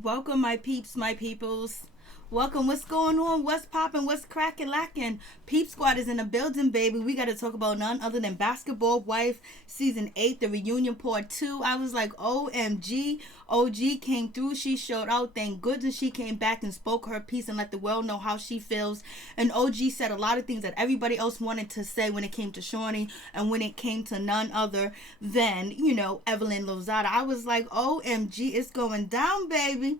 Welcome, my peeps, my peoples. Welcome. What's going on? What's popping? What's cracking, lacking? Peep Squad is in the building, baby. We got to talk about none other than Basketball Wife Season 8, the reunion part 2. I was like, OMG. OG came through. She showed out. Thank goodness she came back and spoke her piece and let the world know how she feels. And OG said a lot of things that everybody else wanted to say when it came to Shawnee and when it came to none other than, Evelyn Lozada. I was like, OMG, it's going down, baby.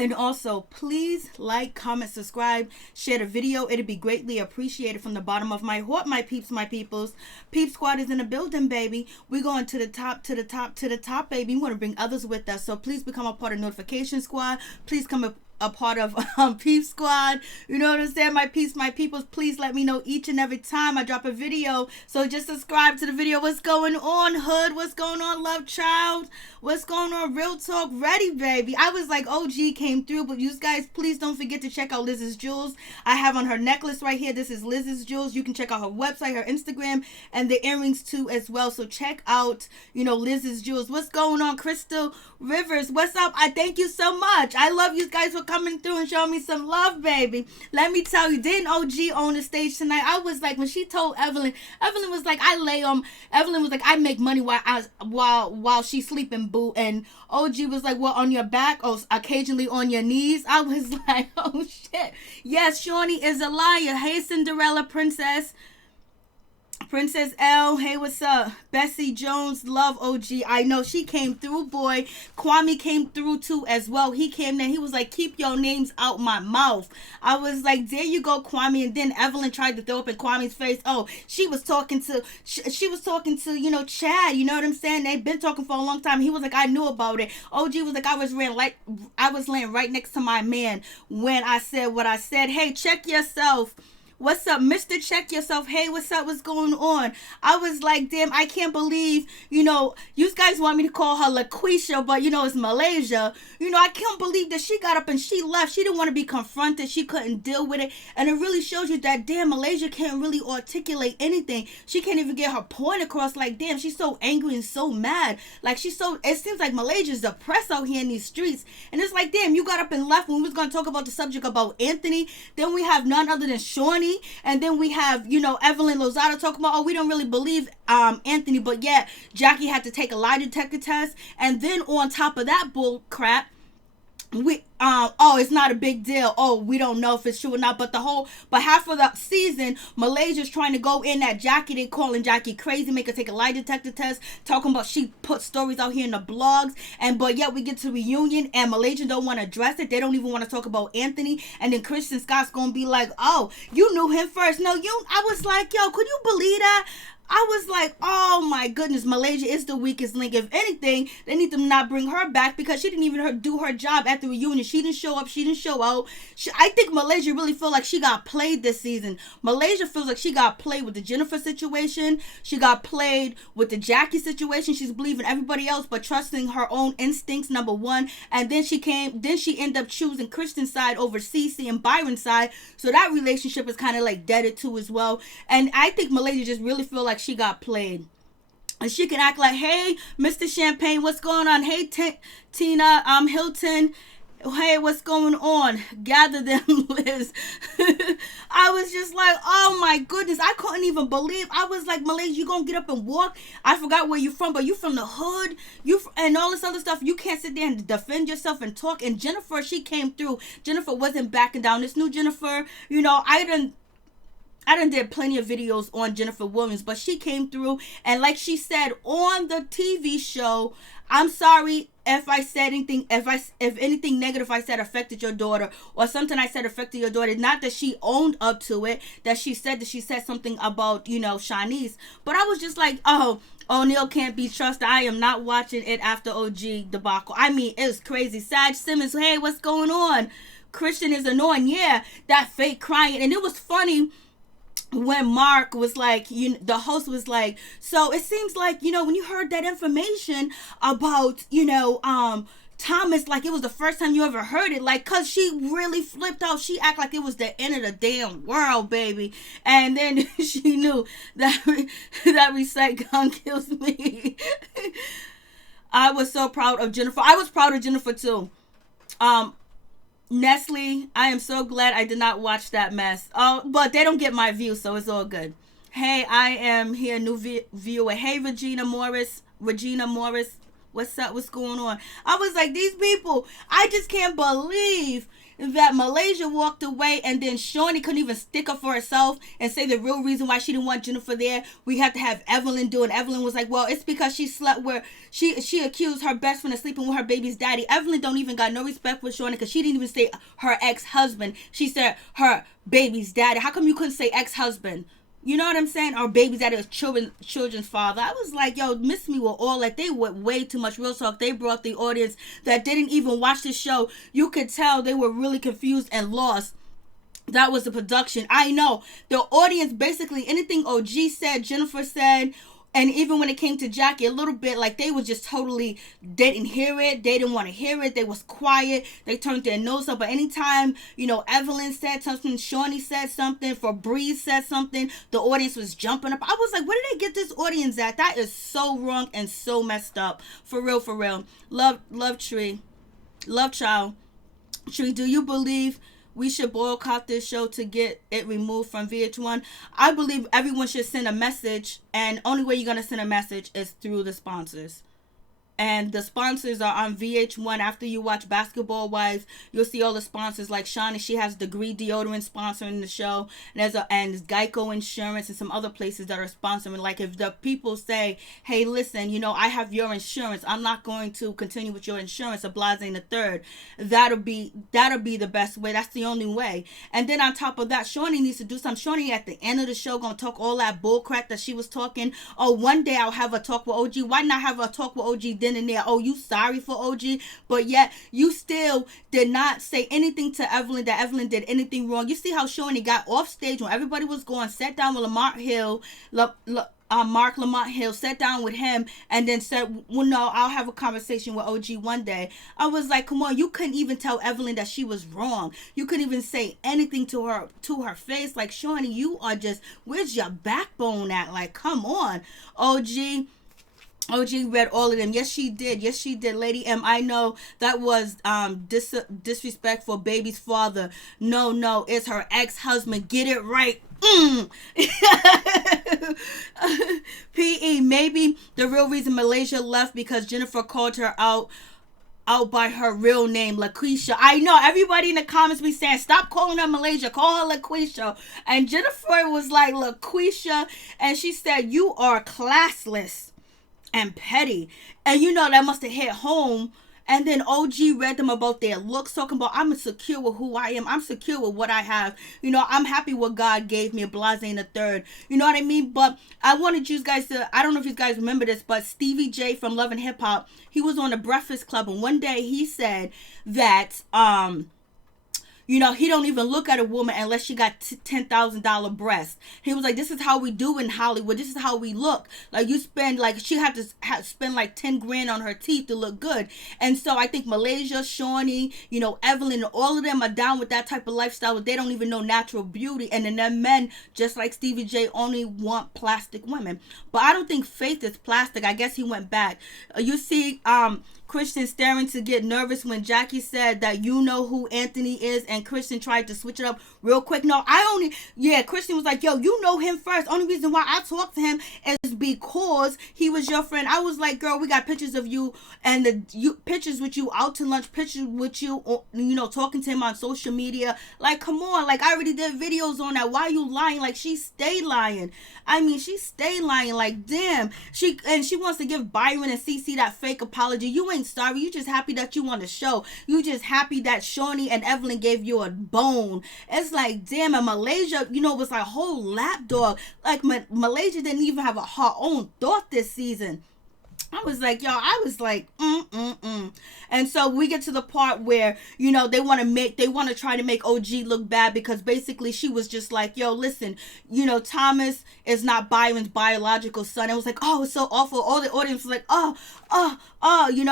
And also, please like, comment, subscribe, share the video. It'd be greatly appreciated from the bottom of my heart, my peeps, my peoples. Peep Squad is in the building, baby. We're going to the top, to the top, to the top, baby. We want to bring others with us. So please become a part of Notification Squad. Please come a part of Peep Squad. You know what I'm saying? My peeps, my peoples, please let me know each and every time I drop a video. So just subscribe to the video. What's going on, hood? What's going on, love child? What's going on, real talk? Ready, baby. I was like, OG came through, but you guys, please don't forget to check out Liz's Jewels. I have on her necklace right here. This is Liz's Jewels. You can check out her website, her Instagram, and the earrings too as well. So check out, Liz's Jewels. What's going on, Crystal Rivers? What's up? I thank you so much. I love you guys for coming through and showing me some love, baby. Let me tell you, didn't OG on the stage tonight? I was like, when she told Evelyn was like, Evelyn was like, I make money while she's sleeping, boo. And OG was like, well, on your back? Oh, occasionally on your knees? I was like, oh shit. Yes, Shawnee is a liar. Hey, Cinderella Princess L, hey, what's up? Bessie Jones, love OG. I know she came through, boy. Kwame came through too as well. He came there. He was like, keep your names out my mouth. I was like, there you go, Kwame. And then Evelyn tried to throw up in Kwame's face. Oh, she was talking to Chad. You know what I'm saying? They've been talking for a long time. He was like, I knew about it. OG was like, I was laying right next to my man when I said what I said. Hey, check yourself. What's up, Mr. Check Yourself? Hey, what's up? What's going on? I was like, damn, I can't believe, you guys want me to call her LaQuisha, but, it's Malaysia. I can't believe that she got up and she left. She didn't want to be confronted. She couldn't deal with it. And it really shows you that, damn, Malaysia can't really articulate anything. She can't even get her point across. Like, damn, she's so angry and so mad. Like, it seems like Malaysia's depressed out here in these streets. And it's like, damn, you got up and left when we was going to talk about the subject about Anthony. Then we have none other than Shawnee. And then we have, Evelyn Lozada talking about, we don't really believe Anthony, but yet Jackie had to take a lie detector test. And then on top of that bull crap, it's not a big deal. Oh, we don't know if it's true or not. But half of the season, Malaysia's trying to go in at Jackie. They calling Jackie crazy, make her take a lie detector test, talking about she put stories out here in the blogs. But yet we get to reunion and Malaysia don't want to address it. They don't even want to talk about Anthony. And then Christian Scott's gonna be like, oh, you knew him first. No, I was like, yo, could you believe that? I was like, oh my goodness, Malaysia is the weakest link. If anything, they need to not bring her back because she didn't even do her job at the reunion. She didn't show up. She didn't show out. I think Malaysia really feel like she got played this season. Malaysia feels like she got played with the Jennifer situation. She got played with the Jackie situation. She's believing everybody else but trusting her own instincts, number one. And then she ended up choosing Christian's side over Cece and Byron's side. So that relationship is kind of like deaded too as well. And I think Malaysia just really feel like she got played. And she can act like, hey, Mr. Champagne, what's going on? Hey, Tina Hilton. Hey, what's going on? Gather them, Liz. I was just like, oh my goodness. I couldn't even believe. I was like, Malaysia, you gonna get up and walk? I forgot where you from, but you from the hood. And all this other stuff. You can't sit there and defend yourself and talk. And Jennifer, she came through. Jennifer wasn't backing down. This new Jennifer, I done did plenty of videos on Jennifer Williams, but she came through and like she said on the TV show, I'm sorry if I said anything, if anything negative I said affected your daughter or something I said affected your daughter. Not that she owned up to it, that she said something about, Shanice. But I was just like, oh, O'Neal can't be trusted. I am not watching it after OG debacle. I mean, it was crazy. Sag Simmons, hey, what's going on? Christian is annoying. Yeah, that fake crying. And it was funny when Mark was like, the host was like, so it seems like, when you heard that information about, Thomas, like it was the first time you ever heard it, like, cause she really flipped out. She act like it was the end of the damn world, baby. And then she knew that that recite gun kills me. I was so proud of Jennifer. I was proud of Jennifer too. Um, Nestle, I am so glad I did not watch that mess. Oh, but they don't get my view, so it's all good. Hey, I am here, new viewer. Hey, Regina Morris. Regina Morris. What's up? What's going on? I was like, these people, I just can't believe that Malaysia walked away, and then Shawnee couldn't even stick up for herself and say the real reason why she didn't want Jennifer there. We had to have Evelyn do it. Evelyn was like, well, it's because she slept where she accused her best friend of sleeping with her baby's daddy. Evelyn don't even got no respect for Shawnee because she didn't even say her ex-husband. She said her baby's daddy. How come you couldn't say ex-husband? You know what I'm saying? Or babies that is children's father. I was like, yo, Miss Me were all like, they went way too much. Real talk. They brought the audience that didn't even watch the show. You could tell they were really confused and lost. That was the production. I know. The audience, basically, anything OG said, Jennifer said, and even when it came to Jackie, a little bit, like, they was just totally, they didn't hear it. They didn't want to hear it. They was quiet. They turned their nose up. But anytime, Evelyn said something, Shawnee said something, Febreze said something, the audience was jumping up. I was like, where did they get this audience at? That is so wrong and so messed up. For real, for real. Love Tree. Love Child. Tree, do you believe we should boycott this show to get it removed from VH1? I believe everyone should send a message, and only way you're going to send a message is through the sponsors. And the sponsors are on VH1. After you watch Basketball Wives, you'll see all the sponsors. Like Shawnee, she has Degree Deodorant sponsoring the show. And there's Geico Insurance and some other places that are sponsoring. Like if the people say, hey, listen, I have your insurance. I'm not going to continue with your insurance, a blase and a third. That'll be the best way. That's the only way. And then on top of that, Shawnee needs to do something. Shawnee at the end of the show going to talk all that bull crap that she was talking. Oh, one day I'll have a talk with OG. Why not have a talk with OG then and there? Oh, you sorry for OG, but yet you still did not say anything to Evelyn that Evelyn did anything wrong. You see how Shawnee got off stage when everybody was going, sat down with Mark Lamont Hill, sat down with him, and then said, well, no, I'll have a conversation with OG one day. I was like, come on, you couldn't even tell Evelyn that she was wrong. You couldn't even say anything to her face. Like, Shawnee, you are just, where's your backbone at? Like, come on. OG read all of them. Yes, she did. Yes, she did. Lady M, I know that was disrespect for baby's father. No, it's her ex-husband. Get it right. P.E. Maybe the real reason Malaysia left because Jennifer called her out by her real name, LaQuisha. I know everybody in the comments be saying, stop calling her Malaysia, call her LaQuisha. And Jennifer was like, LaQuisha, and she said, you are classless and petty. And that must have hit home. And then OG read them about their looks, talking about, I'm secure with who I am. I'm secure with what I have. I'm happy what God gave me, a blase and a third. You know what I mean? But I wanted you guys to, I don't know if you guys remember this, but Stevie J from Love and Hip Hop, he was on the Breakfast Club, and one day he said that, he don't even look at a woman unless she got $10,000 breasts. He was like, this is how we do in Hollywood. This is how we look. Like, you spend, like, she had to spend like 10 grand on her teeth to look good. And so I think Malaysia, Shawnee, Evelyn, all of them are down with that type of lifestyle. They don't even know natural beauty. And then them men, just like Stevie J, only want plastic women. But I don't think Faith is plastic. I guess he went back. You see, Christian staring to get nervous when Jackie said that you know who Anthony is, and Christian tried to switch it up real quick. No, Christian was like, yo, you know him first. Only reason why I talked to him is because he was your friend. I was like, girl, we got pictures of you and pictures with you out to lunch, pictures with you, talking to him on social media. Like, come on. Like, I already did videos on that. Why are you lying? Like, she stayed lying. I mean, she stayed lying. Like, damn. She wants to give Byron and CC that fake apology. You ain't sorry. You just happy that you on the show. You just happy that Shawnee and Evelyn gave you a bone. It's like, damn. And Malaysia, was like a whole lapdog. Like, Malaysia didn't even have her own thought this season. I was like, And so we get to the part where, they want to try to make OG look bad because basically she was just like, yo, listen, Thomas is not Byron's biological son. It was like, oh, it's so awful. All the audience was like,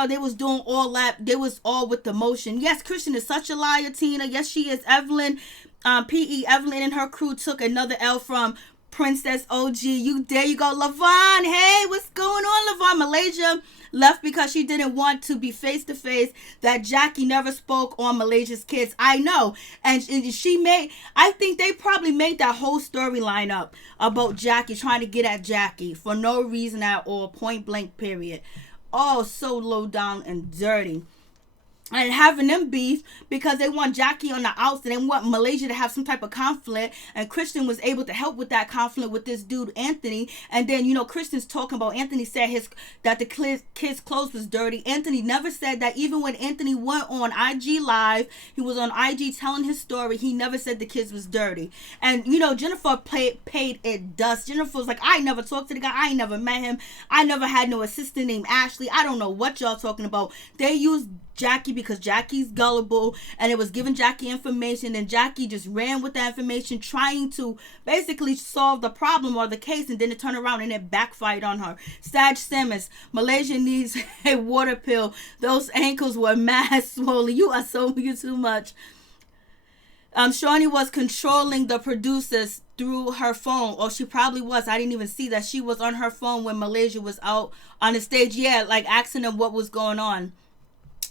they was doing all that. They was all with the motion. Yes, Christian is such a liar, Tina. Yes, she is. Evelyn, P.E. Evelyn and her crew took another L from Princess OG. There you go, Lavon. Hey, what's going on, Lavon? Malaysia left because she didn't want to be face to face, that Jackie never spoke on Malaysia's kids. I know. And she made, I think they probably made that whole storyline up about Jackie, trying to get at Jackie for no reason at all, point blank period. Oh, so low down and dirty. And having them beef because they want Jackie on the outs and they want Malaysia to have some type of conflict, and Kristen was able to help with that conflict with this dude Anthony. And then, you know, Kristen's talking about, Anthony said that the kid's clothes was dirty. Anthony never said that. Even when Anthony went on IG Live, he was on IG telling his story, he never said the kids was dirty. And, you know, Jennifer paid it dust. Jennifer was like, I never talked to the guy, I ain't never met him, I never had no assistant named Ashley, I don't know what y'all talking about. They used Jackie because Jackie's gullible, and it was giving Jackie information, and Jackie just ran with that information, trying to basically solve the problem or the case, and then it turned around and it backfired on her. Sag Simmons, Malaysia needs a water pill. Those ankles were mad swollen. You too much. Shawnee was controlling the producers through her phone. Or she probably was. I didn't even see that. She was on her phone when Malaysia was out on the stage. Yeah, like asking them what was going on.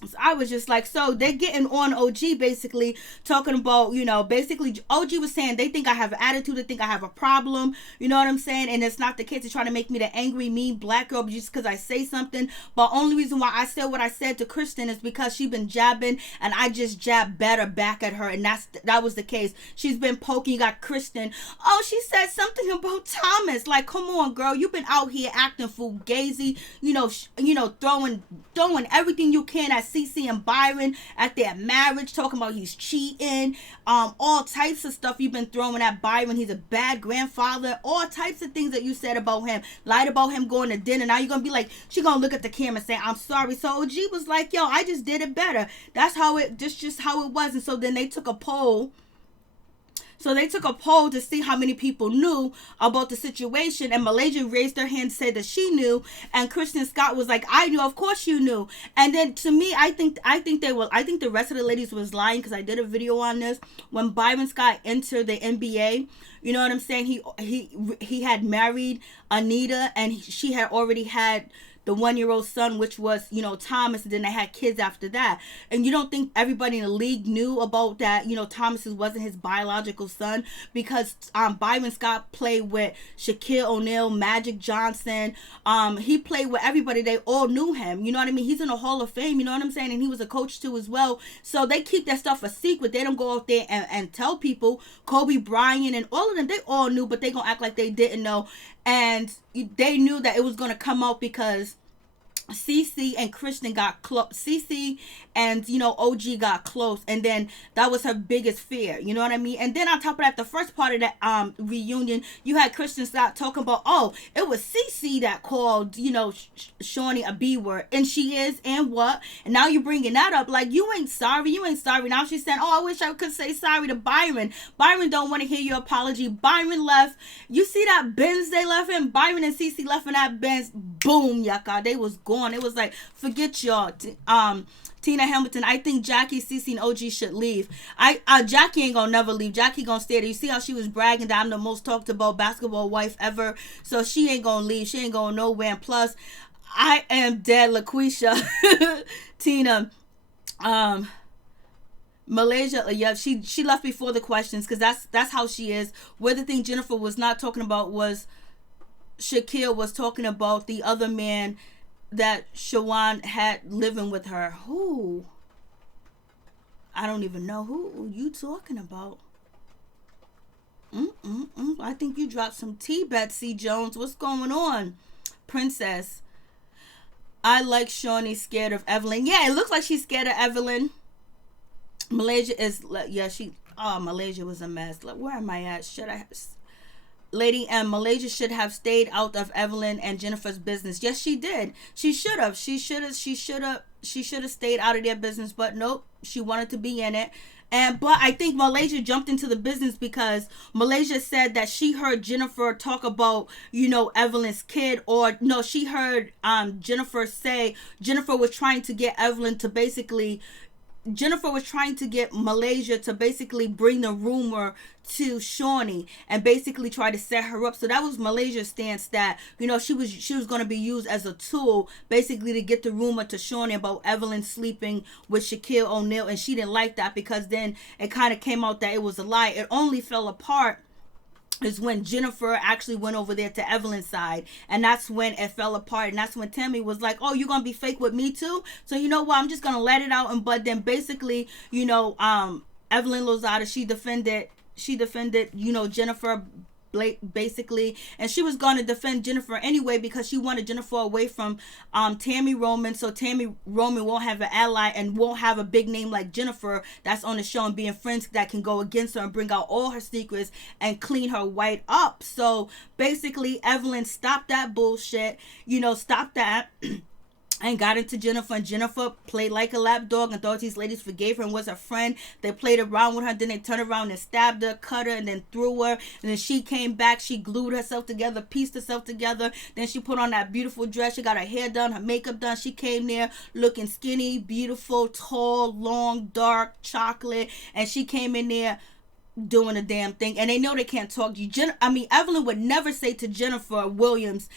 So I was just like, so they're getting on OG, basically talking about, you know, basically OG was saying they think I have an attitude, they think I have a problem, you know what I'm saying? And it's not the case. They're trying to make me the angry, mean black girl just because I say something. But only reason why I said what I said to Kristen is because she been jabbing, and I just jabbed better back at her, and that was the case. She's been poking. You got Kristen, oh, she said something about Thomas. Like, come on, girl, you've been out here acting fugazi, you know, throwing everything you can at CC and Byron at their marriage, talking about he's cheating, all types of stuff you've been throwing at Byron. He's a bad grandfather, all types of things that you said about him, lied about him going to dinner. Now you're gonna be like, she gonna look at the camera and say, I'm sorry. So OG was like, yo, I just did it better. That's how it just how it was. And so then they took a poll. So they took a poll to see how many people knew about the situation, and Malaysia raised her hand, said that she knew, and Kristen Scott was like, I knew, of course you knew. And then to me, I think the rest of the ladies was lying, because I did a video on this. When Byron Scott entered the NBA, you know what I'm saying, he had married Anita, and she had already had the 1-year-old son, which was, you know, Thomas, and then they had kids after that. And you don't think everybody in the league knew about that, you know, Thomas wasn't his biological son, because Byron Scott played with Shaquille O'Neal, Magic Johnson, he played with everybody. They all knew him, you know what I mean? He's in the Hall of Fame, you know what I'm saying? And he was a coach too as well. So they keep that stuff a secret. They don't go out there and tell people. Kobe Bryant and all of them, they all knew, but they gonna act like they didn't know. And they knew that it was going to come out because CC and Kristen got close. CC and, you know, OG got close, and then that was her biggest fear, you know what I mean? And then on top of that, the first part of that reunion, you had Kristen Scott talking about, oh, it was CC that called, you know, Shawnee a B word, and she is, and what? And now you're bringing that up, like, you ain't sorry. Now she's saying, oh, I wish I could say sorry to Byron. Byron don't want to hear your apology. Byron left. You see that Benz they left in? Byron and CC left in that Benz. Boom, yaka. They was gone. It was like, forget y'all. Tina Hamilton, I think Jackie, CC, and OG should leave. Jackie ain't gonna never leave. Jackie gonna stay there. You see how she was bragging that I'm the most talked about basketball wife ever? So she ain't gonna leave. She ain't going nowhere. And plus, I am dead, LaQuisha. Tina, Malaysia, yeah, she left before the questions, because that's how she is. Where the thing Jennifer was not talking about was Shaquille was talking about the other man that Shawan had living with her. Who? I don't even know who you talking about. I think you dropped some tea, Betsy Jones. What's going on? Princess, I like Shawnee scared of Evelyn. Yeah, it looks like she's scared of Evelyn. Malaysia is, yeah, Malaysia was a mess. Like, where am I at? Lady M, Malaysia should have stayed out of Evelyn and Jennifer's business. Yes, she did. She should have stayed out of their business, but nope, she wanted to be in it. But I think Malaysia jumped into the business because Malaysia said that she heard Jennifer talk about, you know, Evelyn's kid, or no, she heard Jennifer say Jennifer was trying to get Evelyn to basically Jennifer was trying to get Malaysia to basically bring the rumor to Shawnee and basically try to set her up. So that was Malaysia's stance, that, you know, she was going to be used as a tool basically to get the rumor to Shawnee about Evelyn sleeping with ShaunieONeal, and she didn't like that because then it kind of came out that it was a lie. It only fell apart is when Jennifer actually went over there to Evelyn's side, and that's when it fell apart, and that's when Tammy was like, oh, you're gonna be fake with me too, so you know what, I'm just gonna let it out. And but then basically, you know, Evelyn Lozada, she defended, you know, Jennifer basically, and she was going to defend Jennifer anyway because she wanted Jennifer away from Tammy Roman, so Tammy Roman won't have an ally and won't have a big name like Jennifer that's on the show and being friends that can go against her and bring out all her secrets and clean her white up. So basically Evelyn stopped that bullshit, you know, stopped that and got into Jennifer, and Jennifer played like a lapdog and thought these ladies forgave her and was her friend. They played around with her, then they turned around and stabbed her, cut her, and then threw her. And then she came back, she glued herself together, pieced herself together. Then she put on that beautiful dress, she got her hair done, her makeup done. She came there looking skinny, beautiful, tall, long, dark, chocolate, and she came in there doing a damn thing. And they know they can't talk to you. Evelyn would never say to Jennifer Williams,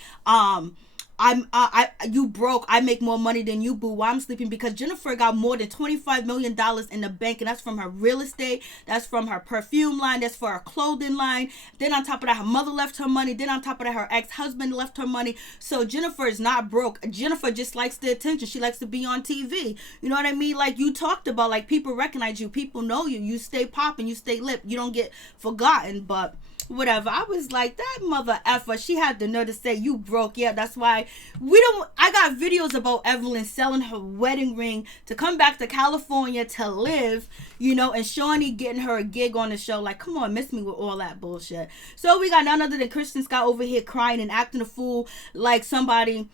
you broke, I make more money than you, boo, while I'm sleeping, because Jennifer got more than $25 million in the bank, and that's from her real estate, that's from her perfume line, that's for her clothing line. Then on top of that, her mother left her money. Then on top of that, her ex-husband left her money. So Jennifer is not broke. Jennifer just likes the attention. She likes to be on TV. You know what I mean? Like you talked about, like people recognize you, people know you, you stay popping, you stay lit, you don't get forgotten. But whatever. I was like, that mother effer, she had the nerve to say you broke. Yeah, that's why I got videos about Evelyn selling her wedding ring to come back to California to live, you know, and Shawnee getting her a gig on the show. Like, come on, miss me with all that bullshit. So we got none other than Kristen Scott over here crying and acting a fool, like somebody,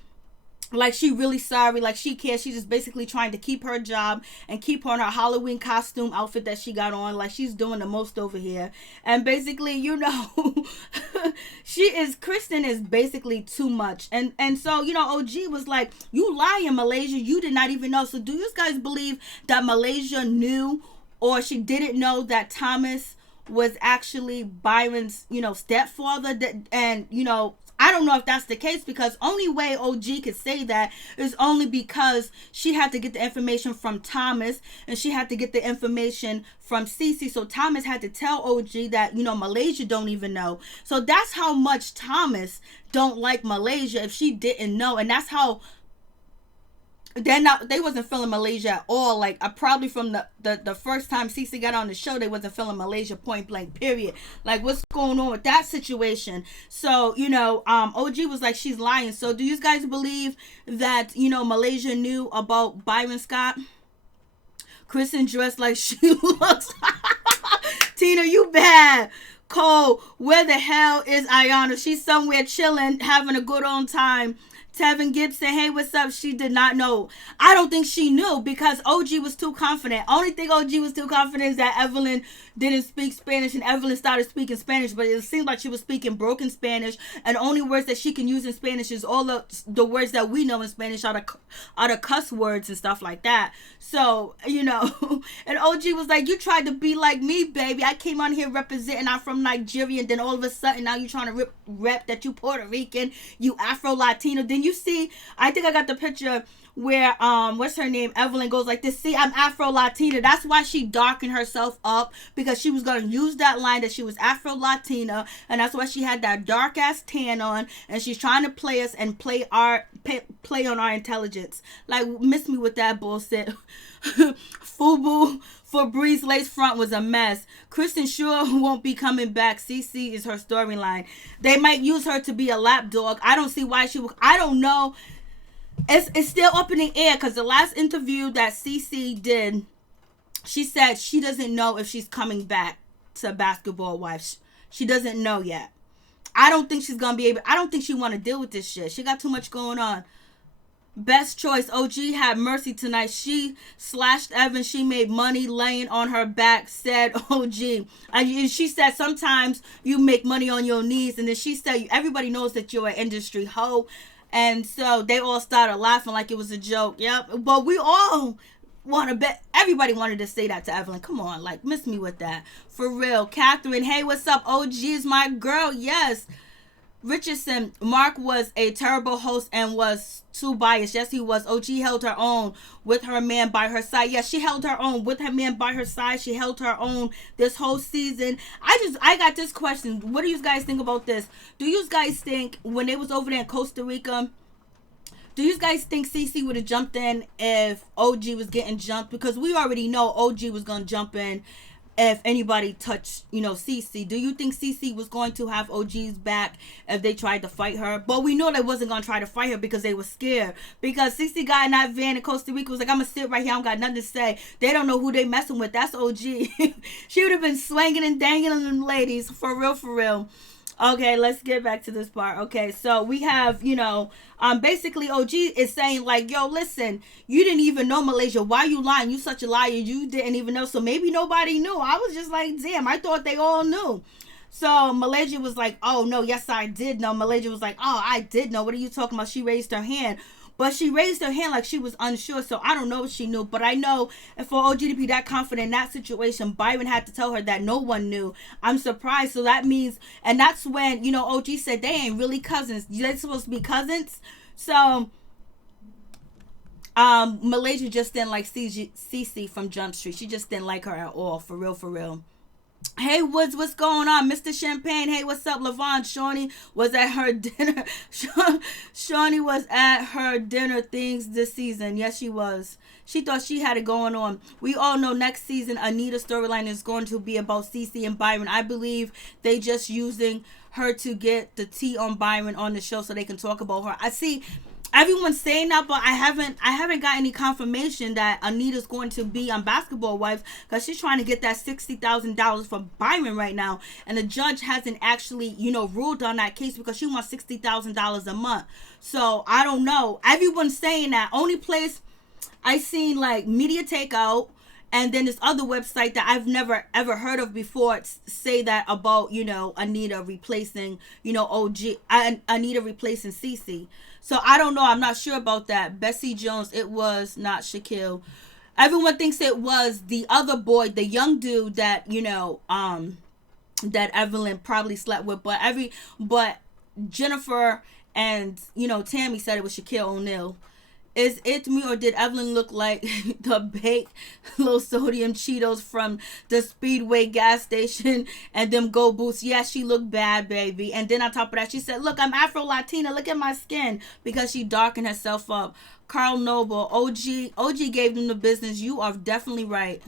like she really sorry, like she cares. She's just basically trying to keep her job and keep on her Halloween costume outfit that she got on. Like she's doing the most over here. And basically, you know, Kristen is basically too much. And so, you know, OG was like, you lying, Malaysia, you did not even know. So do you guys believe that Malaysia knew, or she didn't know that Thomas was actually Byron's, you know, stepfather? And, you know, I don't know if that's the case, because only way OG could say that is only because she had to get the information from Thomas and she had to get the information from Cece. So Thomas had to tell OG that, you know, Malaysia don't even know. So that's how much Thomas don't like Malaysia if she didn't know. And that's how they wasn't feeling Malaysia at all. Like probably from the first time Cece got on the show, they wasn't feeling Malaysia, point blank, period. Like what's going on with that situation? So, you know, OG was like, she's lying. So do you guys believe that, you know, Malaysia knew about Byron Scott? Kristen dressed like she looks. Tina, you bad. Cole, where the hell is Ayana? She's somewhere chilling, having a good old time. Tevin Gibson, hey, what's up? She did not know. I don't think she knew because OG was too confident. Only thing OG was too confident is that Evelyn didn't speak Spanish and Evelyn started speaking Spanish, but it seemed like she was speaking broken Spanish, and the only words that she can use in Spanish is all the words that we know in Spanish are the cuss words and stuff like that. So, you know, and OG was like, you tried to be like me, baby. I came on here representing, I'm from Nigeria, and then all of a sudden now you trying to rep that you Puerto Rican, you Afro-Latino. Then you see, I think I got the picture where what's her name, Evelyn goes like this, see, I'm Afro-Latina. That's why she darkened herself up, because she was going to use that line that she was Afro-Latina, and that's why she had that dark ass tan on, and she's trying to play us and play on our intelligence. Like, miss me with that bullshit. Fubu Febreze lace front was a mess. Kristen sure won't be coming back. CC is her storyline. They might use her to be a lapdog. I don't see why she would. I don't know. It's still up in the air, because the last interview that CC did, she said she doesn't know if she's coming back to Basketball Wives. She doesn't know yet. I don't think she's gonna be able. I don't think she want to deal with this shit. She got too much going on. Best choice. OG had mercy tonight. She slashed Evan. She made money laying on her back, said OG. And she said sometimes you make money on your knees. And then she said everybody knows that you're an industry hoe. And so they all started laughing like it was a joke. Yep. But we all want to bet everybody wanted to say that to Evelyn. Come on, like, miss me with that. For real. Catherine, hey, what's up? OG is my girl. Yes. Richardson, Mark was a terrible host and was too biased. Yes, he was. OG held her own with her man by her side. Yes, she held her own with her man by her side. She held her own this whole season. I got this question. What do you guys think about this? Do you guys think when they was over there in Costa Rica, do you guys think Cece would have jumped in if OG was getting jumped? Because we already know OG was going to jump in if anybody touched, Cece. Do you think Cece was going to have OG's back if they tried to fight her? But we know they wasn't going to try to fight her because they were scared. Because Cece got in that van in Costa Rica, was like, I'm going to sit right here. I don't got nothing to say. They don't know who they messing with. That's OG. She would have been swinging and dangling them ladies. For real, for real. Okay, let's get back to this part. Okay, so we have, basically OG is saying like, yo, listen, you didn't even know Malaysia. Why you lying? You such a liar. You didn't even know. So maybe nobody knew. I was just like, damn, I thought they all knew. So Malaysia was like, oh, no, yes, I did know. Malaysia was like, oh, I did know. What are you talking about? She raised her hand. But she raised her hand like she was unsure, so I don't know if she knew. But I know for OG to be that confident in that situation, Byron had to tell her that no one knew. I'm surprised. So that means, and that's when, OG said they ain't really cousins. They're supposed to be cousins. So Malaysia just didn't like Cece from Jump Street. She just didn't like her at all. For real, for real. Hey Woods, what's going on? Mr. Champagne, hey, what's up? Lavon, Shawnee was at her dinner. Shawnee was at her dinner things this season. Yes, she was. She thought she had it going on. We all know next season Anita's storyline is going to be about Cece and Byron. I believe they just using her to get the tea on Byron on the show so they can talk about her. I see everyone's saying that, but I haven't got any confirmation that Anita's going to be on Basketball Wives because she's trying to get that $60,000 from Byron right now, and the judge hasn't actually ruled on that case because she wants $60,000 a month. So I don't know. Everyone's saying that. Only place I seen like Media Takeout and then this other website that I've never ever heard of before say that about Anita replacing OG, Anita replacing Cece. So I don't know. I'm not sure about that. Bessie Jones, it was not Shaquille. Everyone thinks it was the other boy, the young dude that that Evelyn probably slept with. But Jennifer and Tammy said it was Shaquille O'Neal. Is it me or did Evelyn look like the baked low sodium Cheetos from the Speedway gas station and them Go Boots? Yeah, she looked bad, baby. And then on top of that, she said, look, I'm Afro-Latina. Look at my skin. Because she darkened herself up. Carl Noble, OG gave them the business. You are definitely right.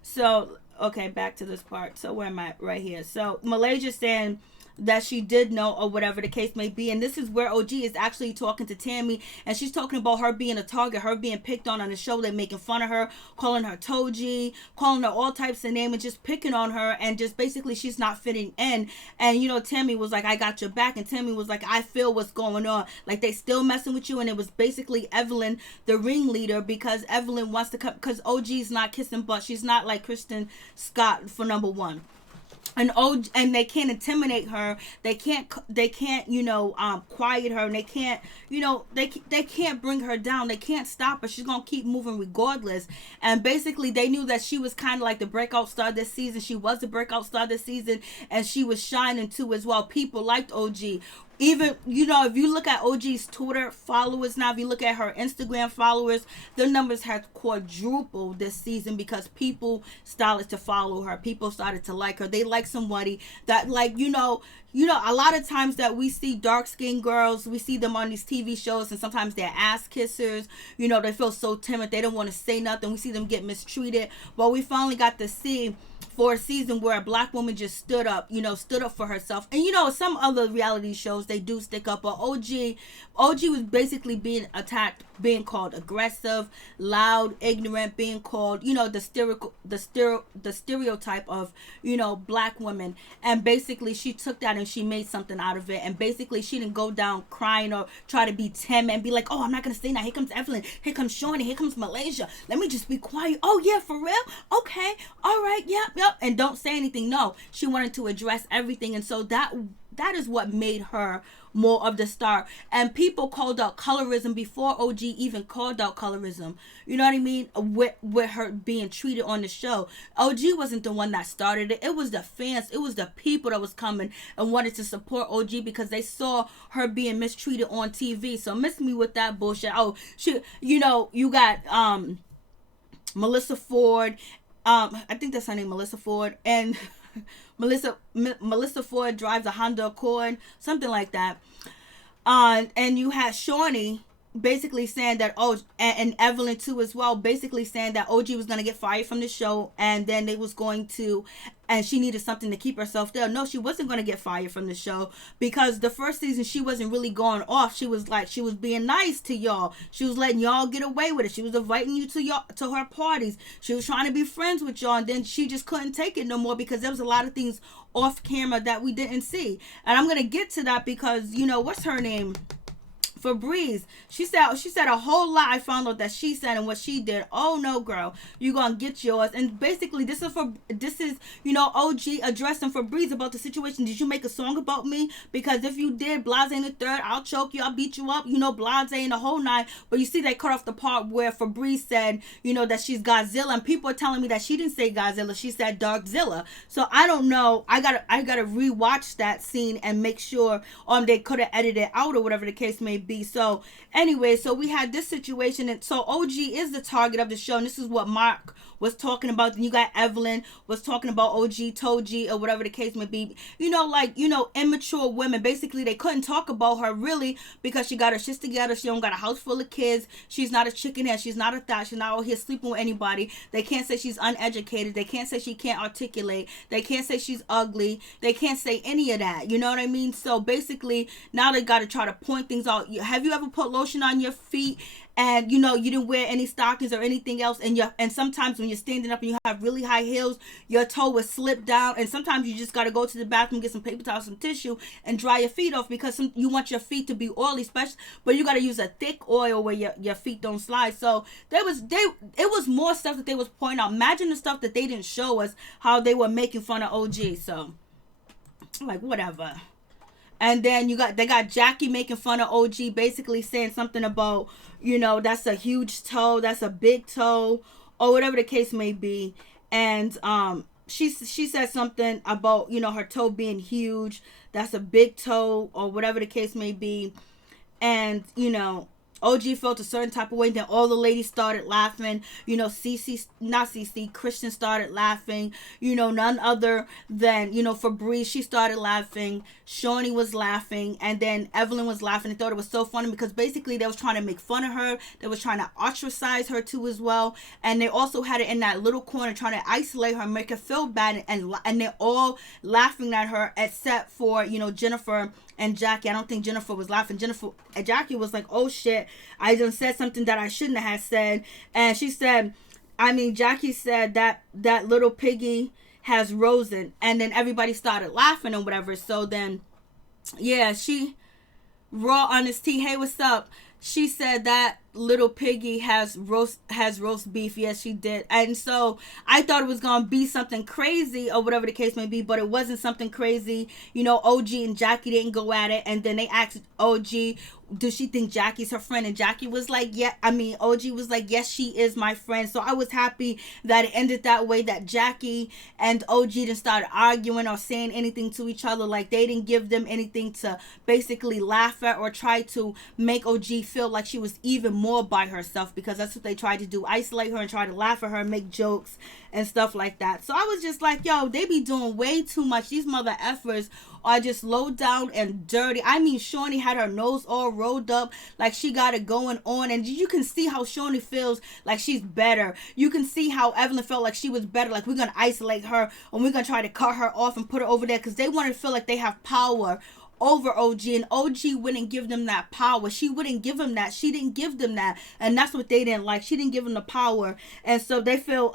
So, okay, back to this part. So where am I? Right here. So Malaysia saying that she did know or whatever the case may be, and this is where OG is actually talking to Tammy, and she's talking about her being a target, her being picked on the show. They're making fun of her, calling her Toji, calling her all types of names, and just picking on her, and just basically she's not fitting in. And Tammy was like, I got your back, and Tammy was like, I feel what's going on, like they still messing with you. And it was basically Evelyn the ringleader, because Evelyn wants to come, because OG's not kissing butt. She's not like Kristen Scott for number one. And they can't intimidate her. They can't quiet her. And they can't, they can't bring her down. They can't stop her. She's gonna keep moving regardless. And basically, they knew that she was kind of like the breakout star this season. She was the breakout star this season, and she was shining too as well. People liked OG. Even, if you look at OG's Twitter followers now, if you look at her Instagram followers, their numbers have quadrupled this season because people started to follow her. People started to like her. They like somebody that, like, a lot of times that we see dark-skinned girls, we see them on these TV shows, and sometimes they're ass kissers. They feel so timid. They don't want to say nothing. We see them get mistreated. But we finally got to see for a season where a black woman just stood up for herself. And some other reality shows, they do stick up, but OG was basically being attacked, being called aggressive, loud, ignorant, being called, the stereotype of, black women. And basically she took that and she made something out of it. And basically she didn't go down crying or try to be timid and be like, oh, I'm not gonna say that. Here comes Evelyn, here comes Shawnee, here comes Malaysia, let me just be quiet. Oh yeah, for real? Okay, all right, yep. And don't say anything. No, she wanted to address everything. And so that that is what made her more of the star. And people called out colorism before OG even called out colorism. You know what I mean? With her being treated on the show. OG wasn't the one that started it. It was the fans. It was the people that was coming and wanted to support OG because they saw her being mistreated on TV. So miss me with that bullshit. Oh, you got Melissa Ford. I think that's her name, Melissa Ford, and Melissa Ford drives a Honda Accord, something like that. And you had Shawnee basically saying that, and Evelyn too as well, basically saying that OG was going to get fired from the show, and then they was going to, and she needed something to keep herself there. No, she wasn't going to get fired from the show, because the first season she wasn't really going off. She was being nice to y'all. She was letting y'all get away with it. She was inviting you to her parties. She was trying to be friends with y'all, and then she just couldn't take it no more because there was a lot of things off camera that we didn't see. And I'm going to get to that because, what's her name? Febreze, she said a whole lot. I found out that she said and what she did. Oh no, girl, you gonna get yours. And basically, this is OG addressing Febreze about the situation. Did you make a song about me? Because if you did, Blase in the third, I'll choke you, I'll beat you up. Blase in the whole nine. But you see, they cut off the part where Febreze said, that she's Godzilla, and people are telling me that she didn't say Godzilla, she said Darkzilla. So I don't know. I gotta rewatch that scene and make sure they could have edited it out or whatever the case may be. So anyway, so we had this situation, and so OG is the target of the show, and this is what Mark was talking about. Then you got Evelyn was talking about OG, Toji, or whatever the case may be. Immature women. Basically, they couldn't talk about her really because she got her shit together. She don't got a house full of kids. She's not a chicken head. She's not a thot. She's not out here sleeping with anybody. They can't say she's uneducated. They can't say she can't articulate. They can't say she's ugly. They can't say any of that. You know what I mean? So basically, now they got to try to point things out. Have you ever put lotion on your feet and you didn't wear any stockings or anything else, and sometimes when you're standing up and you have really high heels, your toe will slip down, and sometimes you just got to go to the bathroom, get some paper towels, some tissue, and dry your feet off because you want your feet to be oily, but you got to use a thick oil where your feet don't slide. So it was more stuff that they was pointing out. Imagine the stuff that they didn't show us, how they were making fun of OG. So like, whatever. And then they got Jackie making fun of OG, basically saying something about, that's a huge toe, that's a big toe, or whatever the case may be. And she said something about, her toe being huge, that's a big toe, or whatever the case may be. And, OG felt a certain type of way. Then all the ladies started laughing. Christian started laughing. None other than, Febreze, she started laughing. Shawnee was laughing. And then Evelyn was laughing. They thought it was so funny because basically they was trying to make fun of her. They was trying to ostracize her too as well. And they also had it in that little corner trying to isolate her, make her feel bad. And they're all laughing at her except for, Jennifer and Jackie. I don't think Jennifer was laughing. Jackie was like, oh shit, I just said something that I shouldn't have said. And she said, Jackie said that little piggy has Rosen. And then everybody started laughing or whatever. So then, yeah, she, Raw Honest Tea, hey, what's up? She said that little piggy has roast beef. Yes, she did. And so I thought it was gonna be something crazy or whatever the case may be, but it wasn't something crazy. OG and Jackie didn't go at it, and then they asked OG, does she think Jackie's her friend? And Jackie was like, yeah. OG was like, yes, she is my friend. So I was happy that it ended that way, that Jackie and OG didn't start arguing or saying anything to each other. Like, they didn't give them anything to basically laugh at or try to make OG feel like she was even more by herself, because that's what they tried to do, isolate her and try to laugh at her and make jokes and stuff like that. So I was just like, yo, they be doing way too much. These mother effers are just low down and dirty. Shawnee had her nose all rolled up like she got it going on, and you can see how Shawnee feels like she's better. You can see how Evelyn felt like she was better, like we're gonna isolate her and we're gonna try to cut her off and put her over there because they want to feel like they have power over OG, and OG wouldn't give them that power. She wouldn't give them that. She didn't give them that, and that's what they didn't like. She didn't give them the power, and so they feel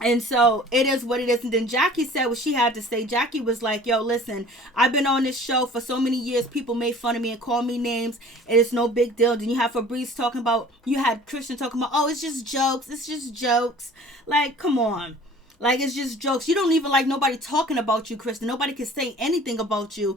and so it is what it is. And then Jackie said what she had to say. Jackie was like, yo, listen, I've been on this show for so many years. People made fun of me and call me names, and it's no big deal. Then you have Febreze talking about, you had Christian talking about, oh, it's just jokes. It's just jokes. Like, come on. Like, it's just jokes. You don't even like nobody talking about you, Kristen. Nobody can say anything about you.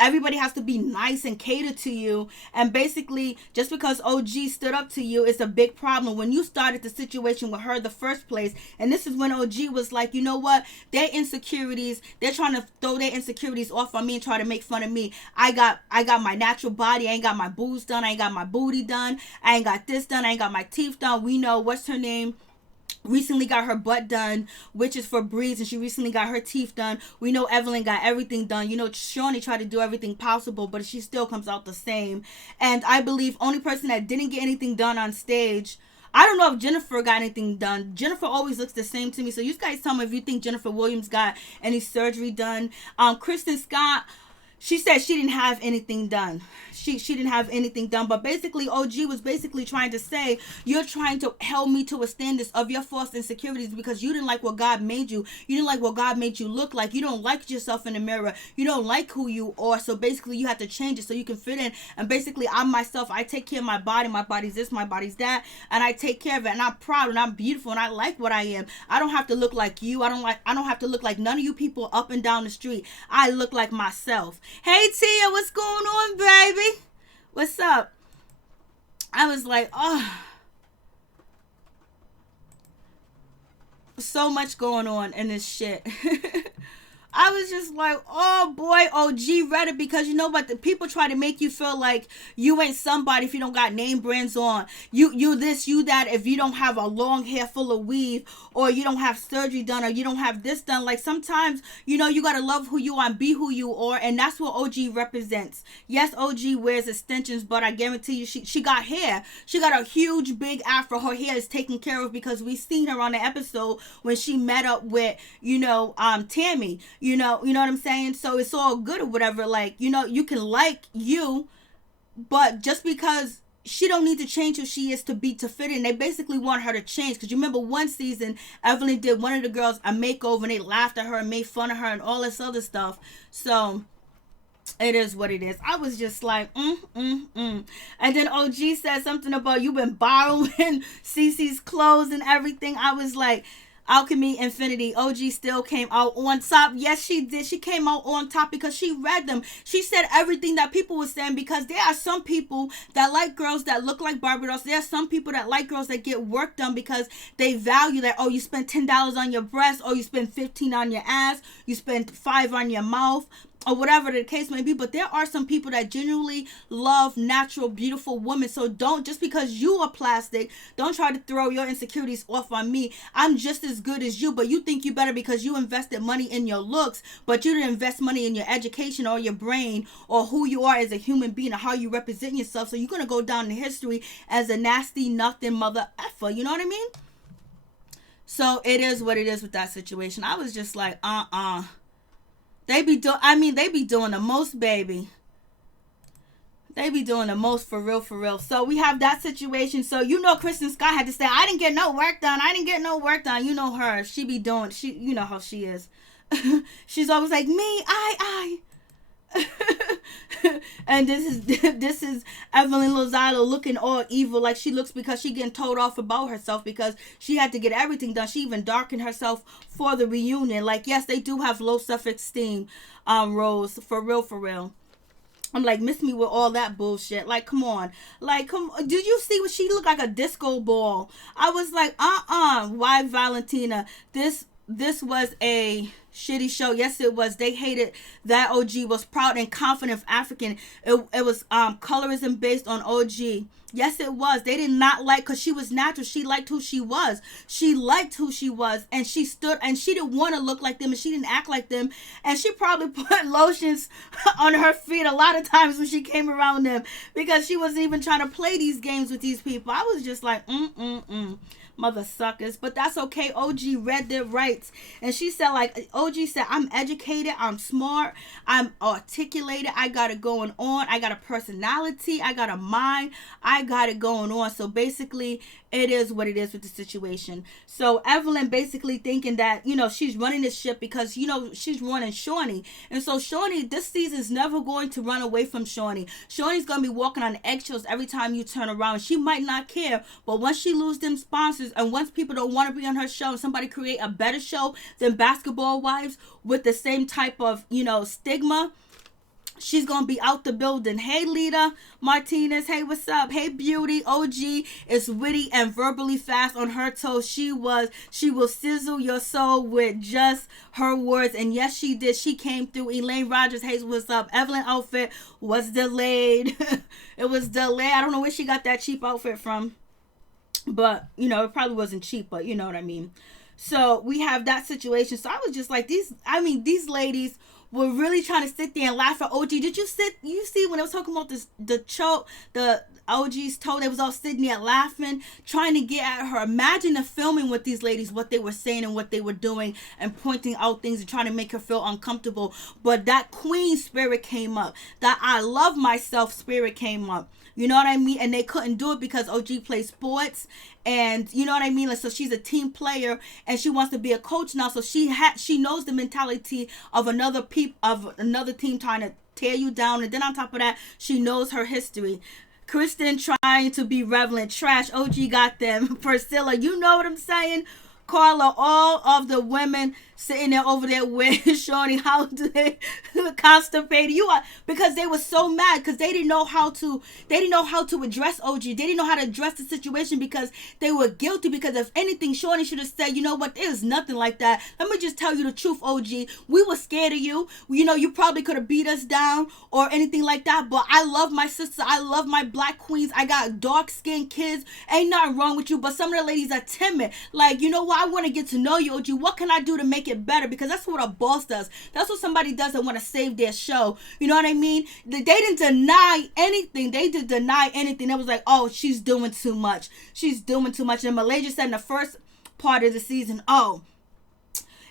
Everybody has to be nice and cater to you. And basically, just because OG stood up to you, it's a big problem. When you started the situation with her the first place, and this is when OG was like, you know what? Their insecurities, they're trying to throw their insecurities off on me and try to make fun of me. I got my natural body. I ain't got my boobs done. I ain't got my booty done. I ain't got this done. I ain't got my teeth done. We know, what's her name? Recently got her butt done, which is for Breeze, and she recently got her teeth done. We know Evelyn got everything done. You know, Shaunie tried to do everything possible, but she still comes out the same. And I believe only person that didn't get anything done on stage, I don't know if Jennifer got anything done. Jennifer always looks the same to me. So you guys tell me if you think Jennifer Williams got any surgery done. Kristen Scott, she said she didn't have anything done. She didn't have anything done. But basically, OG was basically trying to say, you're trying to held me to a standard of your false insecurities because you didn't like what God made you. You didn't like what God made you look like. You don't like yourself in the mirror. You don't like who you are. So basically, you have to change it so you can fit in. And basically, I'm myself. I take care of my body. My body's this, my body's that. And I take care of it. And I'm proud and I'm beautiful and I like what I am. I don't have to look like you. I don't have to look like none of you people up and down the street. I look like myself. Hey, Tia, what's going on, baby? What's up? I was like, oh, so much going on in this shit. I was just like, oh boy, OG read it because you know what? The people try to make you feel like you ain't somebody if you don't got name brands on. You this, you that, if you don't have a long hair full of weave or you don't have surgery done or you don't have this done. Like sometimes, you know, you got to love who you are and be who you are. And that's what OG represents. Yes, OG wears extensions, but I guarantee you she got hair. She got a huge big afro. Her hair is taken care of because we seen her on the episode when she met up with, you know, Tammy. You know what I'm saying? So it's all good or whatever. Like, you know, you can like you, but just because she don't need to change who she is to fit in. They basically want her to change. Because you remember one season, Evelyn did one of the girls a makeover and they laughed at her and made fun of her and all this other stuff. So it is what it is. I was just like, And then OG said something about you been borrowing Cece's clothes and everything. I was like, Alchemy Infinity, OG still came out on top. Yes, she did. She came out on top because she read them. She said everything that people were saying because there are some people that like girls that look like Barbie dolls. There are some people that like girls that get work done because they value that. Oh, you spend $10 on your breast. Oh, you spend $15 on your ass. You spend $5 on your mouth. Or whatever the case may be. But there are some people that genuinely love natural, beautiful women. So don't, just because you are plastic, don't try to throw your insecurities off on me. I'm just as good as you, but you think you better because you invested money in your looks, but you didn't invest money in your education or your brain or who you are as a human being or how you represent yourself. So you're going to go down in history as a nasty, nothing mother effer. You know what I mean? So it is what it is with that situation. I was just like, They be doing the most, baby. They be doing the most for real, for real. So we have that situation. So you know Kristen Scott had to say, I didn't get no work done. You know her. She be doing, you know how she is. She's always like, me, I. And this is Evelyn Lozado looking all evil like she looks because she getting told off about herself because she had to get everything done. She even darkened herself for the reunion. Like, yes, they do have low self-esteem, Rose, for real. I'm like, miss me with all that bullshit. Like, come on. Like, did you see what she looked like? A disco ball. I was like, why Valentina? This was a shitty show. Yes, it was. They hated that OG was proud and confident of African. It was colorism based on OG. Yes, it was. They did not like, because she was natural. She liked who she was. And she stood, and she didn't want to look like them, and she didn't act like them. And she probably put lotions on her feet a lot of times when she came around them because she wasn't even trying to play these games with these people. I was just like, mother suckers. But that's okay. OG read their rights. And she said, like, OG said, I'm educated, I'm smart, I'm articulated, I got it going on, I got a personality, I got a mind, I got it going on. So basically, it is what it is with the situation. So Evelyn basically thinking that, she's running this ship because, she's running Shawnee. And so Shawnee, this season's never going to run away from Shawnee. Shawnee's going to be walking on eggshells every time you turn around. She might not care, but once she lose them sponsors and once people don't want to be on her show and somebody create a better show than Basketball Wives with the same type of, stigma, she's gonna be out the building. Hey Lita Martinez, hey, what's up? Hey Beauty, OG is witty and verbally fast on her toes. She will sizzle your soul with just her words. And yes, she did. She came through. Elaine Rogers, hey, what's up? Evelyn outfit was delayed. It was delayed. I don't know where she got that cheap outfit from, but it probably wasn't cheap, but you know what I mean. So we have that situation. So I was just like, these ladies were really trying to sit there and laugh at OG. Did you see when I was talking about this, the OG's toe, they was all sitting there laughing, trying to get at her. Imagine the filming with these ladies, what they were saying and what they were doing and pointing out things and trying to make her feel uncomfortable. But that queen spirit came up. That I love myself spirit came up. You know what I mean? And they couldn't do it because OG plays sports, and you know what I mean? Like, so she's a team player and she wants to be a coach now. So she knows the mentality of another team trying to tear you down. And then on top of that, she knows her history. Kristen trying to be relevant. Trash. OG got them. Priscilla, you know what I'm saying? Carla, all of the women sitting there over there with Shawnee, how do they constipated? You are, because they were so mad because they didn't know how to address OG. They didn't know how to address the situation because they were guilty. Because if anything, Shawnee should have said, you know what, there's nothing like that. Let me just tell you the truth, OG. We were scared of you. You probably could have beat us down or anything like that. But I love my sister. I love my black queens. I got dark skinned kids. Ain't nothing wrong with you. But some of the ladies are timid. Like, you know what? I want to get to know you, OG. What can I do to make it better? Because that's what a boss does. That's what somebody does that want to save their show. You know what I mean? They didn't deny anything. They didn't deny anything. It was like, oh, she's doing too much. She's doing too much. And Malaysia said in the first part of the season, oh,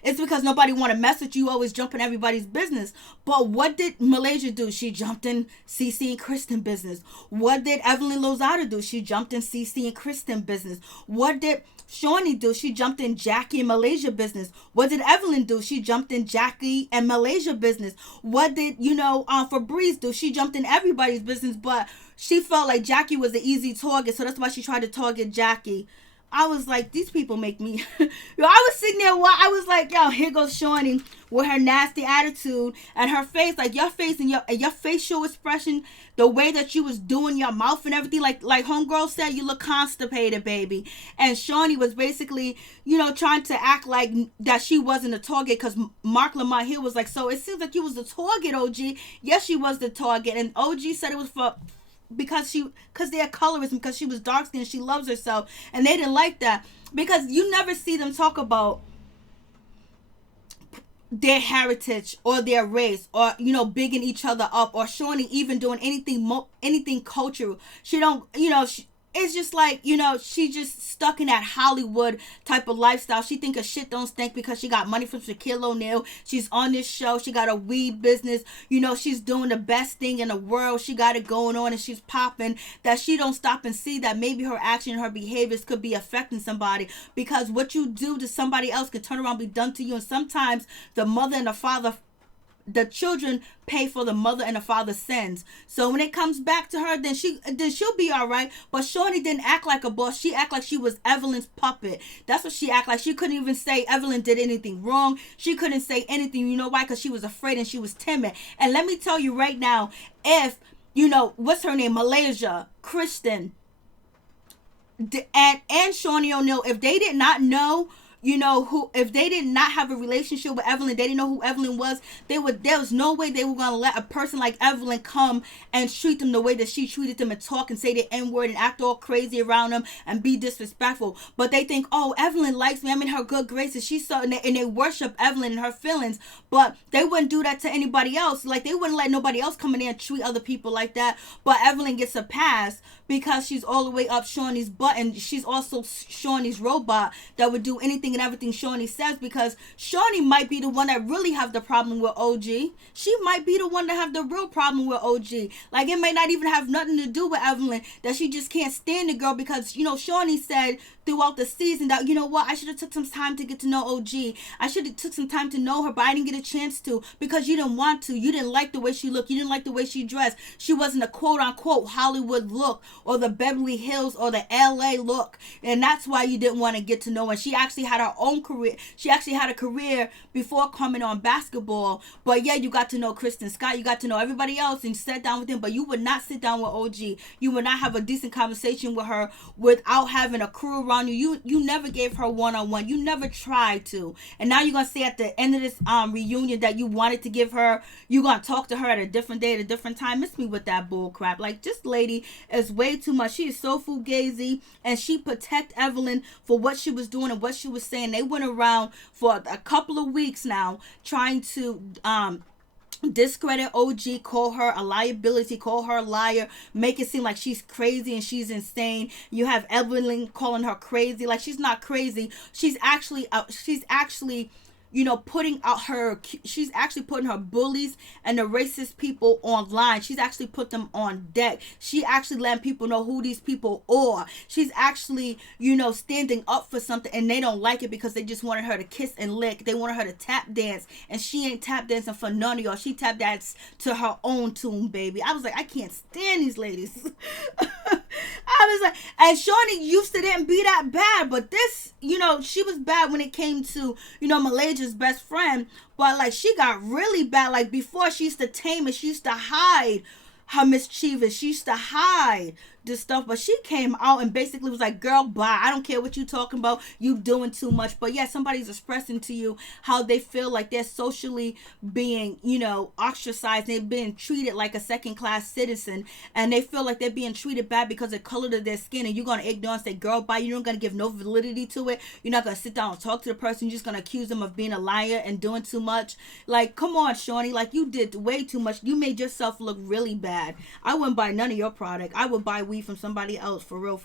it's because nobody want to mess with you. Always jump in everybody's business. But what did Malaysia do? She jumped in CC and Kristen business. What did Evelyn Lozada do? She jumped in CC and Kristen business. What did Shawnee do? She jumped in Jackie and Malaysia business. What did Evelyn do? She jumped in Jackie and Malaysia business. What did, Fabrice do? She jumped in everybody's business, but she felt like Jackie was the easy target, so that's why she tried to target Jackie. I was like, these people make me... I was sitting there, I was like, yo, here goes Shawnee with her nasty attitude and her face, like your face and your facial expression, the way that you was doing your mouth and everything, like homegirl said, you look constipated, baby. And Shawnee was basically, trying to act like that she wasn't a target because Mark Lamont Hill was like, so it seems like you was the target, OG. Yes, she was the target. And OG said it was because they're colorism, because she was dark skinned, she loves herself, and they didn't like that because you never see them talk about their heritage or their race or bigging each other up or Shawnee even doing anything cultural. She don't it's just like, she just stuck in that Hollywood type of lifestyle. She think her shit don't stink because she got money from Shaquille O'Neal. She's on this show. She got a weed business. She's doing the best thing in the world. She got it going on and she's popping. That she don't stop and see that maybe her action and her behaviors could be affecting somebody. Because what you do to somebody else could turn around and be done to you. And sometimes the mother and the father, the children pay for the mother and the father's sins. So when it comes back to her, then she'll be all right. But Shawnee didn't act like a boss. She act like she was Evelyn's puppet. That's what she act like. She couldn't even say Evelyn did anything wrong. She couldn't say anything. You know why? Because she was afraid and she was timid. And let me tell you right now, if what's her name, Malaysia, Kristen, and ShaunieONeal, if they did not know if they did not have a relationship with Evelyn, they didn't know who Evelyn was, there was no way they were going to let a person like Evelyn come and treat them the way that she treated them and talk and say the N-word and act all crazy around them and be disrespectful. But they think, oh, Evelyn likes me, I'm in her good graces, she's so, and they worship Evelyn and her feelings, but they wouldn't do that to anybody else. Like, they wouldn't let nobody else come in there and treat other people like that. But Evelyn gets a pass because she's all the way up Shawnee's butt, and she's also Shawnee's robot that would do anything anything and everything Shawnee says, because Shawnee might be the one that really have the problem with OG. She might be the one that have the real problem with OG. Like, it may not even have nothing to do with Evelyn, that she just can't stand the girl because, you know, Shawnee said throughout the season that, you know what, I should have took some time to get to know OG. I should have took some time to know her, but I didn't get a chance to because you didn't want to. You didn't like the way she looked. You didn't like the way she dressed. She wasn't a quote-unquote Hollywood look or the Beverly Hills or the LA look, and that's why you didn't want to get to know her. She actually had her own career. She actually had a career before coming on basketball, but yeah, you got to know Kristen Scott. You got to know everybody else and sat down with them, but you would not sit down with OG. You would not have a decent conversation with her without having a crew around you. You never gave her one-on-one. You never tried to. And now you're going to say at the end of this reunion that you wanted to give her, you're going to talk to her at a different day, at a different time. Miss me with that bull crap. Like, this lady is way too much. She is so fugazi, and she protect Evelyn for what she was doing and what she was saying. They went around for a couple of weeks now trying to discredit OG, call her a liability, call her a liar, make it seem like she's crazy and she's insane. You have Evelyn calling her crazy. Like, she's not crazy. She's actually you know, she's actually putting her bullies and the racist people online. She's actually put them on deck. She actually letting people know who these people are. She's actually, you know, standing up for something, and they don't like it because they just wanted her to kiss and lick. They wanted her to tap dance, and she ain't tap dancing for none of y'all. She tap dance to her own tune, baby. I was like, I can't stand these ladies. I was like, and Shawnee used to didn't be that bad, but this, you know, she was bad when it came to, you know, Malaysia's best friend, but like, she got really bad. Like, before, she used to tame it. She used to hide her mischievous. She used to hide this stuff, but she came out and basically was like, girl, bye. I don't care what you talking about. You doing too much. But yeah, somebody's expressing to you how they feel like they're socially being, you know, ostracized. They're being treated like a second-class citizen, and they feel like they're being treated bad because of the color of their skin, and you're going to ignore and say, girl, bye. You're not going to give no validity to it. You're not going to sit down and talk to the person. You're just going to accuse them of being a liar and doing too much. Like, come on, Shawnee. Like, you did way too much. You made yourself look really bad. I wouldn't buy none of your product. I would buy weed from somebody else, for real.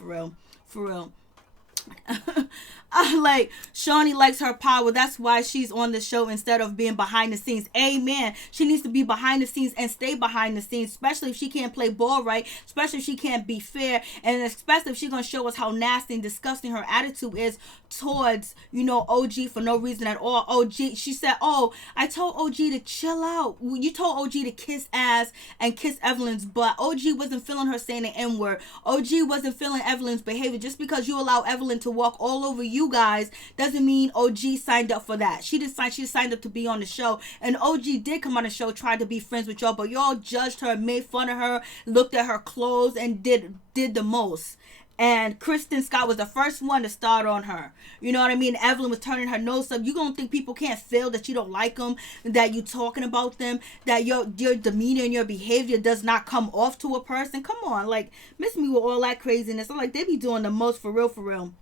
Like, Shawnee likes her power. That's why she's on the show instead of being behind the scenes. Amen. She needs to be behind the scenes and stay behind the scenes, especially if she can't play ball right, especially if she can't be fair, and especially if she's going to show us how nasty and disgusting her attitude is towards, you know, OG for no reason at all. OG, she said, oh, I told OG to chill out. You told OG to kiss ass and kiss Evelyn's butt. OG wasn't feeling her saying the N-word. OG wasn't feeling Evelyn's behavior. Just because you allow Evelyn to walk all over you guys doesn't mean OG signed up for that. She signed up to be on the show, and OG did come on the show, tried to be friends with y'all, but y'all judged her, made fun of her, looked at her clothes, and did the most. And Kristen Scott was the first one to start on her. You know what I mean? Evelyn was turning her nose up. You gonna think people can't feel that you don't like them, that you talking about them, that your demeanor and your behavior does not come off to a person? Come on, like, miss me with all that craziness. I'm like, they be doing the most, for real.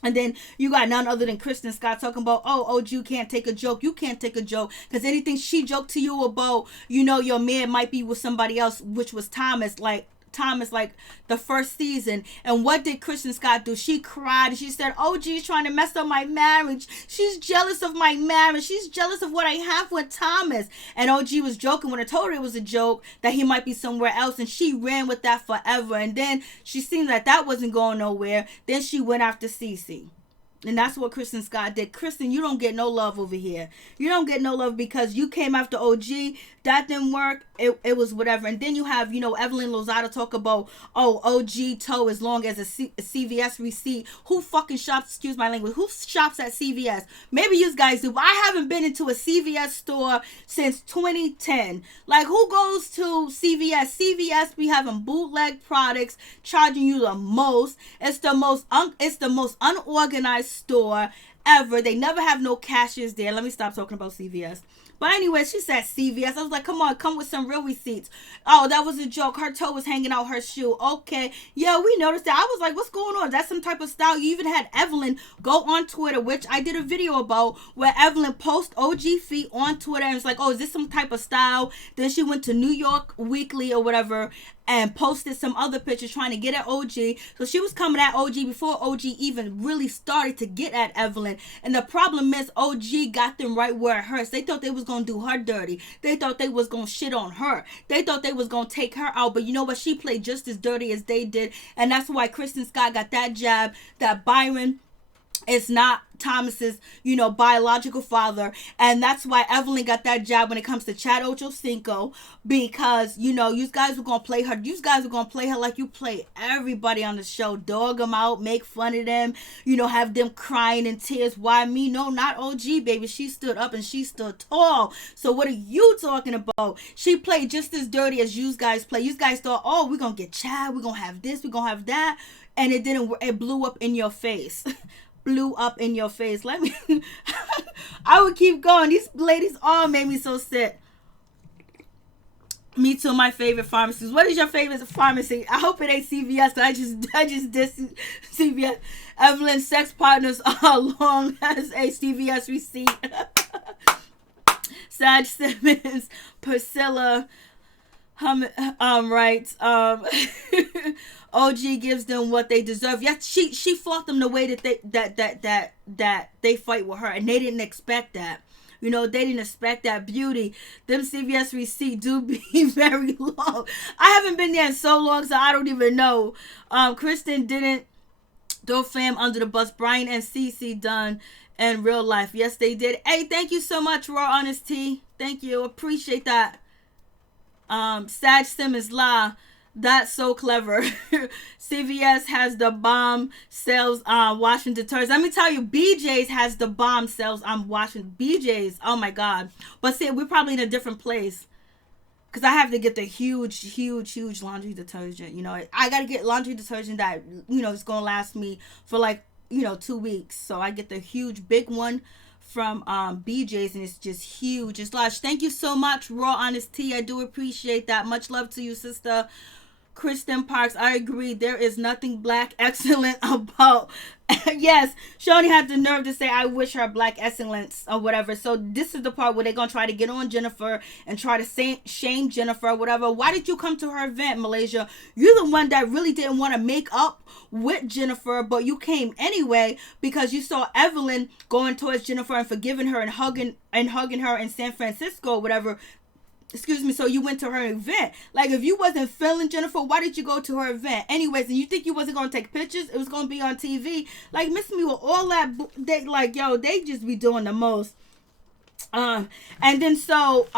And then you got none other than Kristen Scott talking about, oh, you can't take a joke. You can't take a joke. Because anything she joked to you about, you know, your man might be with somebody else, which was Thomas, like the first season. And what did Kristen Scott do? She cried and she said, OG's trying to mess up my marriage. She's jealous of my marriage. She's jealous of what I have with Thomas. And OG was joking when I told her it was a joke, that he might be somewhere else, and she ran with that forever. And then she seen that wasn't going nowhere. Then she went after Cece. And that's what Kristen Scott did. Kristen, you don't get no love over here. You don't get no love because you came after OG. That didn't work. It was whatever. And then you have, you know, Evelyn Lozada talk about, oh, OG toe as long as a CVS receipt. Who fucking shops, excuse my language, who shops at CVS? Maybe you guys do, but I haven't been into a CVS store since 2010. Like, who goes to CVS? CVS be having bootleg products, charging you the most. It's the most unorganized store ever. They never have no cashiers there. Let me stop talking about CVS. But anyway, she said CVS. I was like, come on, come with some real receipts. Oh, that was a joke. Her toe was hanging out her shoe. Okay. Yeah, we noticed that. I was like, what's going on? That's some type of style. You even had Evelyn go on Twitter, which I did a video about, where Evelyn post OG feet on Twitter and was like, oh, is this some type of style? Then she went to New York Weekly or whatever and posted some other pictures trying to get at OG. So she was coming at OG before OG even really started to get at Evelyn. Evelyn. And the problem is OG got them right where it hurts. They thought they was going to do her dirty. They thought they was going to shit on her. They thought they was going to take her out. But you know what? She played just as dirty as they did. And that's why Kristen Scott got that jab that Byron is not Thomas's, biological father. And that's why Evelyn got that job when it comes to Chad Ochocinco, because, you guys were going to play her. You guys were going to play her like you play everybody on the show. Dog them out, make fun of them, have them crying in tears. Why me? No, not OG, baby. She stood up and she stood tall. So what are you talking about? She played just as dirty as you guys play. You guys thought, oh, we're going to get Chad. We're going to have this. We're going to have that. And it didn't. It blew up in your face. Blew up in your face. Let me I would keep going. These ladies all made me so sick. Me too. My favorite pharmacies. What is your favorite pharmacy? I hope it ain't CVS. I just did CVS. Evelyn's sex partners are long as a CVS receipt. Sag Simmons, Priscilla, right. OG gives them what they deserve. Yes, she fought them the way that they fight with her, and they didn't expect that. They didn't expect that. Beauty. Them CVS receipts do be very long. I haven't been there in so long, so I don't even know. Kristen didn't throw F.A.M.E under the bus. Brian and Cece done in real life. Yes, they did. Hey, thank you so much, Raw Honest Tea. Thank you. Appreciate that. Sag Simmons La. That's so clever. CVS has the bomb sales washing detergents. Let me tell you, BJ's has the bomb sales washing. BJ's, oh my God. But see, we're probably in a different place. Because I have to get the huge laundry detergent. I got to get laundry detergent that, is going to last me for 2 weeks. So I get the huge big one from BJ's, and it's just huge. It's large. Thank you so much, Raw Honest Tea. I do appreciate that. Much love to you, sister. Kristen Parks, I agree. There is nothing black excellent about. Yes, Shawnee had the nerve to say, I wish her black excellence or whatever. So this is the part where they're going to try to get on Jennifer and try to shame Jennifer or whatever. Why did you come to her event, Malaysia? You're the one that really didn't want to make up with Jennifer, but you came anyway because you saw Evelyn going towards Jennifer and forgiving her and hugging her in San Francisco or whatever. Excuse me, so you went to her event. If you wasn't feeling Jennifer, why did you go to her event? Anyways, and you think you wasn't going to take pictures? It was going to be on TV. Miss me with all that. They just be doing the most. And then so,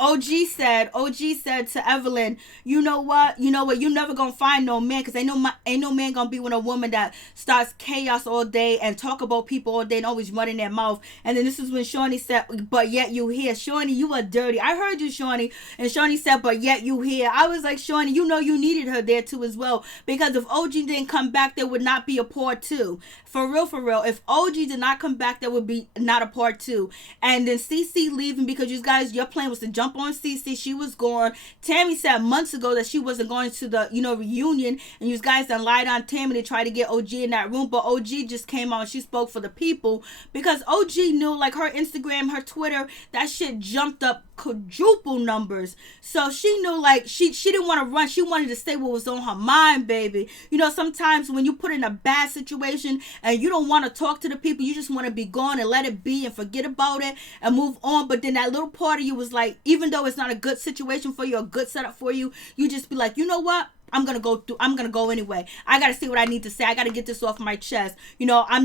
OG said to Evelyn, you know what, you never gonna find no man, because ain't no man gonna be with a woman that starts chaos all day and talk about people all day and always running their mouth. And then this is when Shawnee said, but yet you here. Shawnee, you are dirty. I heard you, Shawnee. And Shawnee said, but yet you here. I was like, Shawnee, you needed her there too as well, because if OG didn't come back, there would not be a part two. For real. If OG did not come back, there would be not a part two. And then CC leaving because you guys, your plan was to jump on CC. She was gone. Tammy said months ago that she wasn't going to the, reunion. And you guys done lied on Tammy to try to get OG in that room. But OG just came out and she spoke for the people, because OG knew, her Instagram, her Twitter, that shit jumped up quadruple numbers. So she knew, she didn't want to run. She wanted to say what was on her mind, baby. Sometimes when you put in a bad situation and you don't want to talk to the people, you just want to be gone and let it be and forget about it and move on. But then that little part of you was even though it's not a good situation for you, a good setup for you, you just be like, you know what? I'm going to go anyway. I got to say what I need to say. I got to get this off my chest. I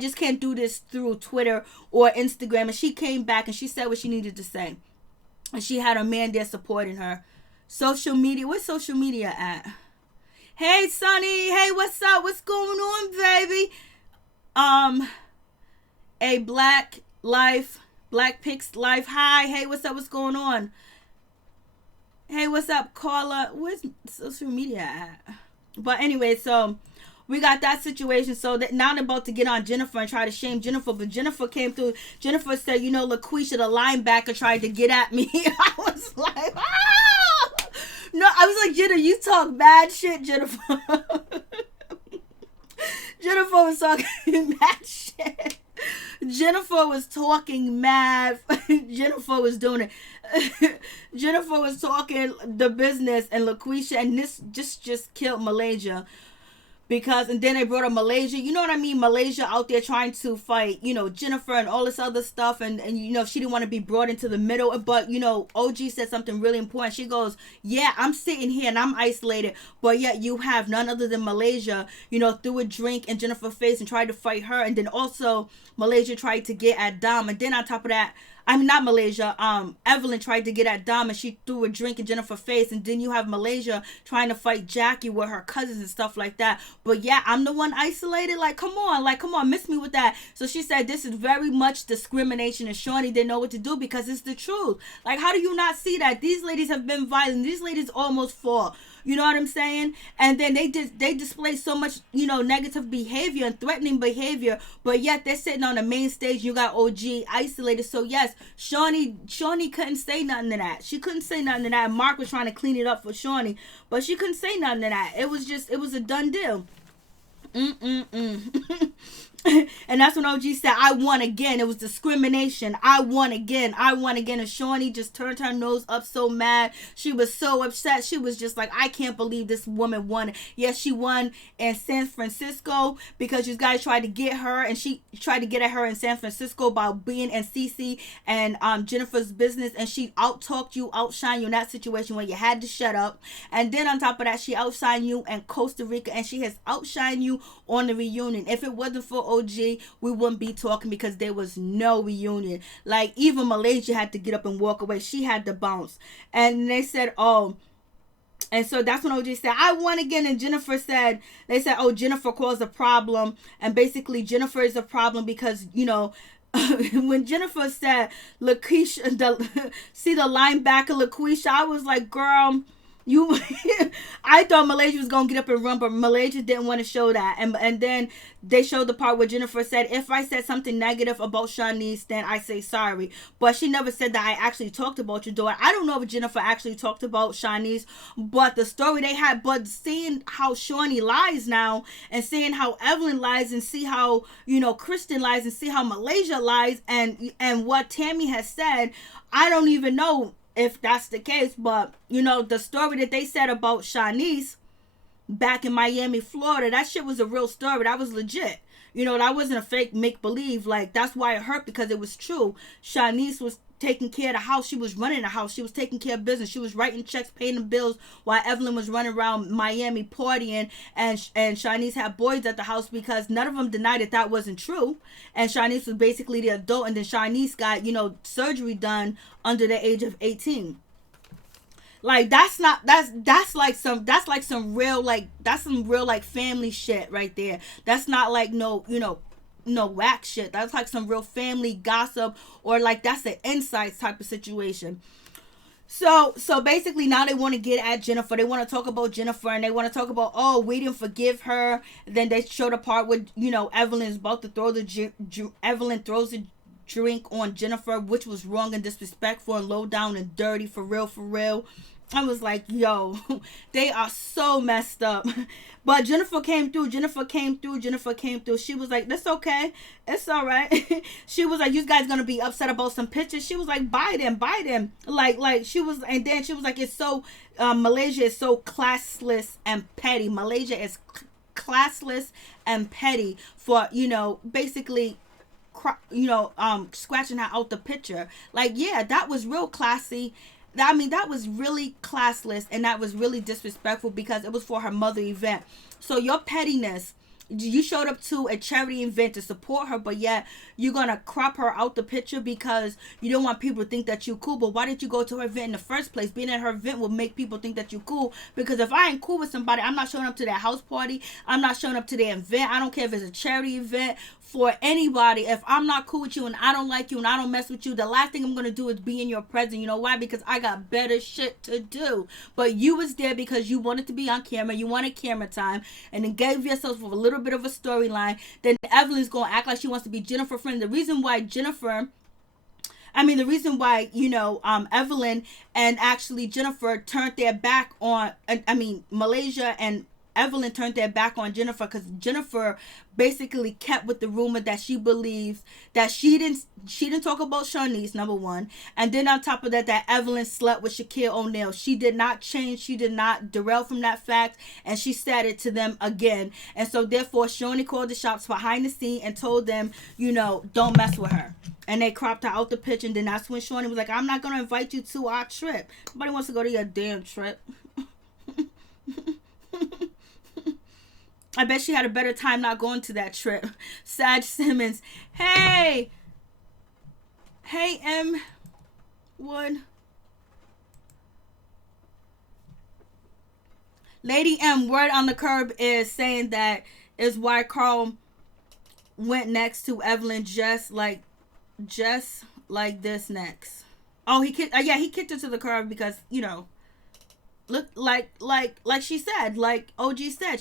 just can't do this through Twitter or Instagram. And she came back and she said what she needed to say. And she had a man there supporting her. Social media. Where's social media at? Hey, Sonny. Hey, what's up? What's going on, baby? A Black Pix Life. Hi. Hey, what's up? What's going on? Hey, what's up, Carla? Where's social media at? But anyway, so we got that situation. So that now they're about to get on Jennifer and try to shame Jennifer. But Jennifer came through. Jennifer said, LaQuisha, the linebacker, tried to get at me. I was like, ah! No, I was like, Jennifer, you talk bad shit, Jennifer. Jennifer was talking mad shit. Jennifer was talking mad. Jennifer was doing it. Jennifer was talking the business, and LaQuisha, and this just killed Malaysia. because, and then they brought up Malaysia, you know what I mean, Malaysia out there trying to fight, Jennifer and all this other stuff, and she didn't want to be brought into the middle. But OG said something really important. She goes, yeah, I'm sitting here and I'm isolated, but yet you have none other than Malaysia, threw a drink in Jennifer's face and tried to fight her. And then also Malaysia tried to get at Dom, and then on top of that, I mean, not Malaysia. Evelyn tried to get at Dom and she threw a drink in Jennifer's face. And then you have Malaysia trying to fight Jackie with her cousins and stuff like that. But yeah, I'm the one isolated. Like, come on, miss me with that. So she said this is very much discrimination, and Shawnee didn't know what to do because it's the truth. Like, how do you not see that? These ladies have been violent. These ladies almost fought. You know what I'm saying? And then they display so much, negative behavior and threatening behavior, but yet they're sitting on the main stage. You got OG isolated. So yes, Shawnee couldn't say nothing to that. She couldn't say nothing to that. Mark was trying to clean it up for Shawnee, but she couldn't say nothing to that. It was a done deal. And that's when OG said, I won again. It was discrimination. I won again. And Shawnee just turned her nose up, so mad. She was so upset. She was just like, I can't believe this woman won. Yes, she won in San Francisco because you guys tried to get her, and she tried to get at her in San Francisco about being in CC and Jennifer's business, and she out-talked you, outshined you in that situation when you had to shut up. And then on top of that, she outshined you in Costa Rica, and she has outshined you on the reunion. If it wasn't for OG, we wouldn't be talking because there was no reunion. Like, even Malaysia had to get up and walk away. She had to bounce. And they said, oh, and so that's when OG said, I won again. And Jennifer said, they said, oh, Jennifer caused a problem. And basically Jennifer is a problem because, when Jennifer said, LaQuisha, see the linebacker LaQuisha, I was like, girl, I thought Malaysia was gonna get up and run, but Malaysia didn't want to show that. And then they showed the part where Jennifer said, if I said something negative about Shawnee, then I say sorry. But she never said that I actually talked about your daughter. I don't know if Jennifer actually talked about Shawnee, but the story they had, but seeing how Shawnee lies now, and seeing how Evelyn lies, and see how Kristen lies, and see how Malaysia lies, and what Tammy has said, I don't even know if that's the case. But the story that they said about Shanice back in Miami, Florida, that shit was a real story. That was legit. That wasn't a fake make-believe. Like, that's why it hurt, because it was true. Shanice was taking care of the house. She was running the house. She was taking care of business. She was writing checks, paying the bills, while Evelyn was running around Miami partying, and Shanice had boys at the house, because none of them denied that wasn't true. And Shanice was basically the adult, and then Shanice got surgery done under the age of 18. Like, that's some real family shit right there. That's not like no whack shit. That's like some real family gossip, or like that's an insights type of situation. So basically now they want to get at Jennifer. They want to talk about Jennifer, and they want to talk about, oh, we didn't forgive her. Then they show the part where Evelyn's about to throw Evelyn throws a drink on Jennifer, which was wrong and disrespectful and low down and dirty, for real. I was like, yo, they are so messed up. But Jennifer came through. She was like, that's okay. It's all right. She was like, you guys gonna be upset about some pictures? She was like, buy them. Like she was, and then she was like, it's so, Malaysia is so classless and petty. Malaysia is classless and petty for, basically, scratching her out the picture. Like, yeah, that was real classy. I mean, that was really classless, and that was really disrespectful, because it was for her mother event. So your pettiness, you showed up to a charity event to support her, but yet you're gonna crop her out the picture because you don't want people to think that you're cool. But why did you go to her event in the first place? Being at her event will make people think that you're cool, because if I ain't cool with somebody, I'm not showing up to their house party. I'm not showing up to their event. I don't care if it's a charity event for anybody. If I'm not cool with you and I don't like you and I don't mess with you, the last thing I'm going to do is be in your presence. You know why? Because I got better shit to do. But you was there because you wanted to be on camera. You wanted camera time, and then gave yourself a little bit of a storyline. Then Evelyn's going to act like she wants to be Jennifer's friend. The reason why Evelyn and actually Jennifer turned their back on, Malaysia and Evelyn turned their back on Jennifer because Jennifer basically kept with the rumor that she believes that she didn't talk about Shaunie's, number one, and then on top of that, that Evelyn slept with Shaquille O'Neal. She did not change, she did not derail from that fact, and she said it to them again. And so therefore Shaunie called the shots behind the scene and told them, you know, don't mess with her. And they cropped her out the pitch, and then that's when Shaunie was like, I'm not gonna invite you to our trip. Nobody wants to go to your damn trip. I bet she had a better time not going to that trip. Sag Simmons. Hey M Wood. Lady M, word on the curb is saying that is why Carl went next to Evelyn just like this next. Oh, he kicked her to the curb because, you know, look like she said, like OG said,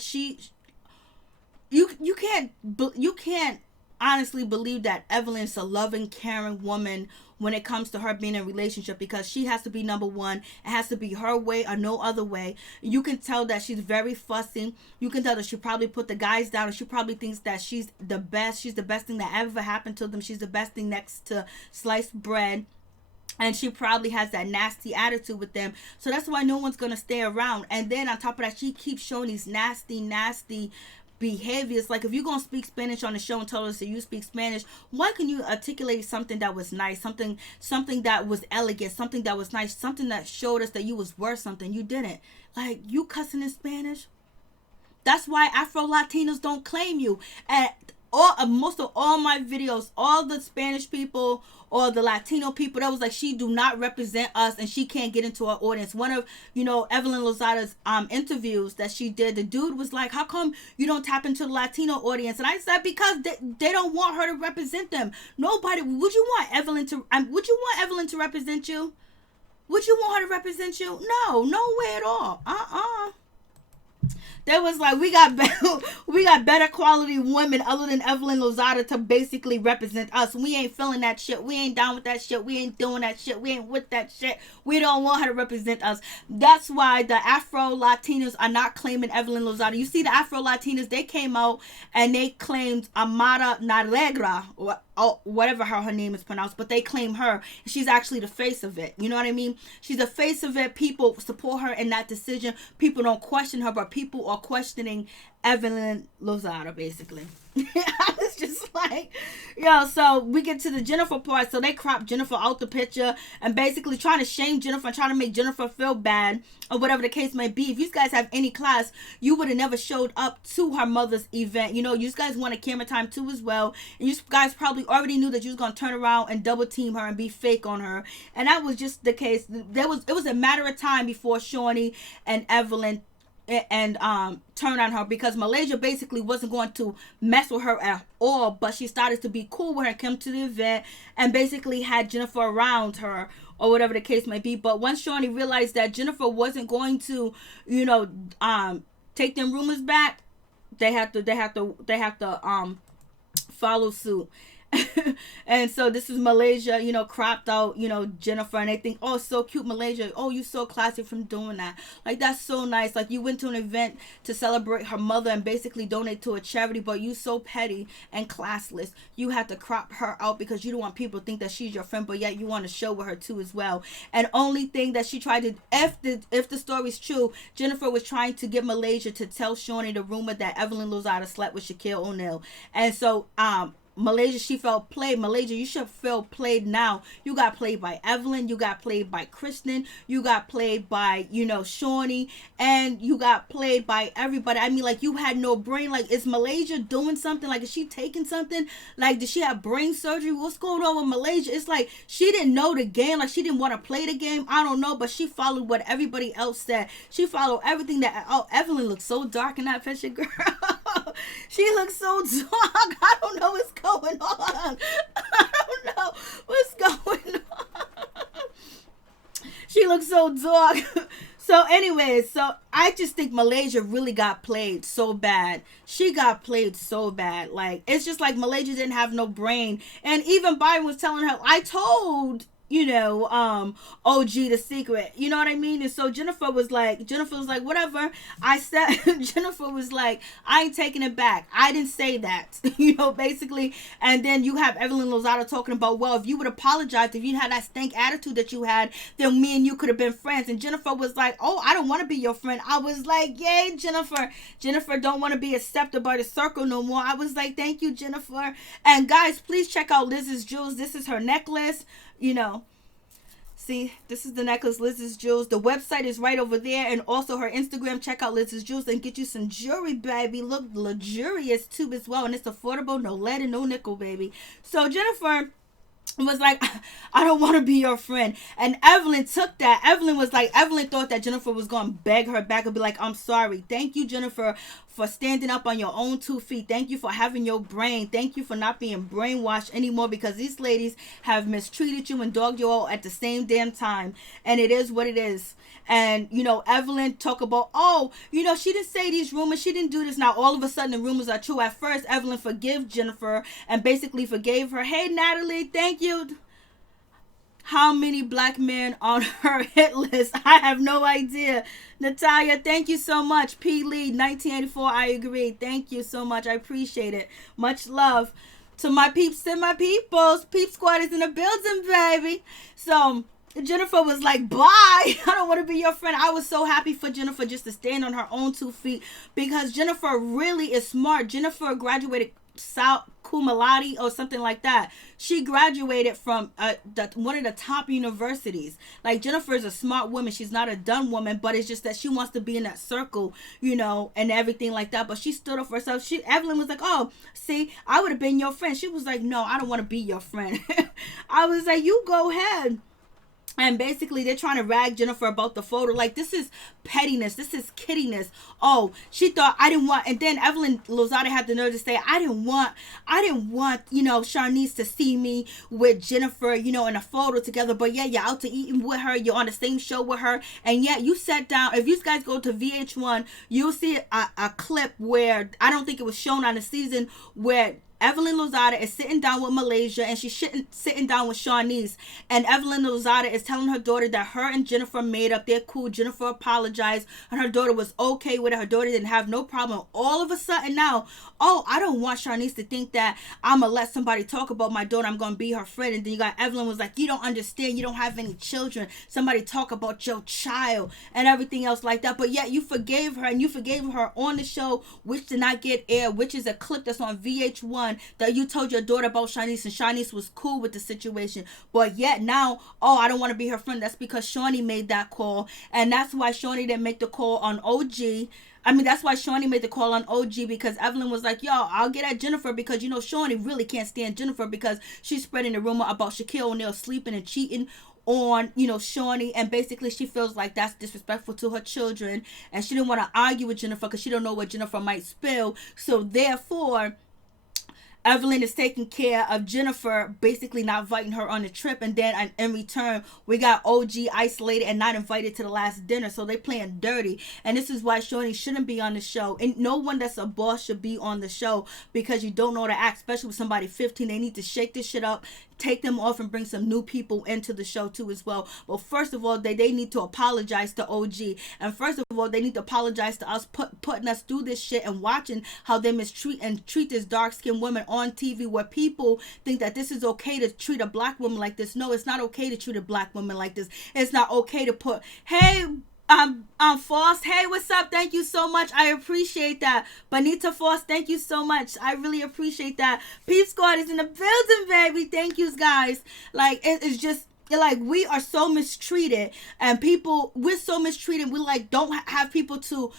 you can't honestly believe that Evelyn's a loving, caring woman when it comes to her being in a relationship, because she has to be number one. It has to be her way or no other way. You can tell that she's very fussy. You can tell that she probably put the guys down, and she probably thinks that she's the best. She's the best thing that ever happened to them. She's the best thing next to sliced bread. And she probably has that nasty attitude with them. So that's why no one's going to stay around. And then on top of that, she keeps showing these nasty behaviors. Like, if you're going to speak Spanish on the show and tell us that you speak Spanish, why can you articulate something that was nice, something that was elegant, something that was nice, something that showed us that you was worth something? You didn't. Like, you cussing in Spanish? That's why Afro-Latinos don't claim you. Most of all my videos, all the Spanish people or the Latino people, that was like, she do not represent us and she can't get into our audience. One of, you know, Evelyn Lozada's interviews that she did, the dude was like, how come you don't tap into the Latino audience? And I said, because they don't want her to represent them. Nobody. Would you want Evelyn to represent you? Would you want her to represent you? No way at all. There was like, we got better quality women other than Evelyn Lozada to basically represent us. We ain't feeling that shit. We ain't down with that shit. We ain't doing that shit. We ain't with that shit. We don't want her to represent us. That's why the Afro-Latinos are not claiming Evelyn Lozada. You see, the Afro-Latinas, they came out and they claimed Amara Naregra, or whatever her name is pronounced, but they claim her. She's actually the face of it. You know what I mean? She's the face of it. People support her in that decision. People don't question her, but people are questioning Evelyn Lozada, basically. I was just like, yo, so we get to the Jennifer part. So they crop Jennifer out the picture and basically trying to shame Jennifer and trying to make Jennifer feel bad or whatever the case may be. If you guys have any class, you would have never showed up to her mother's event. You know, you guys wanted camera time too as well. And you guys probably already knew that you was going to turn around and double team her and be fake on her. And that was just the case. It was a matter of time before Shawnee and Evelyn and turn on her, because Malaysia basically wasn't going to mess with her at all, but she started to be cool with her, come to the event and basically had Jennifer around her or whatever the case may be. But once Shawnee realized that Jennifer wasn't going to, you know, take them rumors back, they have to follow suit. And so this is Malaysia, you know, cropped out, you know, Jennifer, and they think, oh, so cute, Malaysia. Oh, you so classy from doing that. Like, that's so nice. Like, you went to an event to celebrate her mother and basically donate to a charity, but you so petty and classless. You had to crop her out because you don't want people to think that she's your friend, but yet you want to show with her too as well. And only thing that she tried to, if the story's true, Jennifer was trying to get Malaysia to tell Shawnee the rumor that Evelyn Lozada slept with Shaquille O'Neal. And so, Malaysia, she felt played. Malaysia, you should feel played now. You got played by Evelyn. You got played by Kristen. You got played by, you know, Shawnee. And you got played by everybody. I mean, like, you had no brain. Like, is Malaysia doing something? Like, is she taking something? Like, did she have brain surgery? What's going on with Malaysia? It's like, she didn't know the game. Like, she didn't want to play the game. I don't know. But she followed what everybody else said. She followed everything that, oh, Evelyn looks so dark in that picture, girl. She looks so dark. I don't know what's going on. I don't know what's going on. She looks so dark. So anyways, so I just think Malaysia really got played so bad. She got played so bad. Like, it's just like Malaysia didn't have no brain. And even Byron was telling her, I told OG the secret. You know what I mean? And so Jennifer was like, whatever. I said, Jennifer was like, I ain't taking it back. I didn't say that, basically. And then you have Evelyn Lozada talking about, well, if you would apologize, if you had that stank attitude that you had, then me and you could have been friends. And Jennifer was like, oh, I don't want to be your friend. I was like, yay, Jennifer. Jennifer don't want to be accepted by the circle no more. I was like, thank you, Jennifer. And guys, please check out Liz's jewels. This is her necklace. See, this is the necklace, Liz's jewels. The website is right over there, and also her Instagram. Check out Liz's jewels and get you some jewelry, baby. Look luxurious too as well, and it's affordable, no lead and no nickel, baby. So Jennifer was like, I don't want to be your friend. And Evelyn took that. Evelyn thought that Jennifer was going to beg her back and be like, I'm sorry. Thank you, Jennifer, for standing up on your own 2 feet. Thank you for having your brain. Thank you for not being brainwashed anymore, because these ladies have mistreated you and dogged you all at the same damn time. And it is what it is. And, Evelyn talk about, she didn't say these rumors. She didn't do this. Now, all of a sudden, the rumors are true. At first, Evelyn forgave Jennifer and basically forgave her. Hey, Natalie, thank you. How many black men on her hit list? I have no idea. Natalia, thank you so much. P. Lee, 1984, I agree. Thank you so much. I appreciate it. Much love to my peeps and my peoples. Peep Squad is in the building, baby. So Jennifer was like, bye. I don't want to be your friend. I was so happy for Jennifer just to stand on her own 2 feet, because Jennifer really is smart. Jennifer graduated cum laude or something like that. She graduated from one of the top universities. Like, Jennifer is a smart woman. She's not a dumb woman, but it's just that she wants to be in that circle, and everything like that. But she stood up for herself. Evelyn was like, oh, see, I would have been your friend. She was like, no, I don't want to be your friend. I was like, you go ahead. And basically, they're trying to rag Jennifer about the photo. Like, this is pettiness. This is kiddiness. Oh, she thought I didn't want. And then Evelyn Lozada had the nerve to say, I didn't want, Shaunie's to see me with Jennifer, in a photo together. But yeah, you're out to eating with her. You're on the same show with her. And yeah, you sat down. If you guys go to Vh1, you'll see a clip where, I don't think it was shown on the season, where Evelyn Lozada is sitting down with Malaysia, and she's sitting down with Shaunie's, and Evelyn Lozada is telling her daughter that her and Jennifer made up. They're cool. Jennifer apologized, and her daughter was okay with it. Her daughter didn't have no problem. All of a sudden now, I don't want Shaunie's to think that I'm gonna let somebody talk about my daughter. I'm gonna be her friend. And then you got Evelyn was like, you don't understand. You don't have any children. Somebody talk about your child and everything else like that. But yet you forgave her, and you forgave her on the show, which did not get aired, which is a clip that's on VH1, that you told your daughter about Shaunie's, and Shaunie's was cool with the situation. But yet now, I don't want to be her friend. That's because Shaunie made that call, and that's why Shaunie didn't make the call on OG. That's why Shaunie made the call on OG, because Evelyn was like, yo, I'll get at Jennifer, because, Shaunie really can't stand Jennifer, because she's spreading the rumor about ShaunieONeal sleeping and cheating on, Shaunie, and basically she feels like that's disrespectful to her children, and she didn't want to argue with Jennifer because she don't know what Jennifer might spill. So therefore, Evelyn is taking care of Jennifer, basically not inviting her on the trip. And then in return, we got OG isolated and not invited to the last dinner. So they playing dirty. And this is why Shaunie shouldn't be on the show. And no one that's a boss should be on the show, because you don't know how to act, especially with somebody 15. They need to shake this shit up, take them off, and bring some new people into the show too as well. But first of all, they need to apologize to OG. And first of all, they need to apologize to us putting us through this shit and watching how they mistreat and treat this dark-skinned woman on TV, where people think that this is okay to treat a black woman like this. No, it's not okay to treat a black woman like this. It's not okay to put, hey, I'm Foss. Hey, what's up? Thank you so much. I appreciate that. Bonita Foss, thank you so much. I really appreciate that. Peep Squad is in the building, baby. Thank you, guys. Like, it's just, like, we are so mistreated, and we're so mistreated. We don't have people to,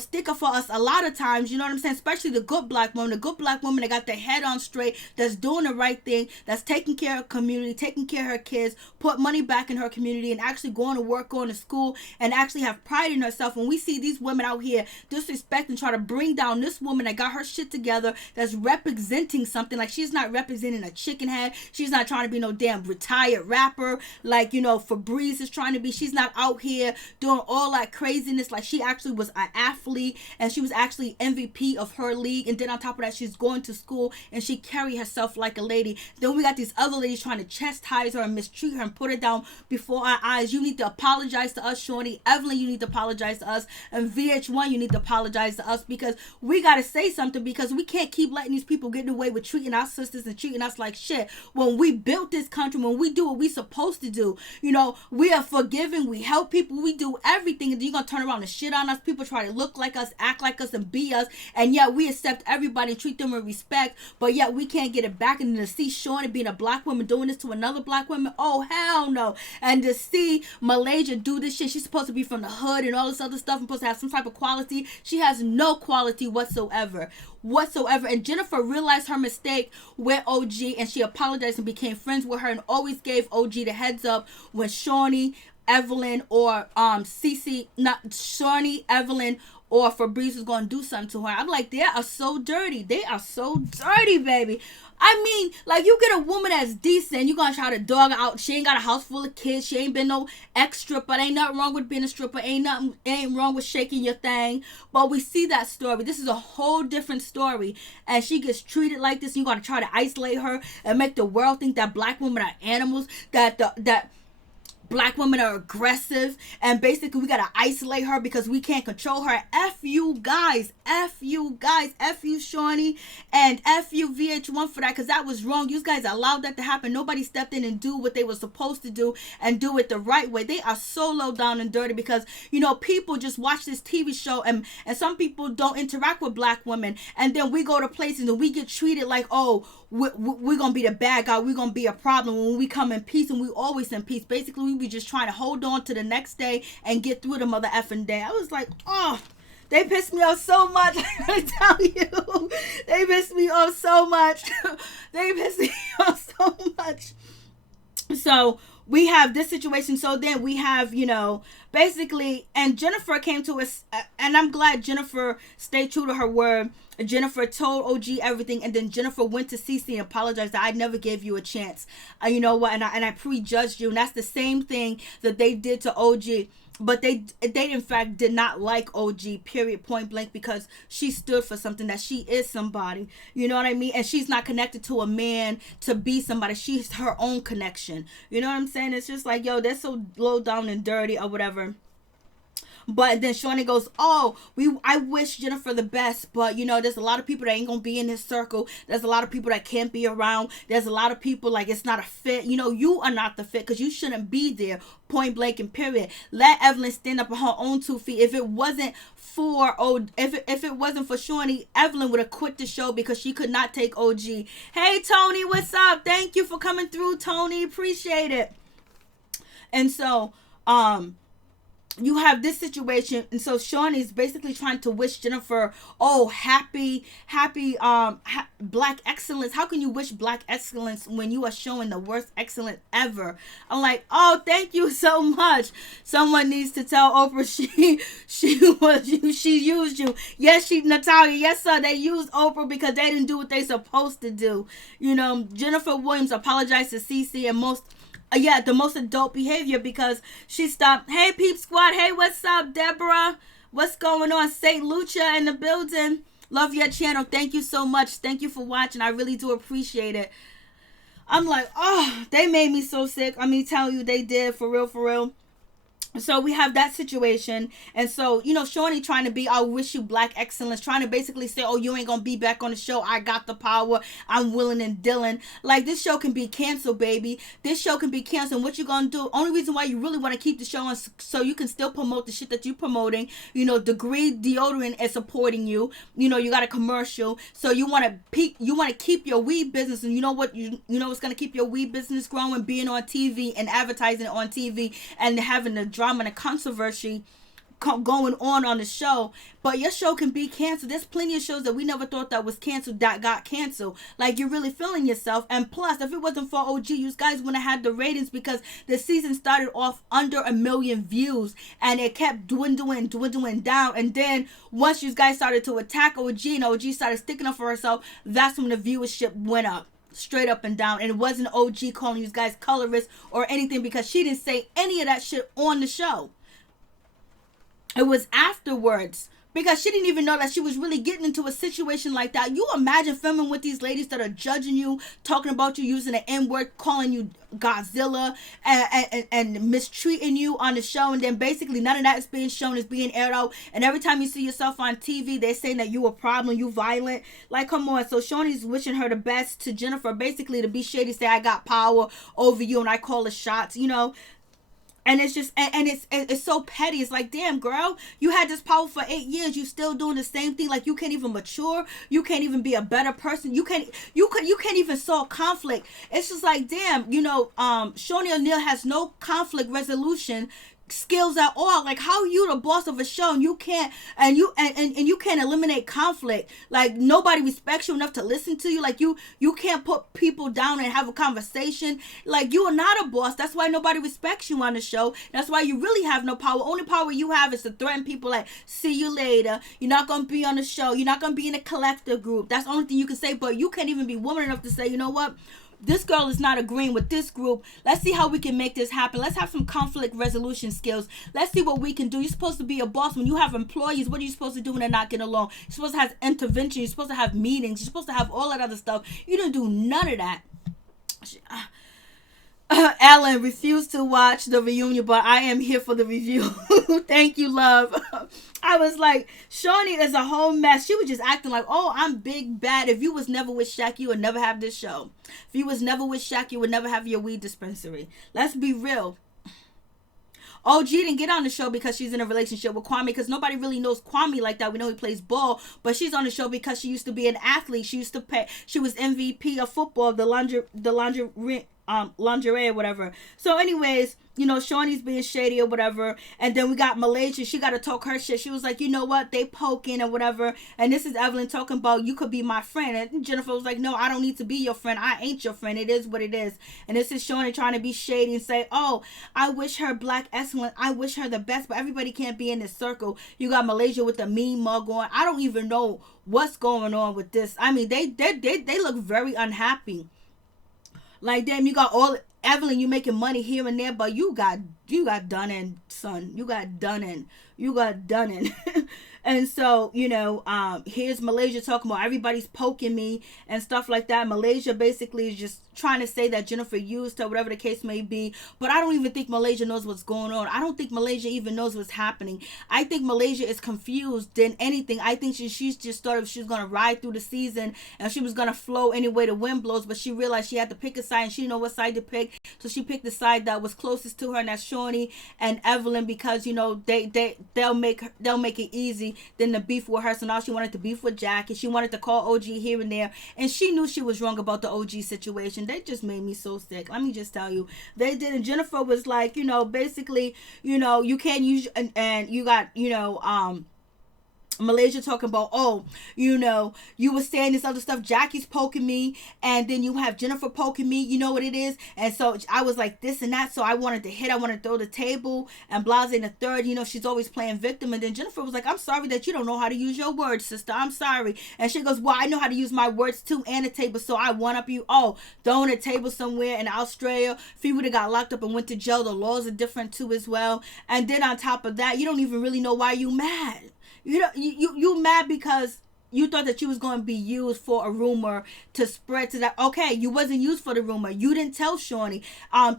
stick up for us a lot of times. You know what I'm saying? Especially the good black woman that got their head on straight, that's doing the right thing, that's taking care of her community, taking care of her kids, put money back in her community, and actually going to work, going to school, and actually have pride in herself. When we see these women out here disrespect and try to bring down this woman that got her shit together, that's representing something, like, she's not representing a chicken head. She's not trying to be no damn retired rapper Jennifer, like, Febreze is trying to be. She's not out here doing all that craziness. Like, she actually was an athlete, and she was actually MVP of her league. And then on top of that, she's going to school, and she carry herself like a lady. Then we got these other ladies trying to chastise her and mistreat her and put her down before our eyes. You need to apologize to us, Shawnee. Evelyn, you need to apologize to us. And Vh1, you need to apologize to us, because we got to say something, because we can't keep letting these people get away with treating our sisters and treating us like shit. When we built this country, when we do what we supposed to do, we are forgiving, we help people, we do everything, and then you're going to turn around and shit on us. People try to look like us, act like us, and be us, and yet we accept everybody and treat them with respect, but yet we can't get it back. And to see Shawnee being a black woman doing this to another black woman, oh hell no. And to see Malaysia do this shit, she's supposed to be from the hood and all this other stuff, and supposed to have some type of quality. She has no quality whatsoever. And Jennifer realized her mistake with OG, and she apologized and became friends with her, and always gave OG the heads up when Shawnee, Evelyn, or Shawnee, Evelyn, or Febreze was going to do something to her. I'm like, they are so dirty. They are so dirty, baby. I mean, like, you get a woman that's decent, you're going to try to dog her out. She ain't got a house full of kids. She ain't been no ex-stripper. Ain't nothing wrong with being a stripper. Ain't wrong with shaking your thing. But we see that story. This is a whole different story. And she gets treated like this. You're going to try to isolate her and make the world think that black women are animals, that black women are aggressive, and basically we gotta isolate her because we can't control her. F you guys, F you Shawnee, and F you Vh1 for that, because that was wrong. You guys allowed that to happen. Nobody stepped in and do what they were supposed to do and do it the right way. They are so low down and dirty, because people just watch this TV show, and some people don't interact with black women, and then we go to places and we get treated like, oh, we're gonna be the bad guy, we're gonna be a problem when we come in peace, and we always in peace. Basically, we be just trying to hold on to the next day and get through the mother effing day. I was like, oh, they pissed me off so much. I'm gonna tell you, they pissed me off so much. So we have this situation. So then we have, basically, and Jennifer came to us, and I'm glad Jennifer stayed true to her word. Jennifer told OG everything, and then Jennifer went to CC and apologized that I never gave you a chance. You know what? And I prejudged you, and that's the same thing that they did to OG. But they in fact did not like OG, period, point blank, because she stood for something, that she is somebody. You know what I mean? And she's not connected to a man to be somebody. She's her own connection. You know what I'm saying? It's just like, yo, they're so low down and dirty or whatever. But then Shawnee goes, oh, I wish Jennifer the best, but there's a lot of people that ain't gonna be in this circle. There's a lot of people that can't be around. There's a lot of people, like, it's not a fit. You are not the fit, because you shouldn't be there, point blank and period. Let Evelyn stand up on her own 2 feet. If it wasn't for if it wasn't for Shawnee, Evelyn would have quit the show, because she could not take OG. Hey Tony, what's up? Thank you for coming through, Tony. Appreciate it. And so you have this situation, and so Shawnee's basically trying to wish Jennifer, oh, happy black excellence. How can you wish black excellence when you are showing the worst excellence ever? I'm like, oh, thank you so much. Someone needs to tell Oprah she used you. Yes, Natalia, yes sir, they used Oprah because they didn't do what they supposed to do. Jennifer Williams apologized to CC, and the most adult behavior, because she stopped. Hey, Peep Squad. Hey, what's up, Deborah? What's going on? St. Lucia in the building. Love your channel. Thank you so much. Thank you for watching. I really do appreciate it. I'm like, oh, they made me so sick. I mean, tell you, they did, for real. So we have that situation. And so, Shawnee trying to be, I wish you black excellence, trying to basically say, oh, you ain't gonna be back on the show. I got the power. I'm willing and dealing. Like, this show can be canceled, baby. This show can be canceled. And what you gonna do? Only reason why you really want to keep the show on, so you can still promote the shit that you're promoting. Degree Deodorant is supporting you. You got a commercial. So you want to keep your weed business. And you know what? You know what's gonna keep your weed business growing? Being on TV and advertising on TV and having the drama and the controversy going on the show. But your show can be canceled. There's plenty of shows that we never thought that was canceled that got canceled. Like, you're really feeling yourself. And plus, if it wasn't for OG, you guys wouldn't have had the ratings, because the season started off under 1 million views, and it kept dwindling down. And then once you guys started to attack OG and OG started sticking up for herself, that's when the viewership went up. straight up and down. And it wasn't OG calling you guys colorist or anything, because she didn't say any of that shit on the show. It was afterwards, because she didn't even know that she was really getting into a situation like that. You imagine filming with these ladies that are judging you, talking about you, using the N-word, calling you Godzilla, and mistreating you on the show, and then basically none of that is being shown, is being aired out, and every time you see yourself on TV, they're saying that you a problem, you violent. Like, come on. So Shaunie's wishing her the best to Jennifer, basically to be shady, say I got power over you and I call the shots, you know. And it's just, and it's so petty. It's like, damn, girl, you had this power for 8 years. You still doing the same thing. Like, you can't even mature. You can't even be a better person. You can't even solve conflict. It's just like, damn, you know, ShaunieONeal has no conflict resolution skills at all. Like, how are you the boss of a show and you can't you can't eliminate conflict? Like, nobody respects you enough to listen to you. Like, you can't put people down and have a conversation. Like, you are not a boss. That's why nobody respects you on the show. That's why you really have no power. Only power you have is to threaten people, like, see you later, you're not gonna be on the show, you're not gonna be in a collective group. That's the only thing you can say. But you can't even be woman enough to say, you know what, this girl is not agreeing with this group. Let's see how we can make this happen. Let's have some conflict resolution skills. Let's see what we can do. You're supposed to be a boss. When you have employees, what are you supposed to do when they're not getting along? You're supposed to have intervention. You're supposed to have meetings. You're supposed to have all that other stuff. You didn't do none of that. Ellen refused to watch the reunion, but I am here for the review. Thank you, love. I was like, Shaunie is a whole mess. She was just acting like, oh, I'm big bad. If you was never with Shaq, you would never have this show. If you was never with Shaq, you would never have your weed dispensary. Let's be real. OG didn't get on the show because she's in a relationship with Kwame, because nobody really knows Kwame like that. We know he plays ball, but she's on the show because she used to be an athlete. She used to pay. She was MVP of football, the lingerie or whatever. So anyways, you know, Shaunie's being shady or whatever, and then we got Malaysia. She got to talk her shit. She was like, you know what, they poking or whatever, and this is Evelyn talking about, you could be my friend, and Jennifer was like, no, I don't need to be your friend. I ain't your friend. It is what it is. And this is Shaunie trying to be shady and say, oh, I wish her black excellence, I wish her the best, but everybody can't be in this circle. You got Malaysia with the mean mug on. I don't even know what's going on with this. I mean, they look very unhappy. Like, damn, you got all Evelyn, you making money here and there, but you got done in, son. You got done in. And so, you know, here's Malaysia talking about everybody's poking me and stuff like that. Malaysia basically is just trying to say that Jennifer used her, whatever the case may be. But I don't even think Malaysia knows what's going on. I don't think Malaysia even knows what's happening. I think Malaysia is confused than anything. I think she's just thought she was going to ride through the season and she was going to flow any way the wind blows. But she realized she had to pick a side and she didn't know what side to pick. So she picked the side that was closest to her, and that's Shaunie and Evelyn, because, you know, they'll make it easy than the beef with her. So now she wanted to beef with Jack, and she wanted to call OG here and there, and she knew she was wrong about the OG situation. They just made me so sick. Let me just tell you, they did. And Jennifer was like, you know, basically, you know, you can't use, and you got, you know, Malaysia talking about, oh, you know, you were saying this other stuff, Jackie's poking me, and then you have Jennifer poking me, you know what it is. And so I was like this and that, so I wanted to hit, I wanted to throw the table, and Blase in the third, you know, she's always playing victim. And then Jennifer was like, I'm sorry that you don't know how to use your words, sister, I'm sorry. And she goes, well, I know how to use my words too, and a table, so I one up you. Oh, throwing a table somewhere in Australia, if he would have got locked up and went to jail, the laws are different too as well. And then on top of that, you don't even really know why you mad. You mad because you thought that you was going to be used for a rumor to spread to that. Okay, you wasn't used for the rumor. You didn't tell Shaunie.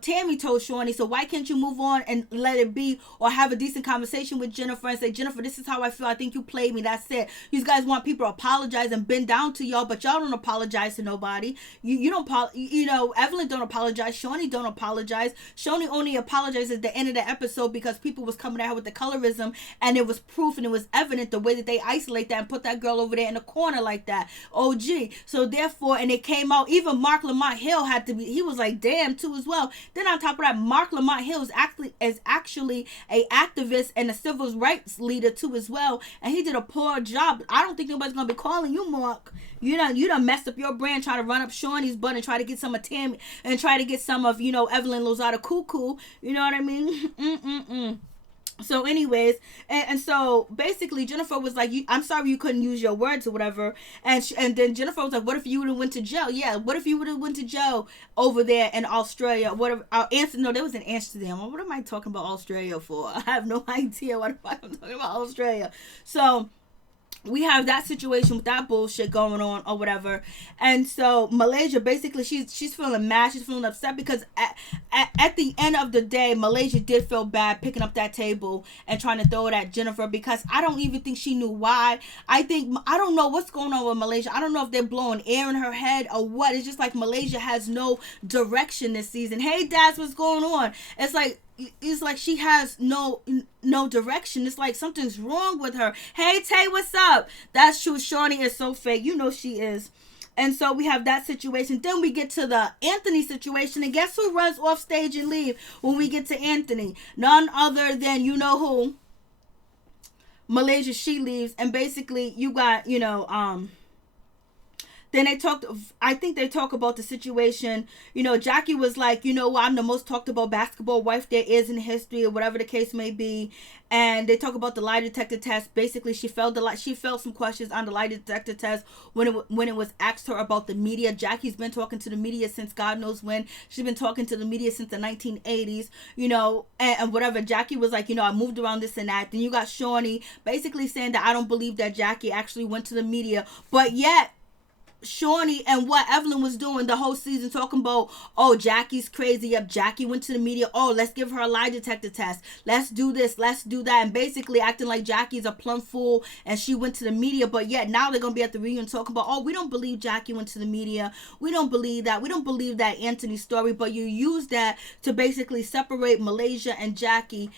Tammy told Shaunie, so why can't you move on and let it be, or have a decent conversation with Jennifer and say, Jennifer, this is how I feel. I think you played me. That's it. You guys want people to apologize and bend down to y'all, but y'all don't apologize to nobody. You don't, you know, Evelyn don't apologize. Shaunie don't apologize. Shaunie only apologized at the end of the episode because people was coming at her with the colorism, and it was proof and it was evident the way that they isolate that and put that girl over there in a corner like that. OG. So therefore, and it came out, even Mark Lamont Hill had to be, he was like, damn, too, as well. Then on top of that, Mark Lamont Hill is actually a activist and a civil rights leader too as well, and he did a poor job. I don't think nobody's gonna be calling you, Mark. You done messed up your brand trying to run up Shaunie's butt and try to get some of Tammy and try to get some of, you know, Evelyn Lozada Cuckoo. You know what I mean? So anyways, and so basically Jennifer was like, I'm sorry you couldn't use your words or whatever. And then Jennifer was like, what if you would have went to jail? Yeah, what if you would have went to jail over there in Australia? What if no, there was an Amsterdam. What am I talking about Australia for? I have no idea what I'm talking about Australia. So we have that situation with that bullshit going on or whatever. And so Malaysia, basically, she's feeling mad, she's feeling upset because at the end of the day, Malaysia did feel bad picking up that table and trying to throw it at Jennifer, because I don't even think she knew why. I don't know what's going on with Malaysia. I don't know if they're blowing air in her head or what. It's just like Malaysia has no direction this season. Hey Daz, what's going on? It's like she has no direction. It's like something's wrong with her. Hey Tay, what's up? That's true. Shawnee is so fake. You know she is. And so we have that situation. Then we get to the Anthony situation, and guess who runs off stage and leave when we get to Anthony? None other than you know who. Malaysia. She leaves, and basically you got then I think they talk about the situation. Jackie was like, I'm the most talked about basketball wife there is in history, or whatever the case may be. And they talk about the lie detector test. Basically, she failed some questions on the lie detector test when it was asked her about the media. Jackie's been talking to the media since God knows when. She's been talking to the media since the 1980s, and whatever. Jackie was like, I moved around this and that. Then you got Shawnee basically saying that I don't believe that Jackie actually went to the media, but yet Shawnee and what Evelyn was doing the whole season, talking about, oh, Jackie's crazy. Yep, Jackie went to the media. Oh, let's give her a lie detector test. Let's do this. Let's do that. And basically acting like Jackie's a plumb fool and she went to the media. But yet now they're going to be at the reunion talking about, oh, we don't believe Jackie went to the media. We don't believe that. We don't believe that Anthony story. But you use that to basically separate Malaysia and Jackie.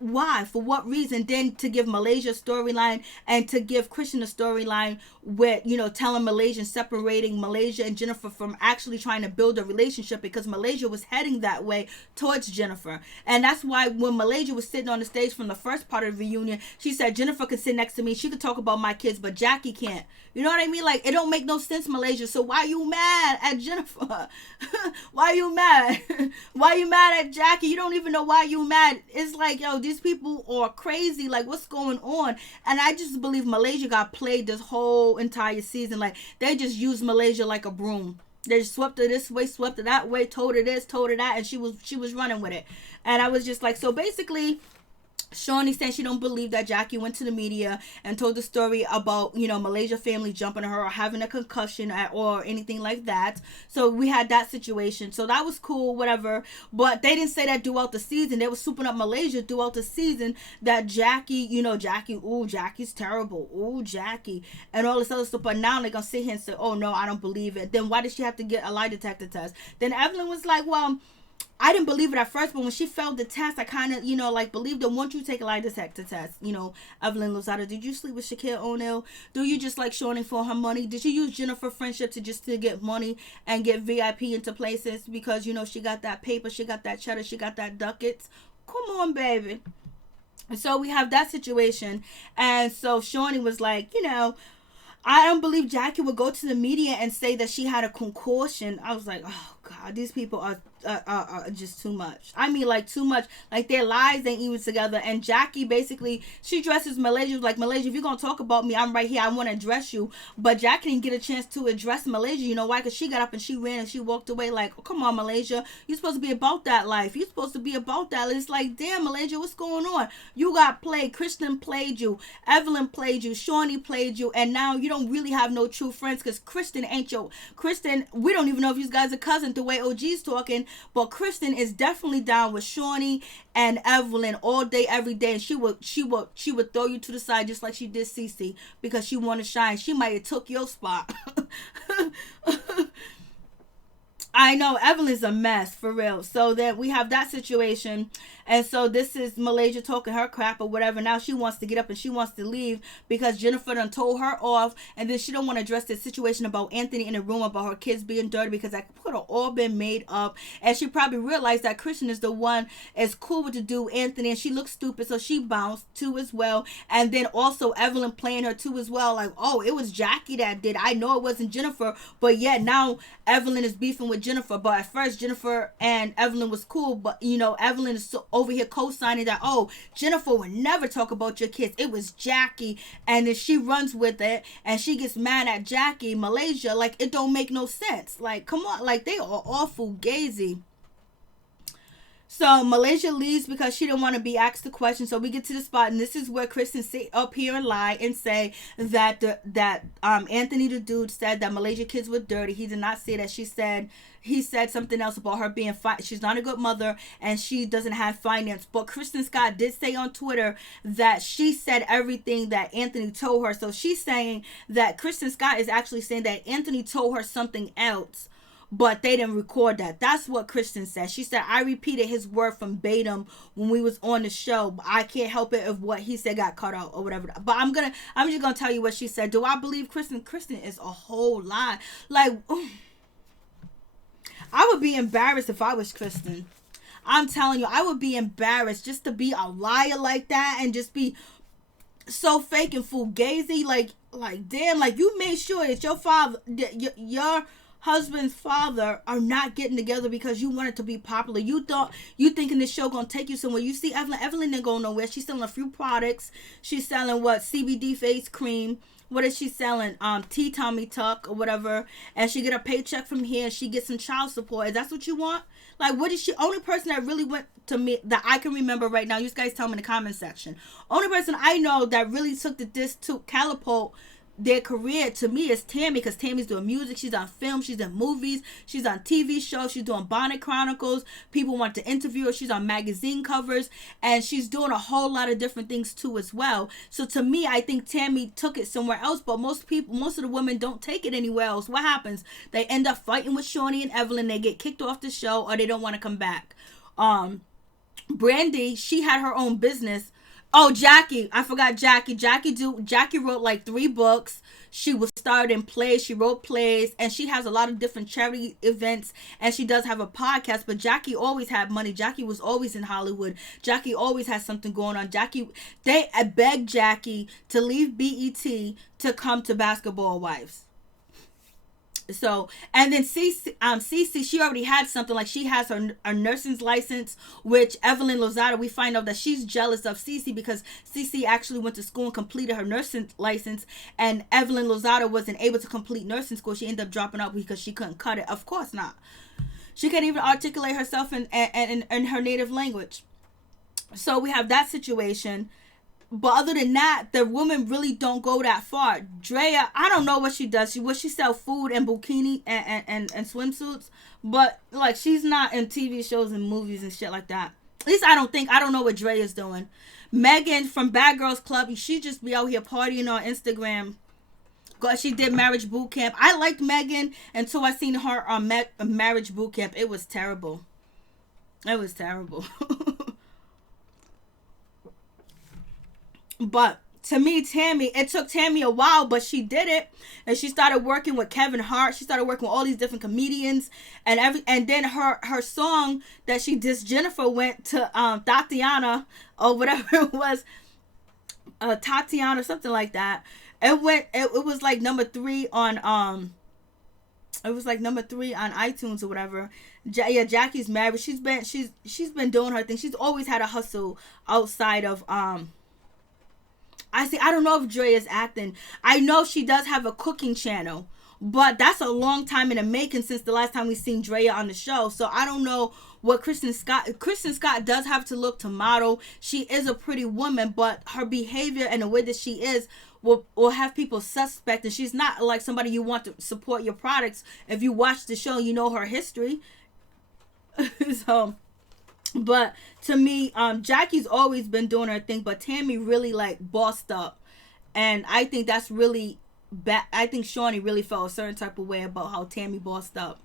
Why? For what reason? Then to give Malaysia a storyline and to give Christian a storyline with, telling Malaysia, separating Malaysia and Jennifer from actually trying to build a relationship, because Malaysia was heading that way towards Jennifer. And that's why when Malaysia was sitting on the stage from the first part of the reunion, she said, Jennifer can sit next to me. She could talk about my kids, but Jackie can't. You know what I mean? Like, it don't make no sense, Malaysia. So why you mad at Jennifer? Why you mad? Why you mad at Jackie? You don't even know why you mad. It's like, yo, these people are crazy. Like, what's going on? And I just believe Malaysia got played this whole entire season. Like, they just used Malaysia like a broom. They just swept her this way, swept her that way, told her this, told her that, and she was running with it. And I was just like, so basically, Shawnee said she don't believe that Jackie went to the media and told the story about, Malaysia family jumping her or having a concussion or anything like that. So we had that situation. So that was cool, whatever. But they didn't say that throughout the season. They were souping up Malaysia throughout the season that Jackie, Jackie, ooh, Jackie's terrible. Ooh, Jackie. And all this other stuff. But now they're going to sit here and say, oh, no, I don't believe it. Then why did she have to get a lie detector test? Then Evelyn was like, well, I didn't believe it at first, but when she failed the test, I kind of, believed her. Once you take a lie detector test, Evelyn Lozada, did you sleep with ShaunieONeal? Do you just like Shawnee for her money? Did you use Jennifer friendship to get money and get VIP into places because, she got that paper, she got that cheddar, she got that ducats? Come on, baby. And so we have that situation. And so Shawnee was like, I don't believe Jackie would go to the media and say that she had a concussion. I was like, oh, God, these people are just too much. I mean, like, too much. Like, their lives ain't even together. And Jackie, basically, she dresses Malaysia like, Malaysia, if you're going to talk about me, I'm right here. I want to address you. But Jackie didn't get a chance to address Malaysia. You know why? Because she got up and she ran and she walked away like, oh, come on, Malaysia. You're supposed to be about that life. You're supposed to be about that. It's like, damn, Malaysia, what's going on? You got played. Kristen played you. Evelyn played you. Shawnee played you. And now you don't really have no true friends because Kristen ain't your... Kristen, we don't even know if you guys are cousins the way OG's talking. But Kristen is definitely down with Shawnee and Evelyn all day, every day. And she would throw you to the side just like she did Cece because she want to shine. She might have took your spot. I know Evelyn's a mess for real. So then we have that situation. And so this is Malaysia talking her crap or whatever. Now she wants to get up and she wants to leave because Jennifer done told her off. And then she don't want to address the situation about Anthony in the room about her kids being dirty because that could have all been made up. And she probably realized that Christian is the one is cool with the dude Anthony. And she looks stupid. So she bounced too as well. And then also Evelyn playing her too as well. Like, oh, it was Jackie that did. I know it wasn't Jennifer. But yet now Evelyn is beefing with with Jennifer, but at first Jennifer and Evelyn was cool, but Evelyn is over here co-signing that, oh, Jennifer would never talk about your kids, it was Jackie, and then she runs with it and she gets mad at Jackie. Malaysia, like, it don't make no sense. Like, come on, like, they are awful gazy. So Malaysia leaves because she didn't want to be asked the question. So we get to the spot, and this is where Kristen sit up here and lie and say that Anthony the dude said that Malaysia kids were dirty. He did not say that. He said something else about her being she's not a good mother and she doesn't have finance. But Kristen Scott did say on Twitter that she said everything that Anthony told her. So she's saying that Kristen Scott is actually saying that Anthony told her something else, but they didn't record that. That's what Kristen said. She said, I repeated his word from verbatim when we was on the show, but I can't help it if what he said got cut out or whatever. But I'm just gonna tell you what she said. Do I believe Kristen? Kristen is a whole lie. Like, I would be embarrassed if I was Kristen. I'm telling you, I would be embarrassed just to be a liar like that and just be so fake and fugazi. Like damn, like, you made sure that your father, your husband's father are not getting together because you wanted to be popular. You thinking this show gonna take you somewhere. You see Evelyn didn't go nowhere. She's selling a few products. She's selling CBD face cream. What is she selling? Tea Tommy Tuck or whatever. And she get a paycheck from here and she gets some child support. Is that what you want? Like, what is she? Only person that really went to me that I can remember right now, you guys tell me in the comment section. Only person I know that really took this to catapult their career to me is Tammy, because Tammy's doing music, she's on film, she's in movies, she's on TV shows, she's doing Bonnet Chronicles, people want to interview her, she's on magazine covers, and she's doing a whole lot of different things too as well. So to me, I think Tammy took it somewhere else, but most of the women don't take it anywhere else. What happens? They end up fighting with Shawnee and Evelyn, they get kicked off the show, or they don't want to come back. Brandy, she had her own business. Oh, Jackie. I forgot Jackie. Jackie wrote like 3 books. She was starred in plays. She wrote plays. And she has a lot of different charity events. And she does have a podcast. But Jackie always had money. Jackie was always in Hollywood. Jackie always had something going on. They begged Jackie to leave BET to come to Basketball Wives. So, and then Cece, she already had something, like she has her nursing's license, which Evelyn Lozada, we find out that she's jealous of Cece because Cece actually went to school and completed her nursing license, and Evelyn Lozada wasn't able to complete nursing school. She ended up dropping out because she couldn't cut it. Of course not. She can't even articulate herself in her native language. So we have that situation. But other than that, the women really don't go that far. Drea, I don't know what she does. She sell food and bikini and swimsuits. But, like, she's not in TV shows and movies and shit like that. At least I don't know what Drea's doing. Megan from Bad Girls Club, she just be out here partying on Instagram. She did Marriage Boot Camp. I liked Megan until I seen her on Marriage Boot Camp. It was terrible. It was terrible. But to me, it took Tammy a while, but she did it. And she started working with Kevin Hart. She started working with all these different comedians. And then her song that she dissed Jennifer went to Tatiana or whatever it was. Tatiana, something like that. It was like number 3 on it was like number 3 on iTunes or whatever. Jackie's married. She's been doing her thing. She's always had a hustle outside of I don't know if Dre is acting. I know she does have a cooking channel, but that's a long time in the making since the last time we seen Drea on the show. So I don't know what Kristen Scott does have to look to model. She is a pretty woman, but her behavior and the way that she is will have people suspect, and she's not like somebody you want to support your products. If you watch the show, you know her history. So, but to me, Jackie's always been doing her thing, but Tammy really like bossed up, and I think that's really bad. I think Shawnee really felt a certain type of way about how Tammy bossed up.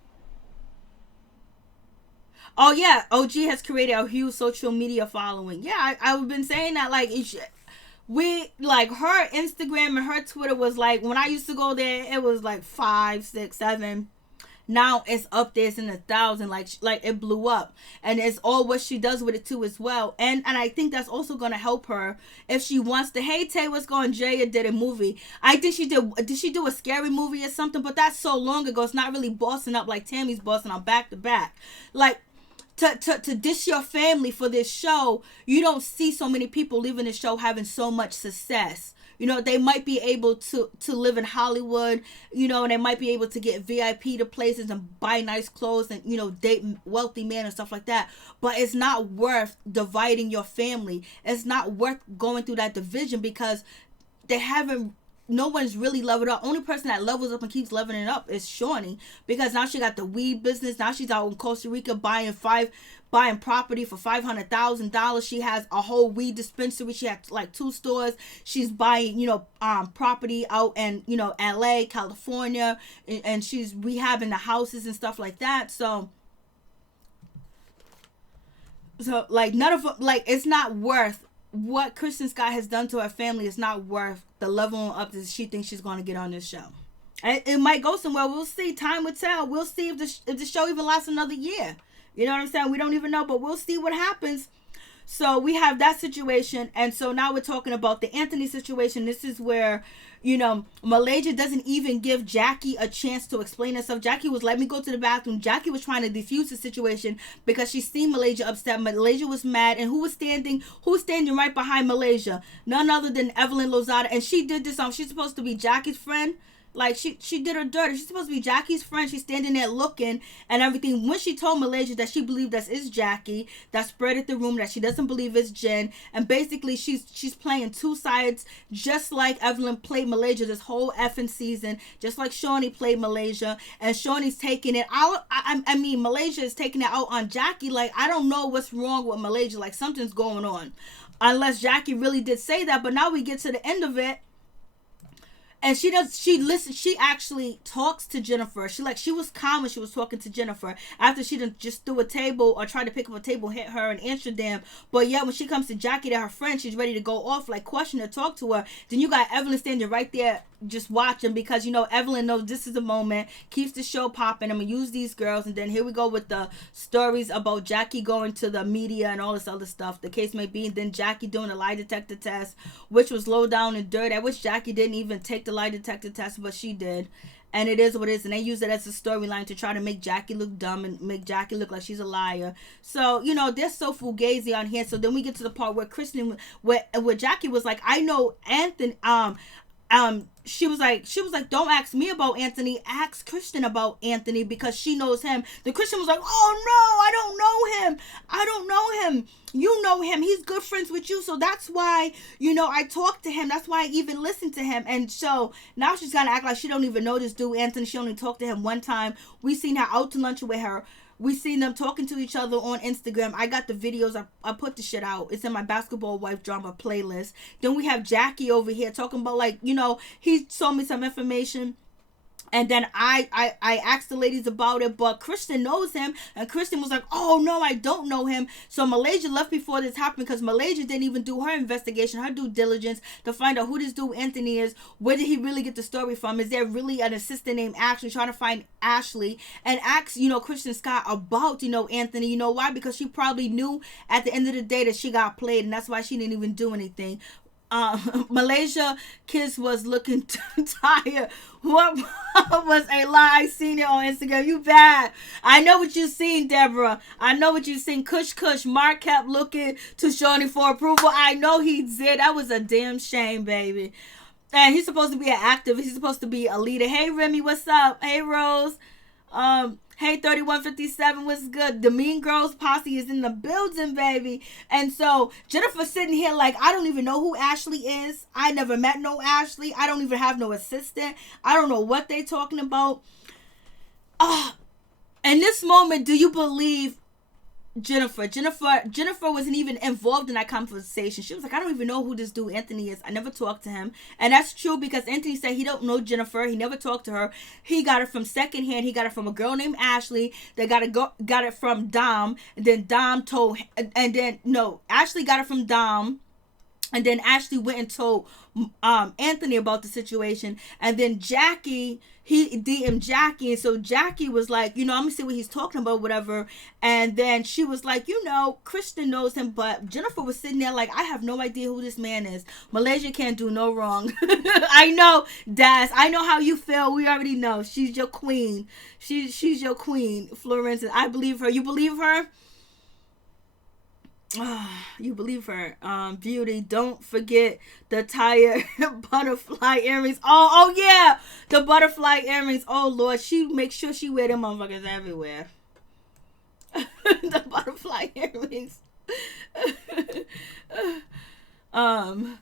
Oh yeah, OG has created a huge social media following. Yeah, I've been saying that, like, we like her Instagram and her Twitter was like, when I used to go there, it was like 5, 6, 7. now it's up there, it's in 1,000, like it blew up, and it's all what she does with it too as well. And I think that's also gonna help her if she wants to. Hey Tay, what's going? Jaya did a movie. I think she did she do a scary movie or something? But that's so long ago. It's not really bossing up like Tammy's bossing up back to back. Like, to dish your family for this show, you don't see so many people leaving the show having so much success. You know, they might be able to live in Hollywood, you know, and they might be able to get VIP to places and buy nice clothes and, you know, date wealthy men and stuff like that. But it's not worth dividing your family. It's not worth going through that division, because they haven't, no one's really leveled up. Only person that levels up and keeps leveling it up is Shawnee, because now she got the weed business. Now she's out in Costa Rica buying property for $500,000. She has a whole weed dispensary. She has like 2 stores. She's buying, you know, property out in, you know, LA, California, and she's rehabbing the houses and stuff like that. So like, none of, like, it's not worth what Kristen Scott has done to her family. Is not worth the level up that she thinks she's going to get on this show. And it might go somewhere. We'll see. Time will tell. We'll see if the show even lasts another year. You know what I'm saying? We don't even know, but we'll see what happens. So we have that situation. And so now we're talking about the Anthony situation. This is where, you know, Malaysia doesn't even give Jackie a chance to explain herself. Jackie was, let me go to the bathroom. Jackie was trying to defuse the situation because she seen Malaysia upset. Malaysia was mad. And who was standing right behind Malaysia? None other than Evelyn Lozada. And she did this. She's supposed to be Jackie's friend. Like, she did her dirty. She's supposed to be Jackie's friend. She's standing there looking and everything. When she told Malaysia that she believed that is Jackie, that spread at the room, that she doesn't believe it's Jen. And basically, she's playing 2 sides, just like Evelyn played Malaysia this whole effing season, just like Shawnee played Malaysia. And Shawnee's taking it out. I mean, Malaysia is taking it out on Jackie. Like, I don't know what's wrong with Malaysia. Like, something's going on. Unless Jackie really did say that. But now we get to the end of it. And she actually talks to Jennifer. She was calm when she was talking to Jennifer after she done just threw a table or tried to pick up a table, hit her in Amsterdam. But yet when she comes to Jackie, to her friend, she's ready to go off, like question her, talk to her. Then you got Evelyn standing right there just watching, because, you know, Evelyn knows this is the moment, keeps the show popping. I'm gonna use these girls. And then here we go with the stories about Jackie going to the media and all this other stuff, the case may be. And then Jackie doing a lie detector test, which was low down and dirty. I wish Jackie didn't even take the lie detector test, but she did. And it is what it is. And they use it as a storyline to try to make Jackie look dumb and make Jackie look like she's a liar. So, you know, they're so fugazi on here. So then we get to the part where Kristen, where Jackie was like, I know Anthony, she was like, don't ask me about Anthony, ask Kristen about Anthony, because she knows him. The Kristen was like, oh no, I don't know him. You know him. He's good friends with you. So that's why, you know, I talked to him. That's why I even listened to him. And so now she's gonna act like she don't even know this dude, Anthony. She only talked to him one time. We seen her out to lunch with her. We seen them talking to each other on Instagram. I got the videos. I put the shit out. It's in my Basketball Wife Drama playlist. Then we have Jackie over here talking about, like, you know, he told me some information. And then I asked the ladies about it, but Kristen knows him. And Kristen was like, oh, no, I don't know him. So Malaysia left before this happened, because Malaysia didn't even do her investigation, her due diligence to find out who this dude Anthony is. Where did he really get the story from? Is there really an assistant named Ashley? Trying to find Ashley and ask, you know, Kristen Scott about, you know, Anthony. You know why? Because she probably knew at the end of the day that she got played, and that's why she didn't even do anything. Malaysia kids was looking tired. What was a lie? I seen it on Instagram. You bad. I know what you seen, Deborah. I know what you seen. Kush. Mark kept looking to Shawnee for approval. I know he did. That was a damn shame, baby. And he's supposed to be an activist. He's supposed to be a leader. Hey, Remy, what's up? Hey, Rose. Hey, 3157, what's good? The Mean Girls posse is in the building, baby. And so Jennifer sitting here like, I don't even know who Ashley is. I never met no Ashley. I don't even have no assistant. I don't know what they talking about. In this moment, do you believe Jennifer wasn't even involved in that conversation. She was like, I don't even know who this dude Anthony is. I never talked to him. And that's true, because Anthony said he don't know Jennifer. He never talked to her. He got it from secondhand. He got it from a girl named Ashley. They got it from Dom. And then Ashley got it from Dom. And then Ashley went and told Anthony about the situation. And then Jackie, he DM'd Jackie. And so Jackie was like, I'm going to see what he's talking about, whatever. And then she was like, Kristen knows him. But Jennifer was sitting there like, I have no idea who this man is. Malaysia can't do no wrong. I know, Daz. I know how you feel. We already know. She's your queen. She's your queen, Florence. I believe her. You believe her? You believe her. Beauty, don't forget the tire butterfly earrings. Oh yeah, the butterfly earrings. Oh Lord, she makes sure she wear them motherfuckers everywhere. The butterfly earrings. Janine,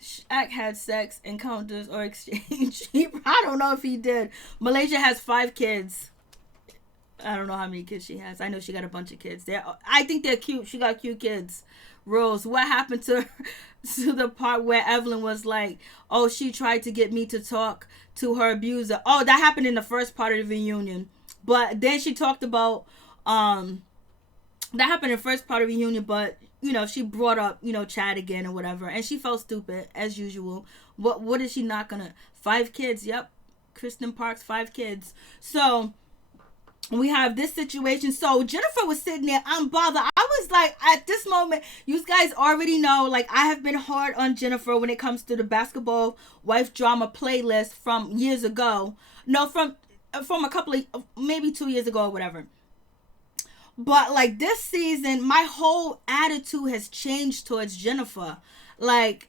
Shaq had sex encounters or exchange. I don't know if he did. Malaysia has 5 kids. I don't know how many kids she has. I know she got a bunch of kids. I think they're cute. She got cute kids. Rose, what happened to the part where Evelyn was like, oh, she tried to get me to talk to her abuser? Oh, that happened in the first part of the reunion. But then she talked about, that happened in the first part of the reunion, but, she brought up, Chad again or whatever. And she felt stupid, as usual. What is she not gonna? 5 kids, yep. Kristen Parks, 5 kids. So we have this situation. So Jennifer was sitting there unbothered. I was like, at this moment, you guys already know, like, I have been hard on Jennifer when it comes to the basketball wife drama playlist from years ago. No, from a couple of, maybe 2 years ago or whatever. But like this season, my whole attitude has changed towards Jennifer. Like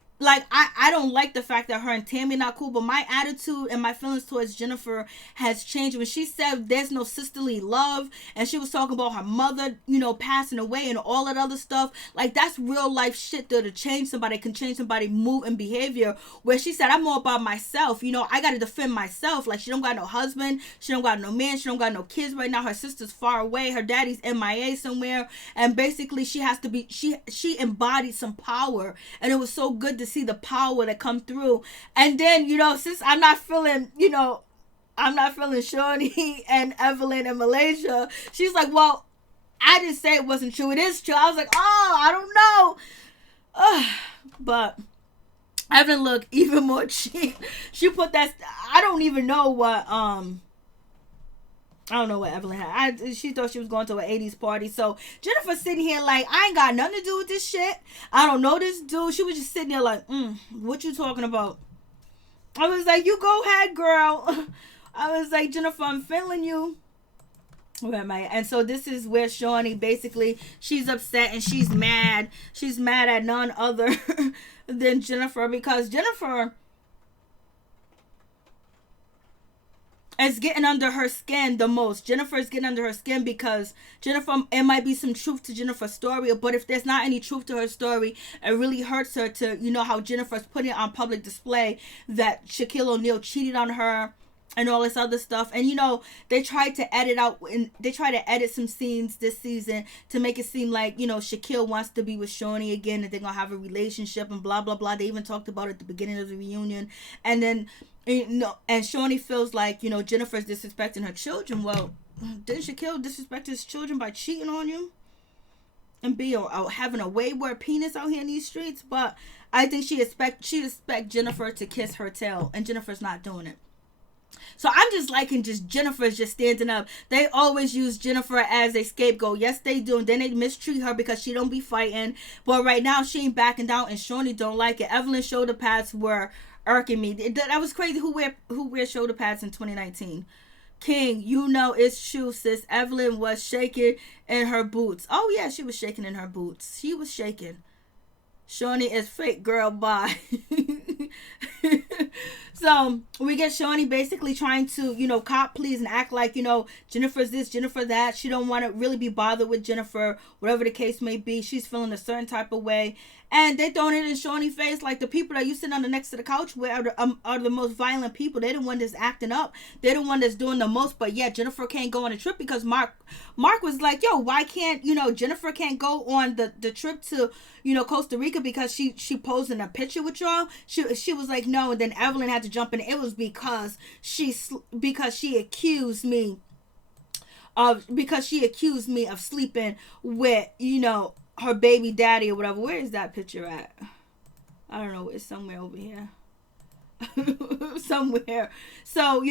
I don't like the fact that her and Tammy are not cool, but my attitude and my feelings towards Jennifer has changed. When she said there's no sisterly love, and she was talking about her mother, passing away and all that other stuff, like that's real life shit that to change somebody, can change somebody's mood and behavior. Where she said, I'm all about myself, I gotta defend myself. Like, she don't got no husband, she don't got no man, she don't got no kids right now, her sister's far away, her daddy's MIA somewhere, and basically she has to be, she embodied some power, and it was so good to see the power that come through. And then, since I'm not feeling Shawnee and Evelyn and Malaysia, she's like, well, I didn't say it wasn't true. It is true. I was like, oh, I don't know. But Evelyn looked even more cheap. She put that, I don't even know what, I don't know what Evelyn had. She thought she was going to an 80s party. So Jennifer sitting here like, I ain't got nothing to do with this shit. I don't know this dude. She was just sitting there like, what you talking about? I was like, you go ahead, girl. I was like, Jennifer, I'm feeling you. Where am I? And so this is where Shawnee, basically, she's upset and she's mad. She's mad at none other than Jennifer, because Jennifer is getting under her skin the most. Jennifer is getting under her skin because Jennifer, it might be some truth to Jennifer's story, but if there's not any truth to her story, it really hurts her to, how Jennifer's putting it on public display that Shaquille O'Neal cheated on her and all this other stuff. And they tried to edit some scenes this season to make it seem like, Shaquille wants to be with Shawnee again, and they're gonna have a relationship and blah blah blah. They even talked about it at the beginning of the reunion. And then and Shawnee feels like, Jennifer's disrespecting her children. Well, didn't Shaquille disrespect his children by cheating on you and having a wayward penis out here in these streets? But I think she expect Jennifer to kiss her tail, and Jennifer's not doing it. So I'm just liking Jennifer's just standing up. They always use Jennifer as a scapegoat. Yes, they do. And then they mistreat her because she don't be fighting. But right now, she ain't backing down, and Shawnee don't like it. Evelyn's shoulder pads were irking me. That was crazy. Who wear shoulder pads in 2019? King, it's true, sis. Evelyn was shaking in her boots. Oh, yeah, she was shaking in her boots. She was shaking. Shawnee is fake, girl. Bye. So we get Shawnee basically trying to, cop please and act like, Jennifer's this, Jennifer that. She don't want to really be bothered with Jennifer, whatever the case may be. She's feeling a certain type of way. And they throwing it in Shawnee's face like the people that you sit on the next to the couch with are the most violent people. They're the one that's acting up. They're the one that's doing the most. But yeah, Jennifer can't go on a trip because Mark was like, yo, why can't, Jennifer can't go on the trip to, Costa Rica because she posed in a picture with y'all. She was like, no. And then Evelyn had to jump in. It was because she accused me of sleeping with, her baby daddy or whatever. Where is that picture at? I don't know. It's somewhere over here. Somewhere. So,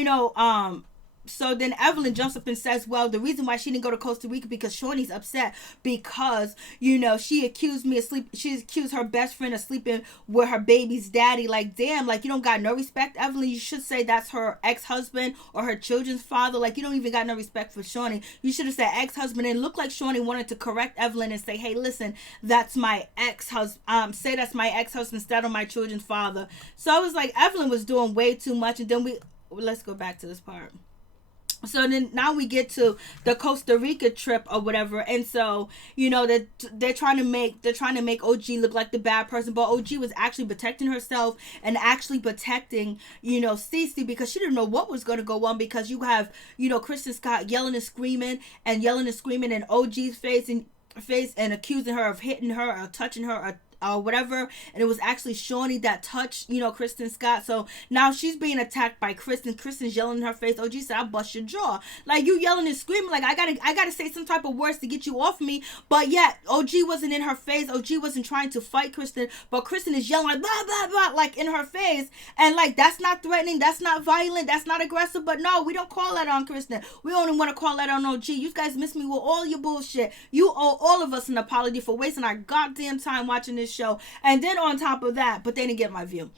so then Evelyn jumps up and says, well, the reason why she didn't go to Costa Rica because Shaunie's upset because, she accused her best friend of sleeping with her baby's daddy. Like, damn, like, you don't got no respect, Evelyn. You should say that's her ex-husband or her children's father. Like, you don't even got no respect for Shaunie. You should have said ex-husband. And it looked like Shaunie wanted to correct Evelyn and say, hey, listen, that's my ex-husband. Say that's my ex-husband instead of my children's father. So I was like, Evelyn was doing way too much. And then let's go back to this part. So then now we get to the Costa Rica trip or whatever, and so that they're trying to make OG look like the bad person, but OG was actually protecting herself and actually protecting Cece, because she didn't know what was going to go on, because you have Kristen Scott yelling and screaming in OG's face and accusing her of hitting her or touching her or whatever, and it was actually Shaunie that touched Kristen Scott. So now she's being attacked by Kristen's yelling in her face. OG said, I'll bust your jaw. Like, you yelling and screaming, like, I gotta say some type of words to get you off me, but yet OG wasn't in her face. OG wasn't trying to fight Kristen, but Kristen is yelling like blah blah blah, like in her face, and like, that's not threatening, that's not violent, that's not aggressive. But no, we don't call that on Kristen. We only want to call that on OG. You guys miss me with all your bullshit. You owe all of us an apology for wasting our goddamn time watching this show. And then on top of that, but they didn't get my view.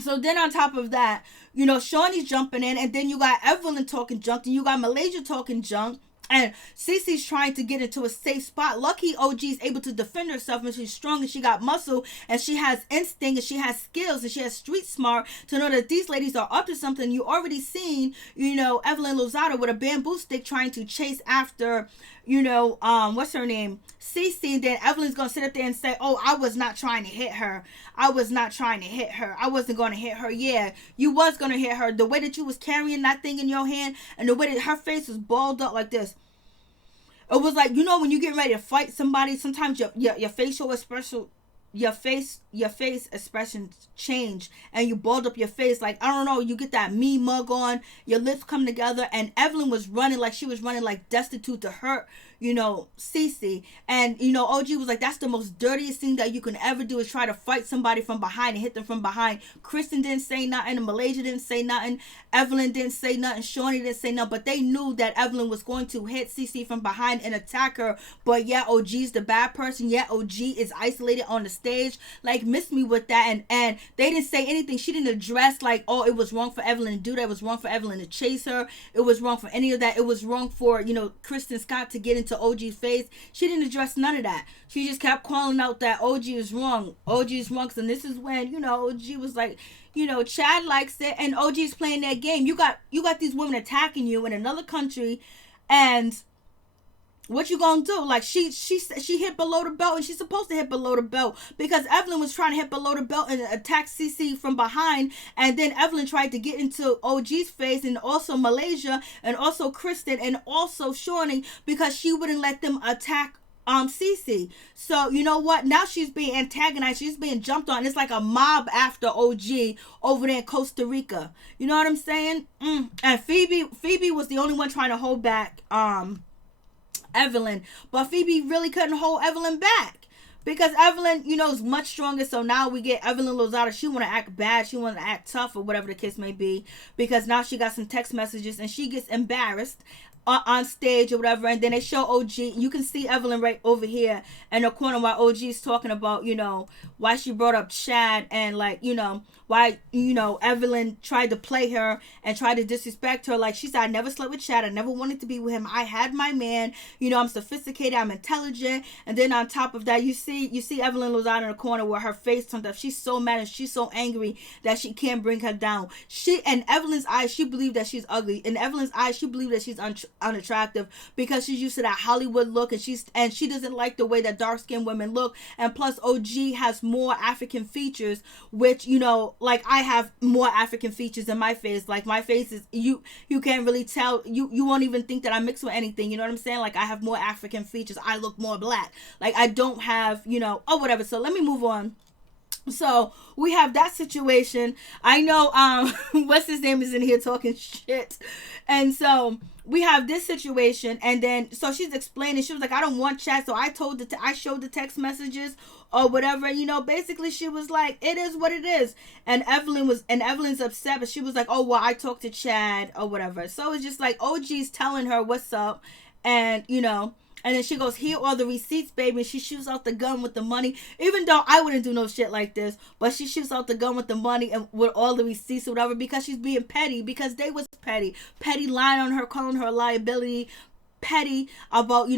So then on top of that, Shaunie's jumping in, and then you got Evelyn talking junk, and you got Malaysia talking junk, and Cece's trying to get into a safe spot. Lucky OG is able to defend herself, and she's strong, and she got muscle, and she has instinct, and she has skills, and she has street smart to know that these ladies are up to something. You already seen, Evelyn Lozada with a bamboo stick trying to chase after, what's her name? Cece. And then Evelyn's gonna sit up there and say, oh, I was not trying to hit her. I wasn't going to hit her. Yeah, you was going to hit her. The way that you was carrying that thing in your hand, and the way that her face was balled up like this. It was like, when you get ready to fight somebody, sometimes your facial expression, your face expressions change, and you balled up your face. Like, I don't know, you get that mean mug on, your lips come together, and Evelyn was running like destitute to hurt, Cece. And, OG was like, that's the most dirtiest thing that you can ever do, is try to fight somebody from behind and hit them from behind. Kristen didn't say nothing, and Malaysia didn't say nothing, Evelyn didn't say nothing, Shaunie didn't say nothing, but they knew that Evelyn was going to hit Cece from behind and attack her. But yeah, OG's the bad person. Yeah, OG is isolated on the stage. Like, miss me with that. And they didn't say anything. She didn't address like, oh, it was wrong for Evelyn to do that. It was wrong for Evelyn to chase her. It was wrong for any of that. It was wrong for, Kristen Scott to get into OG's face. She didn't address none of that. She just kept calling out that OG is wrong. OG is wrong. And this is when, OG was like, Chad likes it, and OG's playing that game. You got these women attacking you in another country, and what you gonna do? Like, she hit below the belt, and she's supposed to hit below the belt, because Evelyn was trying to hit below the belt and attack Cece from behind, and then Evelyn tried to get into OG's face, and also Malaysia, and also Kristen, and also Shaunie, because she wouldn't let them attack Cece. So you know what? Now she's being antagonized. She's being jumped on. It's like a mob after OG over there in Costa Rica. You know what I'm saying? And Phoebe was the only one trying to hold back Evelyn, but Phoebe really couldn't hold Evelyn back, because Evelyn, is much stronger. So now we get Evelyn Lozada. She want to act bad. She want to act tough, or whatever the case may be, because now she got some text messages, and she gets embarrassed on stage or whatever. And then they show OG. You can see Evelyn right over here in the corner while OG is talking about, why she brought up Chad, and like, why, Evelyn tried to play her and tried to disrespect her. Like, she said, I never slept with Chad. I never wanted to be with him. I had my man. I'm sophisticated. I'm intelligent. And then on top of that, you see Evelyn Lozada in the corner where her face turned up. She's so mad and she's so angry that she can't bring her down. In Evelyn's eyes, she believed that she's ugly. In Evelyn's eyes, she believed that she's unattractive, because she's used to that Hollywood look, and she doesn't like the way that dark-skinned women look. And plus, OG has more African features, which, like, I have more African features in my face. Like, my face is, you can't really tell, you won't even think that I'm mixed with anything. You know what I'm saying? Like, I have more African features. I look more black. Like, I don't have, oh, whatever. So let me move on. So we have that situation. I know what's his name is in here talking shit. And so we have this situation, and then so she's explaining. She was like, I don't want chat, so I showed the text messages or whatever. Basically she was like, it is what it is. And Evelyn's upset, but she was like, oh well, I talked to Chad or whatever. So it's just like OG's telling her what's up, and and then she goes, here are the receipts, baby. And she shoots out the gun with the money. Even though I wouldn't do no shit like this. But she shoots out the gun with the money and with all the receipts or whatever. Because she's being petty. Because they was petty. Petty lying on her, calling her a liability. Petty about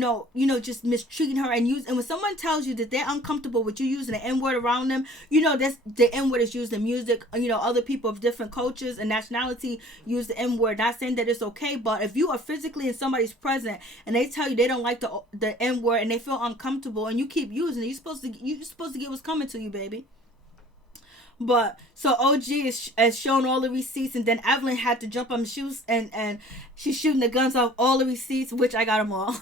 just mistreating her and when someone tells you that they're uncomfortable with you using the N-word around them, that's the N-word is used in music. Other people of different cultures and nationality use the N-word. Not saying that it's okay, but if you are physically in somebody's presence and they tell you they don't like the N-word and they feel uncomfortable and you keep using it, you're supposed to get what's coming to you, baby. But so OG is showing all the receipts, and then Evelyn had to jump on the shoes, and she's shooting the guns off all the receipts, which I got them all.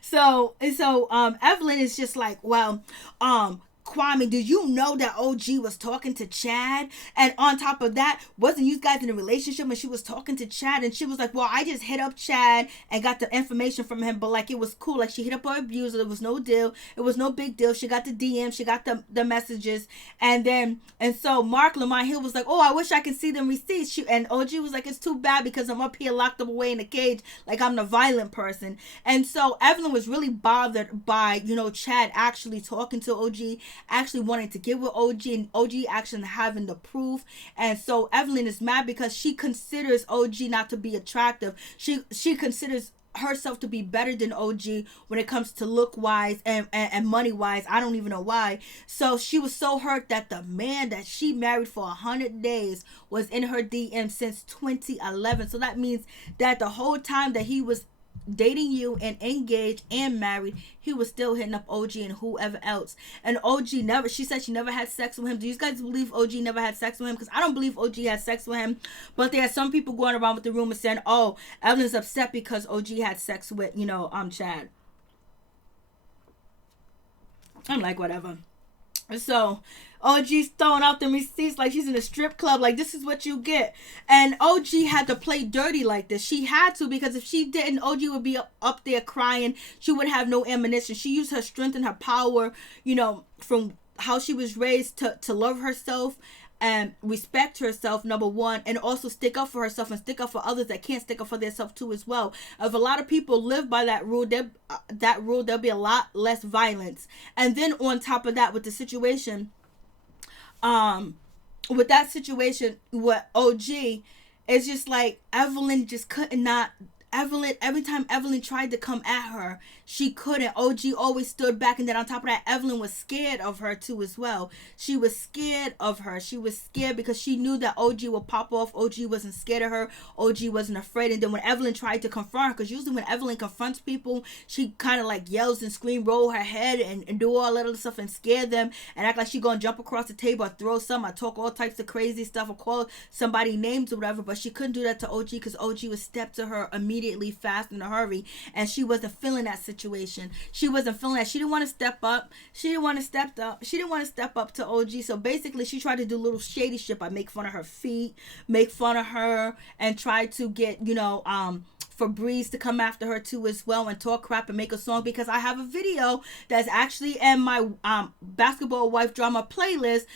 so Evelyn is just like, well, Kwame, did you know that OG was talking to Chad? And on top of that, wasn't you guys in a relationship when she was talking to Chad? And she was like, well, I just hit up Chad and got the information from him, but like it was cool. Like she hit up her abuser. It was no deal. It was no big deal. She got the DM. She got the messages. And so Mark Lamont Hill was like, oh, I wish I could see them receipts. And OG was like, it's too bad because I'm up here locked up away in a cage like I'm the violent person. And so Evelyn was really bothered by, Chad actually talking to OG, actually wanting to get with OG, and OG actually having the proof. And so Evelyn is mad because she considers OG not to be attractive. She considers herself to be better than OG when it comes to look wise and money wise. I don't even know why. So she was so hurt that the man that she married for 100 days was in her DM since 2011. So that means that the whole time that he was dating you and engaged and married, he was still hitting up OG and whoever else. And she said she never had sex with him. Do you guys believe OG never had sex with him? Because I don't believe OG had sex with him. But there are some people going around with the rumor saying, oh, Evelyn's upset because OG had sex with, Chad. I'm like, whatever. So OG's throwing out the receipts like she's in a strip club, like this is what you get. And OG had to play dirty like this. She had to, because if she didn't, OG would be up there crying. She would have no ammunition. She used her strength and her power, from how she was raised to love herself and respect herself, number one, and also stick up for herself and stick up for others that can't stick up for themselves too as well. If a lot of people live by that rule, there'll be a lot less violence. And then on top of that, with the situation, with OG, it's just like Evelyn just every time Evelyn tried to come at her, she couldn't. OG always stood back, and then on top of that, Evelyn was scared of her too as well. She was scared of her. She was scared because she knew that OG would pop off. OG wasn't scared of her. OG wasn't afraid. And then when Evelyn tried to confront her, because usually when Evelyn confronts people, she kind of like yells and scream, roll her head and do all that other stuff and scare them and act like she gonna jump across the table or throw something or talk all types of crazy stuff or call somebody names or whatever. But she couldn't do that to OG because OG would step to her immediately, fast, in a hurry, and she wasn't feeling that situation. She wasn't feeling that. She didn't want to step up. She didn't want to step up to OG. So basically, she tried to do little shady shit by make fun of her feet, make fun of her, and try to get Febreze to come after her too as well and talk crap and make a song, because I have a video that's actually in my basketball wife drama playlist.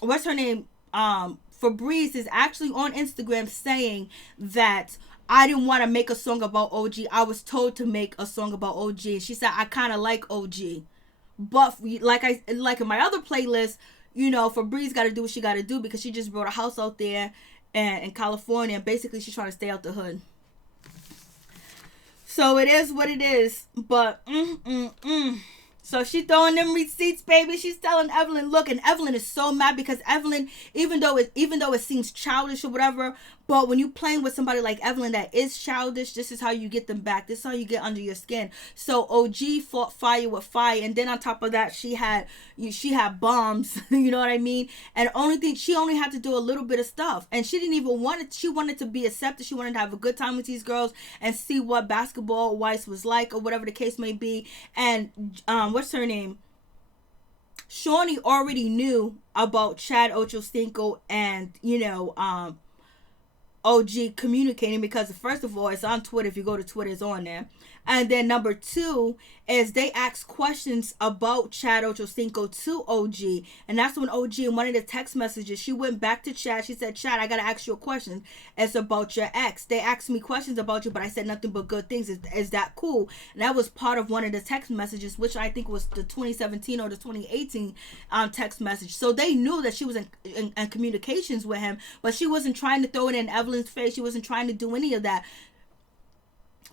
What's her name? Febreze is actually on Instagram saying that I didn't want to make a song about OG. I was told to make a song about OG. She said I kind of like OG, but like in my other playlist, Febreze got to do what she got to do because she just bought a house out there in California, and basically she's trying to stay out the hood. So it is what it is. But So she throwing them receipts, baby. She's telling Evelyn, look, and Evelyn is so mad because Evelyn, even though it seems childish or whatever, but when you playing with somebody like Evelyn that is childish, this is how you get them back. This is how you get under your skin. So OG fought fire with fire, and then on top of that, she had bombs. You know what I mean? And she only had to do a little bit of stuff, and she didn't even want it. She wanted to be accepted. She wanted to have a good time with these girls and see what basketball wife was like, or whatever the case may be. And what's her name? Shawnee already knew about Chad Ochocinco and OG communicating, because first of all, it's on Twitter. If you go to Twitter, it's on there. And then number two is they asked questions about Chad Ochocinco to OG. And that's when OG, in one of the text messages, she went back to Chad. She said, Chad, I got to ask you a question. It's about your ex. They asked me questions about you, but I said nothing but good things. Is that cool? And that was part of one of the text messages, which I think was the 2017 or the 2018 text message. So they knew that she was in communications with him, but she wasn't trying to throw it in Evelyn's face. She wasn't trying to do any of that.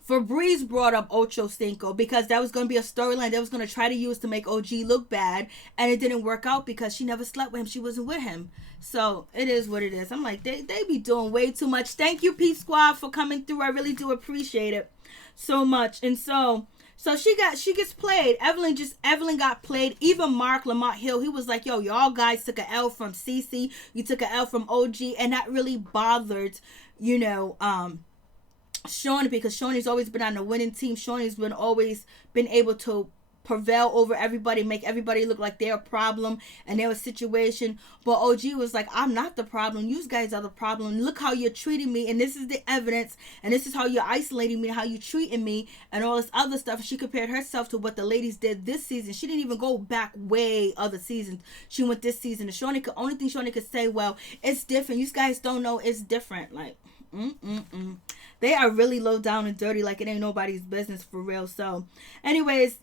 Febreze brought up Ochocinco because that was going to be a storyline they was going to try to use to make OG look bad, and it didn't work out because she never slept with him. She wasn't with him. So it is what it is. I'm like, they be doing way too much. Thank you, Peace Squad, for coming through. I really do appreciate it so much. And so she gets played. Evelyn got played. Even Mark Lamont Hill, he was like, yo, y'all guys took an L from Cece. You took an L from OG, and that really bothered, Shaunie, because Shaunie's always been on the winning team. Shaunie's always been able to prevail over everybody, make everybody look like they're a problem and they're a situation. But OG was like, I'm not the problem. You guys are the problem. Look how you're treating me, and this is the evidence, and this is how you're isolating me, how you're treating me, and all this other stuff. She compared herself to what the ladies did this season. She didn't even go back way other seasons. She went this season. The only thing Shaunie could say, well, it's different. You guys don't know it's different. Like, They are really low down and dirty, like it ain't nobody's business, for real. So, anyways,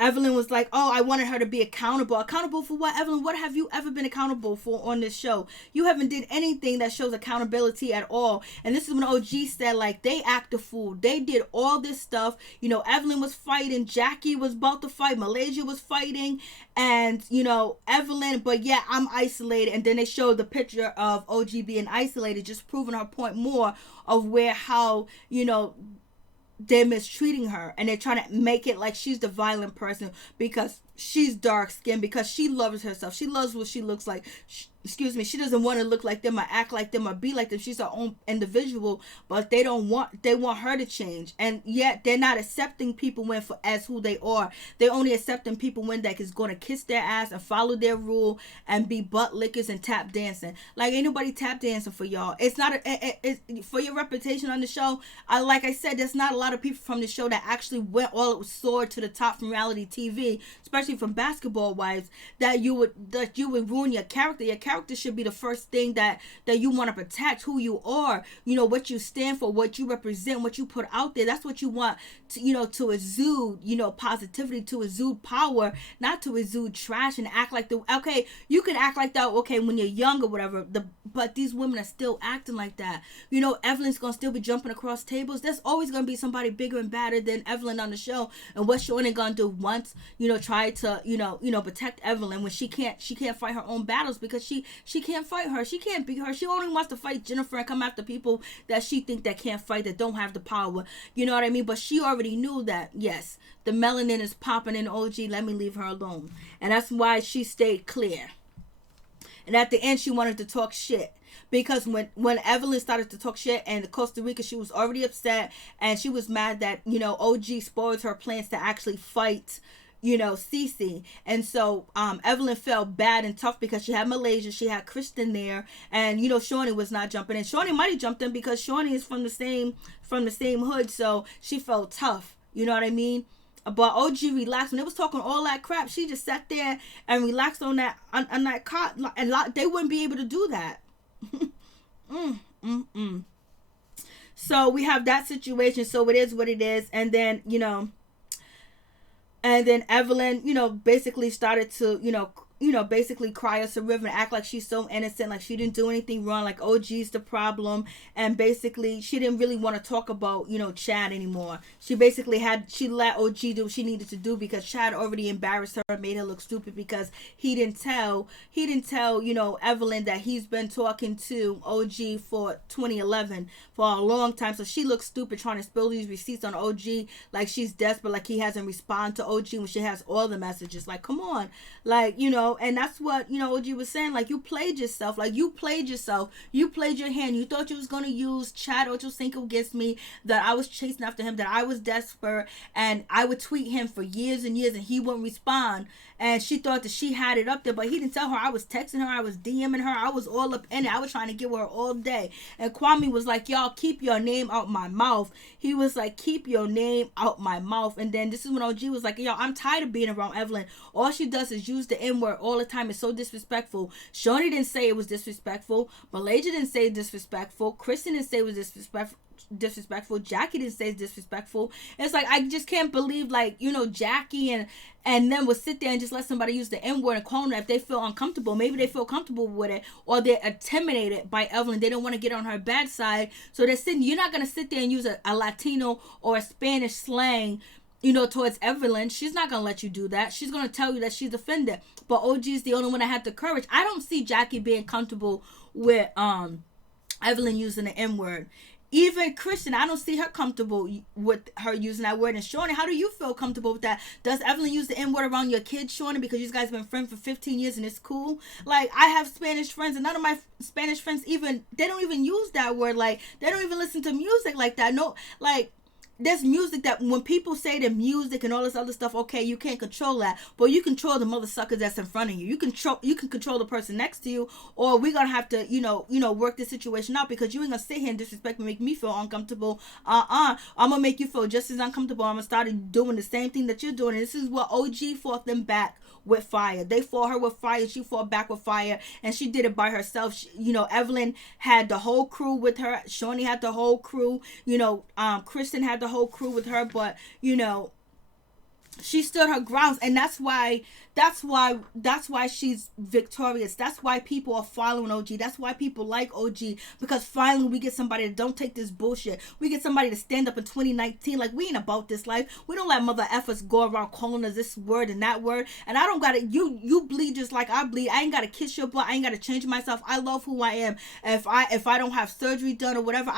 Evelyn was like, oh, I wanted her to be accountable. Accountable for what, Evelyn? What have you ever been accountable for on this show? You haven't did anything that shows accountability at all. And this is when OG said, like, they act a fool. They did all this stuff. Evelyn was fighting. Jackie was about to fight. Malaysia was fighting. And, Evelyn, but yeah, I'm isolated. And then they showed the picture of OG being isolated, just proving her point more of how, they're mistreating her, and they're trying to make it like she's the violent person because she's dark skinned, because she loves herself. She loves what she looks like. She doesn't want to look like them or act like them or be like them. She's her own individual, but they want her to change. And yet they're not accepting people as who they are. They're only accepting people that is going to kiss their ass and follow their rule and be butt lickers and tap dancing. Like, ain't nobody tap dancing for y'all. It's not it's for your reputation on the show. Like I said, there's not a lot of people from the show that actually went soared to the top from reality TV, especially from Basketball Wives, that you would ruin your character. Your character should be the first thing that you want to protect, who you are, what you stand for, what you represent, what you put out there. That's what you want to, to exude, positivity, to exude power, not to exude trash and act like okay, you can act like that, okay, when you're young or whatever, but these women are still acting like that. Evelyn's gonna still be jumping across tables. There's always gonna be somebody bigger and badder than Evelyn on the show. And what Shaunie gonna do once, try to, protect Evelyn when she can't fight her own battles, because she can't fight her. She can't beat her. She only wants to fight Jennifer and come after people that she think that can't fight, that don't have the power. You know what I mean? But she already knew that, yes, the melanin is popping in OG. Let me leave her alone. And that's why she stayed clear. And at the end, she wanted to talk shit. Because when Evelyn started to talk shit and Costa Rica, she was already upset. And she was mad that, OG spoiled her plans to actually fight, Cece. And so Evelyn felt bad and tough because she had Malaysia, she had Kristen there, and Shaunie was not jumping in. Shaunie might have jumped in because Shaunie is from the same hood, so she felt tough. You know what I mean? But OG relaxed when they was talking all that crap. She just sat there and relaxed on that cot, and they wouldn't be able to do that. So we have that situation. So it is what it is, and then And then Evelyn, basically started to, basically cry us a river and act like she's so innocent, like she didn't do anything wrong, like OG's the problem. And basically she didn't really want to talk about, Chad anymore. She let OG do what she needed to do because Chad already embarrassed her and made her look stupid because he didn't tell, Evelyn that he's been talking to OG for 2011 for a long time. So she looks stupid trying to spill these receipts on OG like she's desperate, like he hasn't responded to OG when she has all the messages. Like, come on. Like, know, and that's what, you know, OG was saying, like, you played yourself, like, you played yourself, you played your hand, you thought you was going to use Chad Ochocinco against me, that I was chasing after him, that I was desperate, and I would tweet him for years and years, and he wouldn't respond, and she thought that she had it up there, but he didn't tell her. I was texting her, I was DMing her, I was all up in it, I was trying to get with her all day, and Kwame was like, y'all, keep your name out my mouth. He was like, keep your name out my mouth. And then this is when OG was like, yo, I'm tired of being around Evelyn. All she does is use the N-word all the time. It's so disrespectful. Shawnee didn't say it was disrespectful. Malaysia didn't say it disrespectful. Kristen didn't say it was disrespectful. Jackie didn't say it's disrespectful. It's like, I just can't believe, like, you know, Jackie and then would sit there and just let somebody use the N-word and call them if they feel uncomfortable. Maybe they feel comfortable with it, or they're intimidated by Evelyn. They don't want to get on her bad side. So they're sitting, you're not going to sit there and use a Latino or a Spanish slang, you know, towards Evelyn. She's not going to let you do that. She's going to tell you that she's offended. But OG is the only one that had the courage. I don't see Jackie being comfortable with Evelyn using the N-word. Even Kristen, I don't see her comfortable with her using that word. And Shawnee, how do you feel comfortable with that? Does Evelyn use the N-word around your kids, Shawnee, because you guys have been friends for 15 years and it's cool? Like, I have Spanish friends, and none of my Spanish friends they don't even use that word. Like, they don't even listen to music like that. No, like, there's music that when people say the music and all this other stuff, okay, you can't control that, but you control the mother suckers that's in front of you. You can control the person next to you, or we're gonna have to, you know, work this situation out, because you ain't gonna sit here and disrespect me, make me feel uncomfortable. I'm gonna make you feel just as uncomfortable. I'm gonna start doing the same thing that you're doing. And this is what OG fought them back with fire. They fought her with fire. She fought back with fire, and she did it by herself. You know, Evelyn had the whole crew with her. Shawnee had the whole crew. You know, Kristen had the whole crew with her, but you know, she stood her grounds, and that's why she's victorious. That's why people are following OG. That's why people like OG, because finally we get somebody that don't take this bullshit. We get somebody to stand up in 2019. Like, we ain't about this life. We don't let mother effers go around calling us this word and that word. And I don't gotta, you bleed just like I bleed. I ain't gotta kiss your butt. I ain't gotta change myself. I love who I am. If I don't have surgery done or whatever,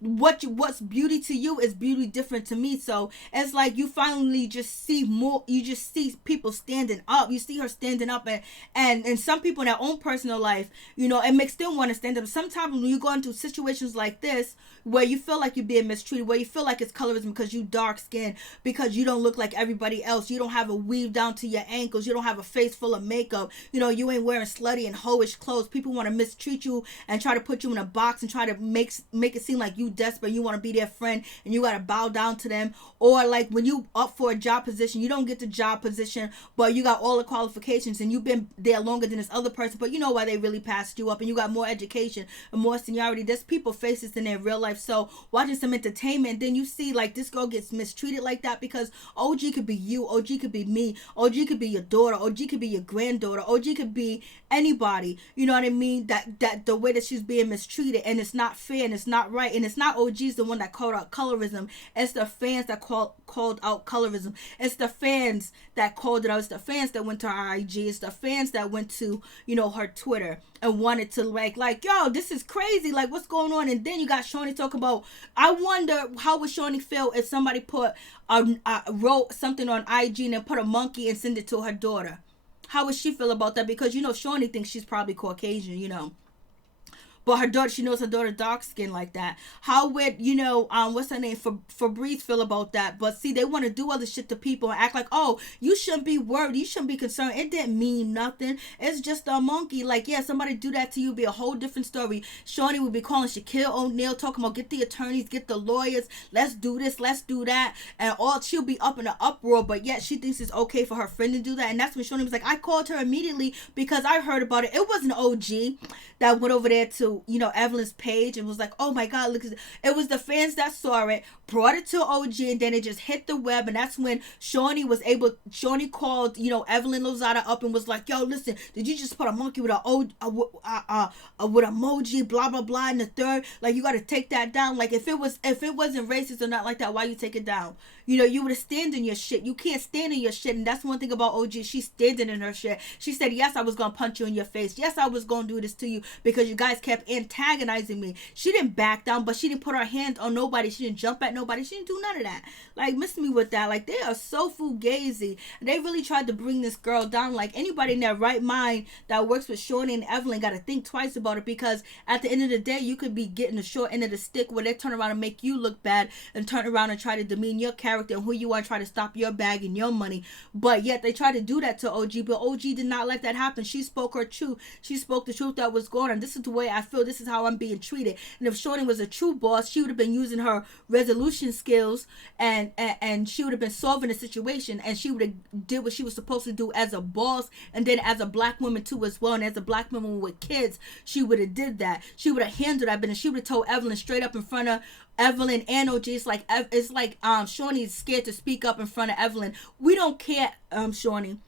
what's beauty to you is beauty different to me. So it's like, you finally just see more. You just see people standing up. You see her standing up, and some people in their own personal life, you know, it makes them want to stand up. Sometimes when you go into situations like this, where you feel like you're being mistreated, where you feel like it's colorism because you dark skinned, because you don't look like everybody else, you don't have a weave down to your ankles, you don't have a face full of makeup, you know, you ain't wearing slutty and hoish clothes, people want to mistreat you and try to put you in a box and try to make it seem like you desperate, you want to be their friend, and you got to bow down to them. Or like when you up for a job position, you don't get the job position, but you got all the qualifications and you've been there longer than this other person, but you know why they really passed you up, and you got more education and more seniority. There's people faces in their real life. So watching some entertainment, and then you see like this girl gets mistreated like that, because OG could be you, OG could be me, OG could be your daughter, OG could be your granddaughter, OG could be anybody, you know what I mean, that the way that she's being mistreated, and it's not fair and it's not right. And it's not OG's the one that called out colorism, it's the fans that called out colorism. It's the fans that called it out. It's the fans that went to her IG. It's the fans that went to, you know, her Twitter and wanted to like, yo, this is crazy, like, what's going on? And then you got Shawnee talk about, I wonder how would Shawnee feel if somebody wrote something on IG and then put a monkey and send it to her daughter. How would she feel about that? Because, you know, Shawnee thinks she's probably Caucasian, you know, but her daughter, she knows her daughter dark skin like that. How would, you know, what's her name, Fabrice feel about that? But see, they want to do other shit to people and act like, oh, you shouldn't be worried, you shouldn't be concerned, it didn't mean nothing, it's just a monkey. Like, yeah, somebody do that to you, be a whole different story. Shawnee would be calling ShaunieONeal, talking about get the attorneys, get the lawyers, let's do this, let's do that, and all, she'll be up in an uproar, but yet she thinks it's okay for her friend to do that. And that's when Shawnee was like, I called her immediately because I heard about it. It wasn't OG that went over there to, you know, Evelyn's page and was like, oh my God, look at it. It was the fans that saw it, brought it to OG, and then it just hit the web. And that's when Shawnee called, you know, Evelyn Lozada up and was like, yo, listen, did you just put a monkey with with emoji, blah blah blah in the third? Like, you got to take that down. Like, if it wasn't racist or not like that, why you take it down? You know, you would have stand in your shit. You can't stand in your shit. And that's one thing about OG. She's standing in her shit. She said, yes, I was going to punch you in your face. Yes, I was going to do this to you because you guys kept like antagonizing me. She didn't back down, but she didn't put her hands on nobody. She didn't jump at nobody. She didn't do none of that. Like, miss me with that. Like, they are so fugazi. They really tried to bring this girl down. Like, anybody in their right mind that works with Shaunie and Evelyn got to think twice about it, because at the end of the day, you could be getting the short end of the stick where they turn around and make you look bad and turn around and try to demean your character and who you are, try to stop your bag and your money. But yet they try to do that to OG, but OG did not let that happen. She spoke her truth. She spoke the truth that was going on. This is the way I feel. This is how I'm being treated. And if Shaunie was a true boss, she would have been using her resolution skills and she would have been solving the situation, and she would have did what she was supposed to do as a boss, and then as a black woman too as well, and as a black woman with kids, she would have did that. She would have handled that business. She would have told Evelyn straight up in front of Evelyn and OG. It's like Shaunie's scared to speak up in front of Evelyn. We don't care, Shaunie.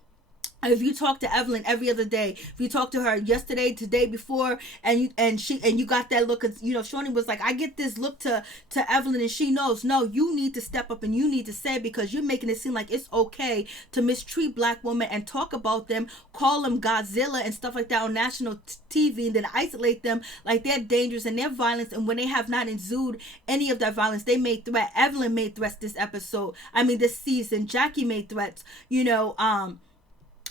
If you talk to Evelyn every other day, if you talk to her yesterday, today before, and you got that look, cause Shaunie was like, I get this look to Evelyn, and she knows, no, you need to step up and you need to say, because you're making it seem like it's okay to mistreat black women and talk about them, call them Godzilla and stuff like that on national TV, and then isolate them like they're dangerous and they're violent, and when they have not exuded any of that violence. They made threats. Evelyn made threats this season. Jackie made threats.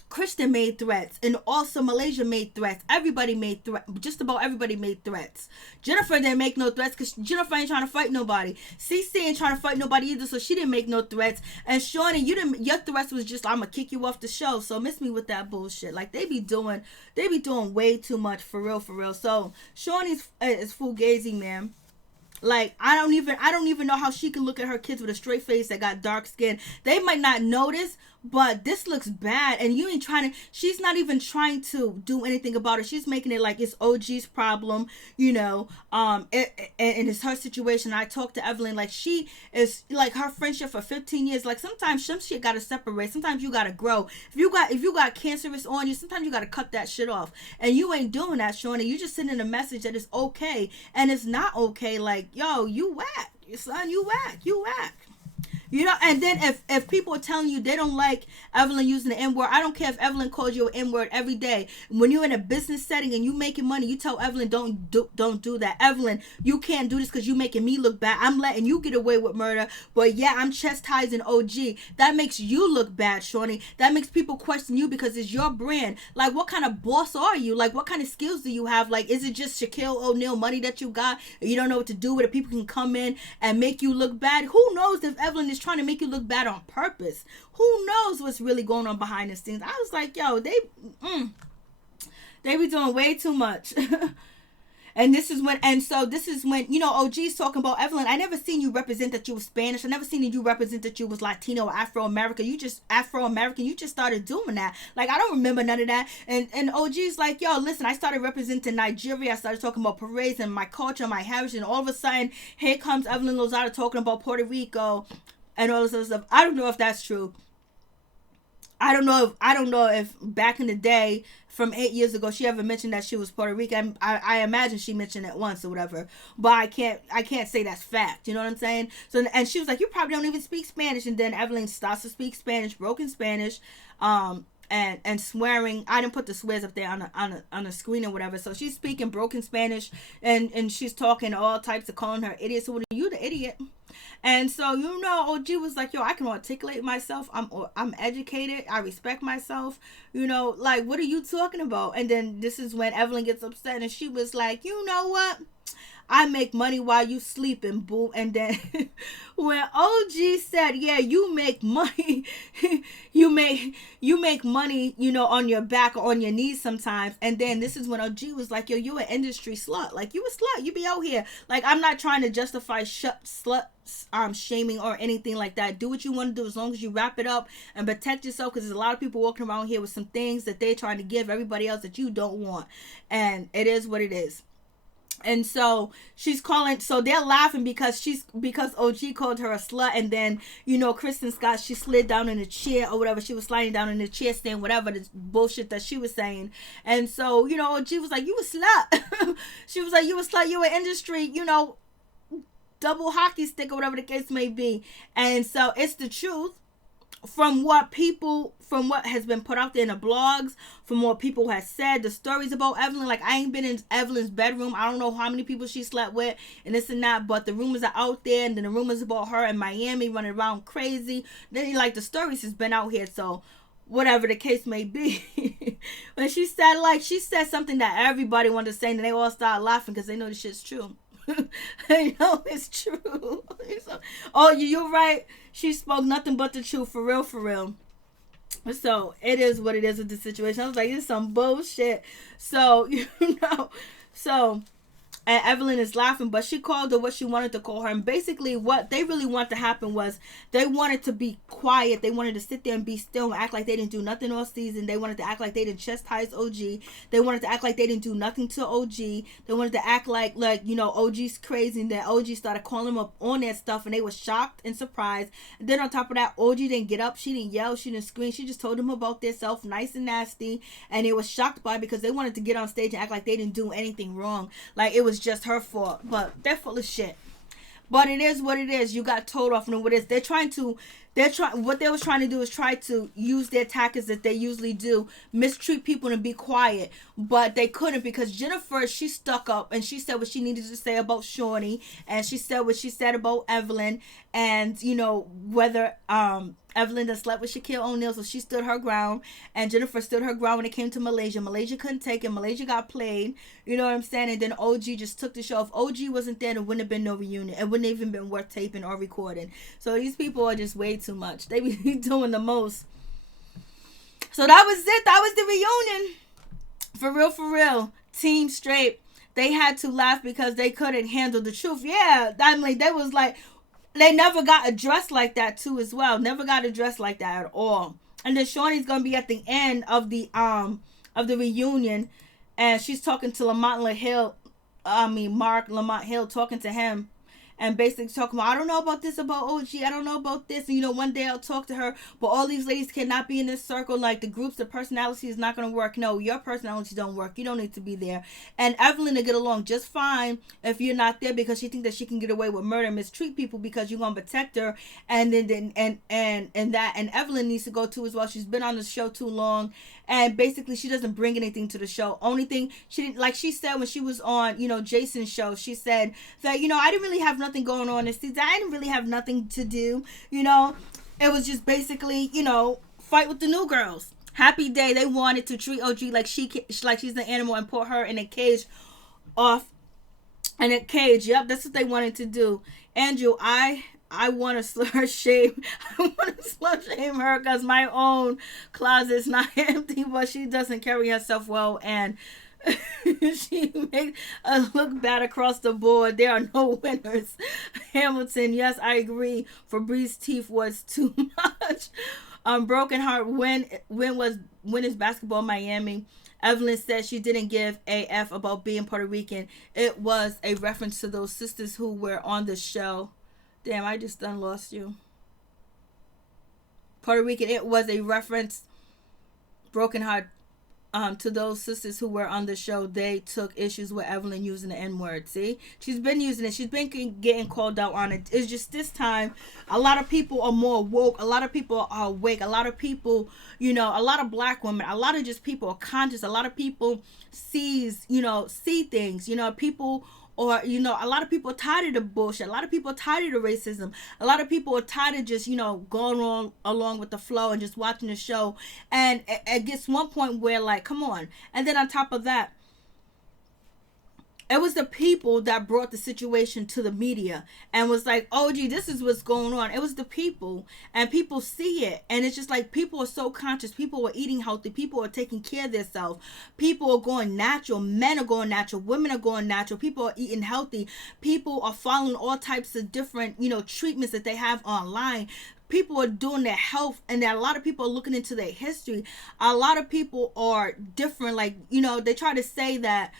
Kristen made threats, and also Malaysia made threats. Everybody made threats. Just about everybody made threats. Jennifer didn't make no threats because Jennifer ain't trying to fight nobody. CC ain't trying to fight nobody either, so she didn't make no threats. And Shaunie, your threats was just, I'm gonna kick you off the show. So miss me with that bullshit. Like, they be doing way too much, for real. So Shaunie is fugazi, man. Like, I don't even know how she can look at her kids with a straight face that got dark skin. They might not notice, but this looks bad, and she's not even trying to do anything about it. She's making it like it's OG's problem, and it's her situation. I talked to Evelyn, like, she is, like, her friendship for 15 years, like, sometimes some shit gotta separate. Sometimes you gotta grow. If you got cancerous on you, sometimes you gotta cut that shit off, and you ain't doing that, Shaunie. You just sending a message that it's okay, and it's not okay. Like, yo, you whack, son, you whack. And then if people are telling you they don't like Evelyn using the N-word, I don't care if Evelyn calls you an N-word every day. When you're in a business setting and you making money, you tell Evelyn, don't do that. Evelyn, you can't do this because you making me look bad. I'm letting you get away with murder, but yeah, I'm chastising OG. That makes you look bad, Shaunie. That makes people question you because it's your brand. Like, what kind of boss are you? Like, what kind of skills do you have? Like, is it just Shaquille O'Neal money that you got? You don't know what to do with it. People can come in and make you look bad. Who knows if Evelyn is trying to make you look bad on purpose? Who knows what's really going on behind the scenes? I was like, yo, they be doing way too much. And this is when OG's talking about Evelyn. I never seen you represent that you was Spanish. I never seen you represent that you was Latino or Afro-American. You just Afro-American. You just started doing that. Like, I don't remember none of that. And OG's like, yo, listen, I started representing Nigeria. I started talking about parades and my culture, my heritage. And all of a sudden, here comes Evelyn Lozada talking about Puerto Rico and all this other stuff. I don't know if that's true. I don't know if back in the day, from 8 years ago, she ever mentioned that she was Puerto Rican. I imagine she mentioned it once or whatever, but I can't say that's fact. You know what I'm saying? So, and she was like, you probably don't even speak Spanish. And then Evelyn starts to speak Spanish, broken Spanish, and swearing. I didn't put the swears up there on the screen or whatever. So she's speaking broken Spanish, and she's talking all types of calling her idiot. So what are you, the idiot? And so, OG was like, yo, I can articulate myself. I'm educated. I respect myself. Like, what are you talking about? And then this is when Evelyn gets upset, and she was like, you know what? I make money while you sleeping, boo. And then when OG said, yeah, you make money, you make money, on your back or on your knees sometimes. And then this is when OG was like, yo, you an industry slut. Like, you a slut. You be out here. Like, I'm not trying to justify slut shaming or anything like that. Do what you want to do as long as you wrap it up and protect yourself, because there's a lot of people walking around here with some things that they're trying to give everybody else that you don't want. And it is what it is. And so she's calling, so they're laughing because OG called her a slut. And then, Kristen Scott, she slid down in a chair or whatever. She was sliding down in the chair saying whatever this bullshit that she was saying. And so, OG was like, you a slut. She was like, you a slut, you an industry, double hockey stick or whatever the case may be. And so it's the truth. from what has been put out there in the blogs, from what people have said, the stories about Evelyn, like I ain't been in Evelyn's bedroom. I don't know how many people she slept with and this and that, but the rumors are out there, and then the rumors about her in Miami running around crazy. Then like the stories has been out here, so whatever the case may be. When she said something that everybody wanted to say, and they all started laughing because they know the shit's true. They know it's true. Oh, you're right. She spoke nothing but the truth, for real, for real. So it is what it is with the situation. I was like, it's some bullshit. So so and Evelyn is laughing, but she called her what she wanted to call her. And basically what they really wanted to happen was they wanted to be quiet. They wanted to sit there and be still and act like they didn't do nothing all season. They wanted to act like they didn't chastise OG. They wanted to act like they didn't do nothing to OG. They wanted to act like OG's crazy, and then OG started calling them up on that stuff, and they were shocked and surprised. And then on top of that, OG didn't get up. She didn't yell. She didn't scream. She just told them about themselves, nice and nasty. And they were shocked by it because they wanted to get on stage and act like they didn't do anything wrong. Like it was just her fault. But they're full of shit. But it is what it is. You got told off, and what it is. What they was trying to do is try to use their tactics that they usually do, mistreat people and be quiet. But they couldn't, because Jennifer, she stuck up and she said what she needed to say about Shawnee, and she said what she said about Evelyn, and whether Evelyn done slept with ShaunieONeal, so she stood her ground, and Jennifer stood her ground when it came to Malaysia. Malaysia couldn't take it. Malaysia got played. You know what I'm saying? And then OG just took the show. If OG wasn't there, there wouldn't have been no reunion. It wouldn't have even been worth taping or recording. So these people are just way too much. They be doing the most. So that was it. That was the reunion. For real, for real. Team straight. They had to laugh because they couldn't handle the truth. Yeah, I mean, they was like, they never got addressed like that too as well. Never got addressed like that at all. And then Shaunie's gonna be at the end of the reunion, and she's talking to Mark Lamont Hill, talking to him. And basically talking about, I don't know about this about OG. I don't know about this. And, one day I'll talk to her. But all these ladies cannot be in this circle. Like, the groups, the personality is not going to work. No, your personality don't work. You don't need to be there. And Evelyn will get along just fine if you're not there, because she thinks that she can get away with murder and mistreat people because you're going to protect her. And then and Evelyn needs to go too as well. She's been on the show too long. And basically, she doesn't bring anything to the show. Only thing she didn't, like she said when she was on, Jason's show, she said that, I didn't really have nothing going on this season. I didn't really have nothing to do. It was just basically, fight with the new girls. Happy day. They wanted to treat OG like she's the animal and put her in a cage Yep, that's what they wanted to do. Andrew, I want to slur shame. I want to slur shame her because my own closet's not empty, but she doesn't carry herself well, and she makes us look bad across the board. There are no winners. Hamilton, yes, I agree. Fabrice's teeth was too much. Broken heart. When is basketball Miami? Evelyn said she didn't give a F about being Puerto Rican. It was a reference to those sisters who were on the show. Damn, I just done lost you. Puerto Rican, it was a reference, broken heart, to those sisters who were on the show. They took issues with Evelyn using the N-word. See? She's been using it. She's been getting called out on it. It's just this time, a lot of people are more woke. A lot of people are awake. A lot of people, a lot of black women, a lot of just people are conscious. A lot of people see things. People... Or, a lot of people are tired of the bullshit. A lot of people are tired of the racism. A lot of people are tired of just, going along with the flow and just watching the show. And it gets one point where, like, come on. And then on top of that, it was the people that brought the situation to the media and was like, oh, gee, this is what's going on. It was the people, and people see it. And it's just like, people are so conscious. People are eating healthy. People are taking care of themselves. People are going natural. Men are going natural. Women are going natural. People are eating healthy. People are following all types of different, treatments that they have online. People are doing their health, and that a lot of people are looking into their history. A lot of people are different. Like, they try to say that,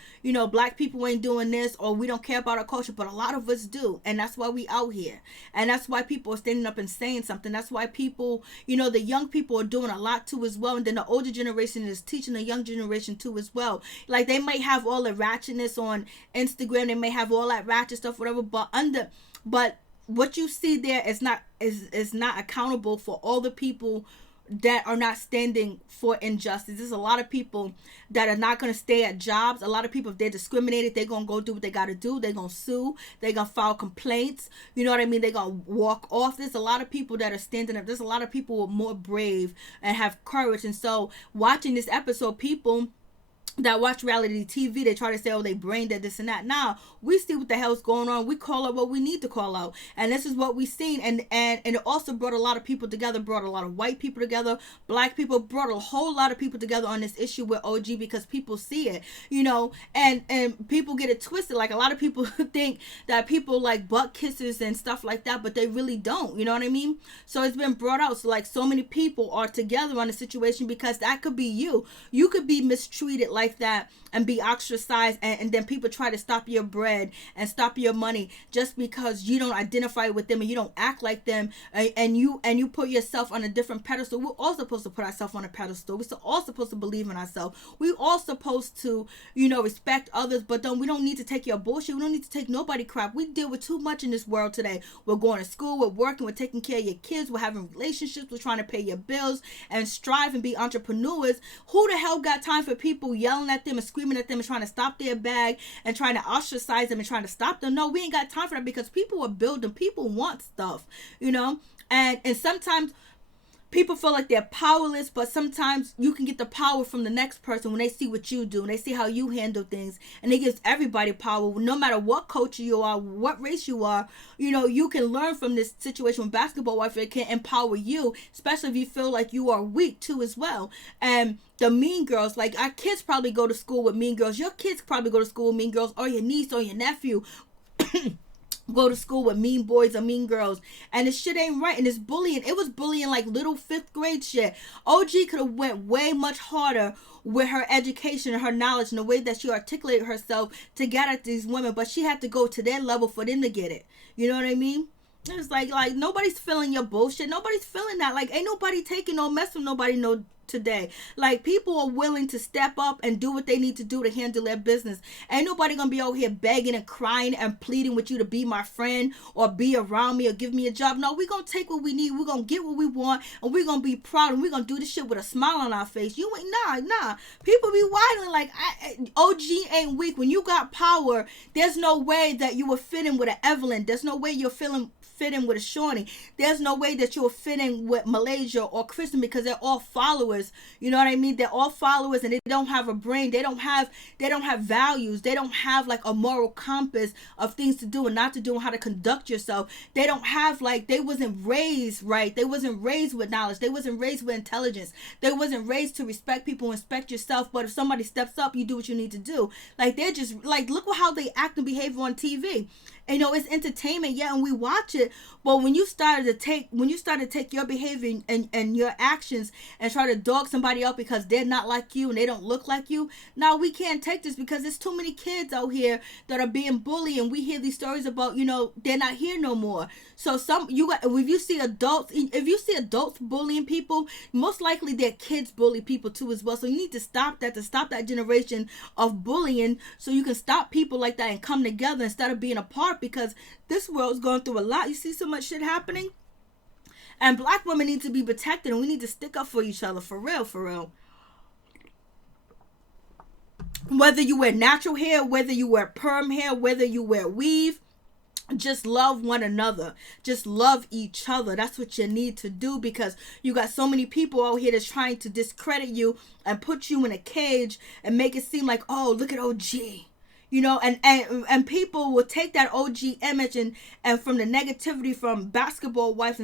black people ain't doing this, or we don't care about our culture, but a lot of us do. And that's why we out here. And that's why people are standing up and saying something. That's why people, the young people are doing a lot too as well. And then the older generation is teaching the young generation too as well. Like, they might have all the ratchetness on Instagram. They may have all that ratchet stuff, whatever, but what you see there is not accountable for all the people that are not standing for injustice. There's a lot of people that are not going to stay at jobs. A lot of people, if they're discriminated, they're going to go do what they got to do. They're going to sue. They're going to file complaints. You know what I mean? They're going to walk off. There's a lot of people that are standing up. There's a lot of people who are more brave and have courage. And so watching this episode, people that watch reality TV, they try to say, oh, they brain dead, this and that. Now, we see what the hell's going on. We call out what we need to call out. And this is what we've seen. And it also brought a lot of people together, brought a lot of white people together, black people, brought a whole lot of people together on this issue with OG, because people see it, you know, and people get it twisted. Like, a lot of people think that people like butt kisses and stuff like that, but they really don't, you know what I mean? So it's been brought out. So, like, so many people are together on the situation, because that could be you. You could be mistreated like that and be ostracized, and then people try to stop your bread and stop your money just because you don't identify with them and you don't act like them, and you put yourself on a different pedestal. We're all supposed to put ourselves on a pedestal. We're all supposed to believe in ourselves. We're all supposed to, you know, respect others, but we don't need to take your bullshit. We don't need to take nobody crap. We deal with too much in this world today. We're going to school, we're working, we're taking care of your kids, we're having relationships, we're trying to pay your bills and strive and be entrepreneurs. Who the hell got time for people yelling at them and screaming at them and trying to stop their bag and trying to ostracize them and trying to stop them? No, we ain't got time for that, because people are building. People want stuff, you know, and sometimes people feel like they're powerless, but sometimes you can get the power from the next person when they see what you do and they see how you handle things, and it gives everybody power. No matter what culture you are, what race you are, you know, you can learn from this situation with basketball wife. It can empower you, especially if you feel like you are weak too as well. And the mean girls, like, our kids probably go to school with mean girls. Your kids probably go to school with mean girls, or your niece or your nephew go to school with mean boys or mean girls, and this shit ain't right. And it's bullying. It was bullying like little 5th grade shit. OG could have went way much harder with her education and her knowledge and the way that she articulated herself to get at these women, but she had to go to their level for them to get it. You know what I mean? It's like nobody's feeling your bullshit. Nobody's feeling that. Like, ain't nobody taking no mess from nobody no today. Like, people are willing to step up and do what they need to do to handle their business. Ain't nobody gonna be out here begging and crying and pleading with you to be my friend or be around me or give me a job. No, we're gonna take what we need. We're gonna get what we want, and we're gonna be proud, and we're gonna do this shit with a smile on our face. You ain't, nah. People be wilding like, OG ain't weak. When you got power, there's no way that you will fit in with an Evelyn. There's no way you're fit in with a Shawnee. There's no way that you'll fit in with Malaysia or Kristen, because they're all followers. You know what I mean? They're all followers, and they don't have a brain. They don't have values. They don't have like a moral compass of things to do and not to do and how to conduct yourself. They don't have, like, they wasn't raised right. They wasn't raised with knowledge. They wasn't raised with intelligence. They wasn't raised to respect people and respect yourself. But if somebody steps up, you do what you need to do. Like, they're just like, look how they act and behave on TV. You know, it's entertainment, yeah, and we watch it. But when you started to take your behavior and your actions and try to dog somebody out because they're not like you and they don't look like you, now we can't take this, because there's too many kids out here that are being bullied, and we hear these stories about, you know, they're not here no more. So if you see adults bullying people, most likely their kids bully people too as well. So you need to stop that generation of bullying, so you can stop people like that and come together instead of being apart, because this world's going through a lot. You see so much shit happening, and black women need to be protected, and we need to stick up for each other, for real. Whether you wear natural hair, whether you wear perm hair, whether you wear weave, just love one another. Just love each other. That's what you need to do, because you got so many people out here that's trying to discredit you and put you in a cage and make it seem like, oh, look at OG. You know, and people will take that OG image and from the negativity from basketball wives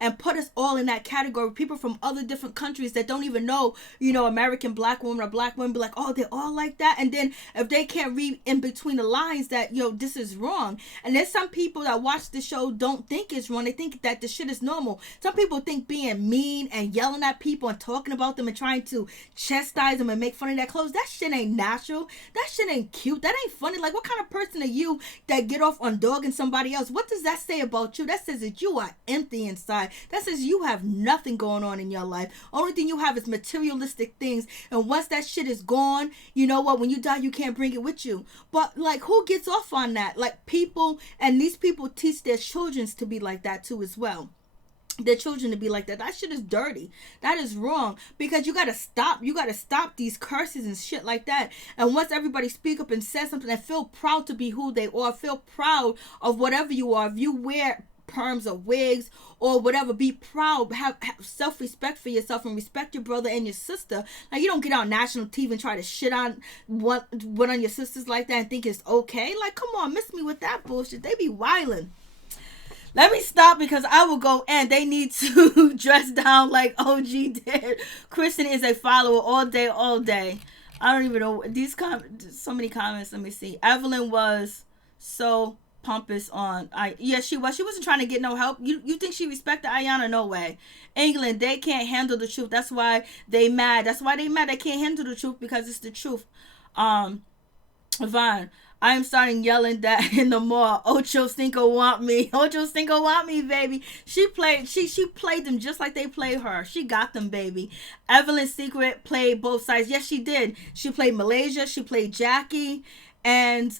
and put us all in that category. People from other different countries that don't even know, you know, American black women or black women, be like, oh, they're all like that. And then if they can't read in between the lines that, you know, this is wrong. And there's some people that watch the show don't think it's wrong. They think that the shit is normal. Some people think being mean and yelling at people and talking about them and trying to chastise them and make fun of their clothes, that shit ain't natural. That shit ain't cute. That ain't funny. Like, what kind of person are you that get off on dogging somebody else? What does that say about you? That says that you are empty inside. That says you have nothing going on in your life. Only thing you have is materialistic things. And once that shit is gone, you know what? When you die, you can't bring it with you. But, like, who gets off on that? Like, people, and these people teach their children to be like that too as well. Their children to be like that. That shit is dirty. That is wrong. Because you gotta stop these curses and shit like that. And once everybody speak up and say something and feel proud to be who they are, feel proud of whatever you are. If you wear perms or wigs or whatever, be proud, have self-respect for yourself and respect your brother and your sister. Like, you don't get on national TV and try to shit on one on your sisters like that and think it's okay. Like, come on, miss me with that bullshit. They be wildin'. Let me stop because I will go and they need to dress down like OG did. Kristen is a follower all day, all day. I don't even know. So many comments. Let me see. Evelyn was so pompous on. She was. She wasn't trying to get no help. You think she respected Ayana? No way. England, they can't handle the truth. That's why they mad. They can't handle the truth because it's the truth. Vaughn, I am starting yelling that in the mall. Ocho Cinco want me. Ocho Cinco want me, baby. She played them just like they played her. She got them, baby. Evelyn Secret played both sides. Yes, she did. She played Malaysia. She played Jackie. And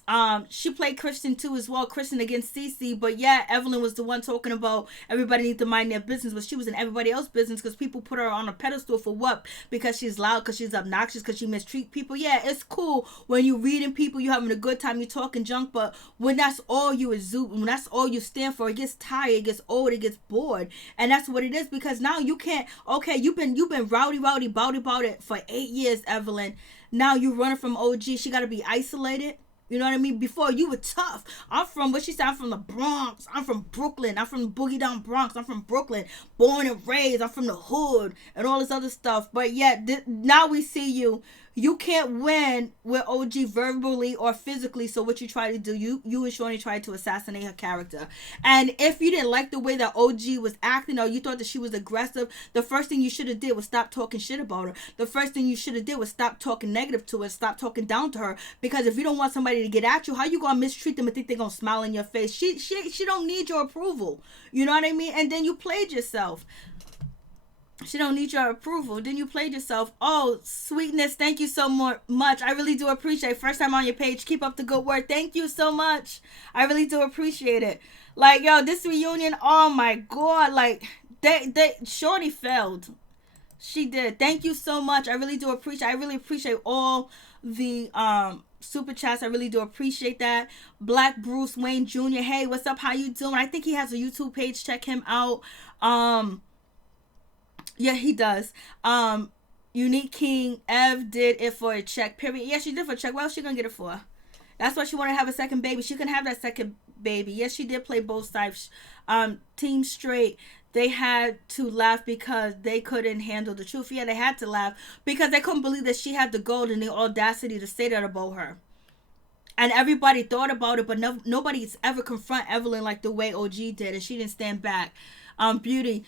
she played Kristen too as well. Kristen against Cece. But yeah, Evelyn was the one talking about everybody needs to mind their business. But she was in everybody else's business because people put her on a pedestal for what? Because she's loud, because she's obnoxious, because she mistreat people. Yeah, it's cool when you reading people, you having a good time, you talking junk. But when that's all you exude, when that's all you stand for, it gets tired, it gets old, it gets bored. And that's what it is, because now you can't. Okay, you've been rowdy about it for 8 years, Evelyn. Now you running from OG. She got to be isolated. You know what I mean? Before, you were tough. I'm from, what she said, I'm from the Bronx. I'm from Brooklyn. I'm from the Boogie Down Bronx. I'm from Brooklyn. Born and raised. I'm from the hood and all this other stuff. But yet, now we see you. You can't win with OG verbally or physically. So what you try to do, you and Shaunie tried to assassinate her character. And if you didn't like the way that OG was acting, or you thought that she was aggressive, the first thing you should have did was stop talking shit about her. The first thing you should have did was stop talking negative to her, stop talking down to her. Because if you don't want somebody to get at you, how you gonna mistreat them and think they're gonna smile in your face? She don't need your approval. You know what I mean? And then you played yourself. She don't need your approval. Then you played yourself. Oh, sweetness, thank you so much. I really do appreciate. First time on your page. Keep up the good work. Thank you so much. I really do appreciate it. Like, yo, this reunion, oh my God. Like, Shorty failed. She did. Thank you so much. I really do appreciate. I really appreciate all the super chats. I really do appreciate that. Black Bruce Wayne Jr. Hey, what's up? How you doing? I think he has a YouTube page. Check him out. Yeah, he does. Unique King, Ev did it for a check, period. Yeah, she did for a check. What else she gonna get it for? That's why she wanted to have a second baby. She can have that second baby. Yes, she did play both sides. Team Straight, they had to laugh because they couldn't handle the truth. Yeah, they had to laugh because they couldn't believe that she had the gold and the audacity to say that about her. And everybody thought about it, but nobody's ever confront Evelyn like the way OG did, and she didn't stand back. Beauty.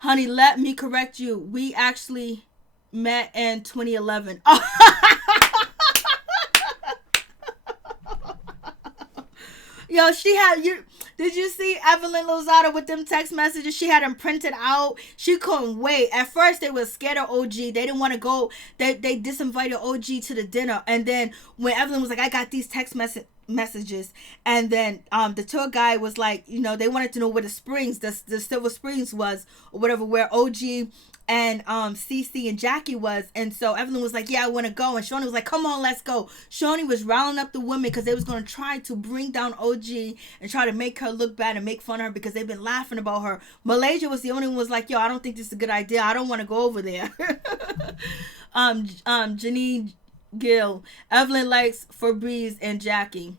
Honey, let me correct you. We actually met in 2011. Yo, she had you. Did you see Evelyn Lozada with them text messages? She had them printed out. She couldn't wait. At first, they were scared of OG. They didn't want to go. They disinvited OG to the dinner. And then when Evelyn was like, I got these text messages, and then the tour guide was like, you know, they wanted to know where the springs, the Silver Springs was, or whatever, where OG and Cece and Jackie was. And so Evelyn was like, yeah, I want to go. And Shaunie was like, come on, let's go. Shaunie was riling up the women because they was going to try to bring down OG and try to make her look bad and make fun of her because they've been laughing about her. Malaysia was the only one who was like, yo, I don't think this is a good idea. I don't want to go over there. Janine Gill, Evelyn likes Febreze and Jackie.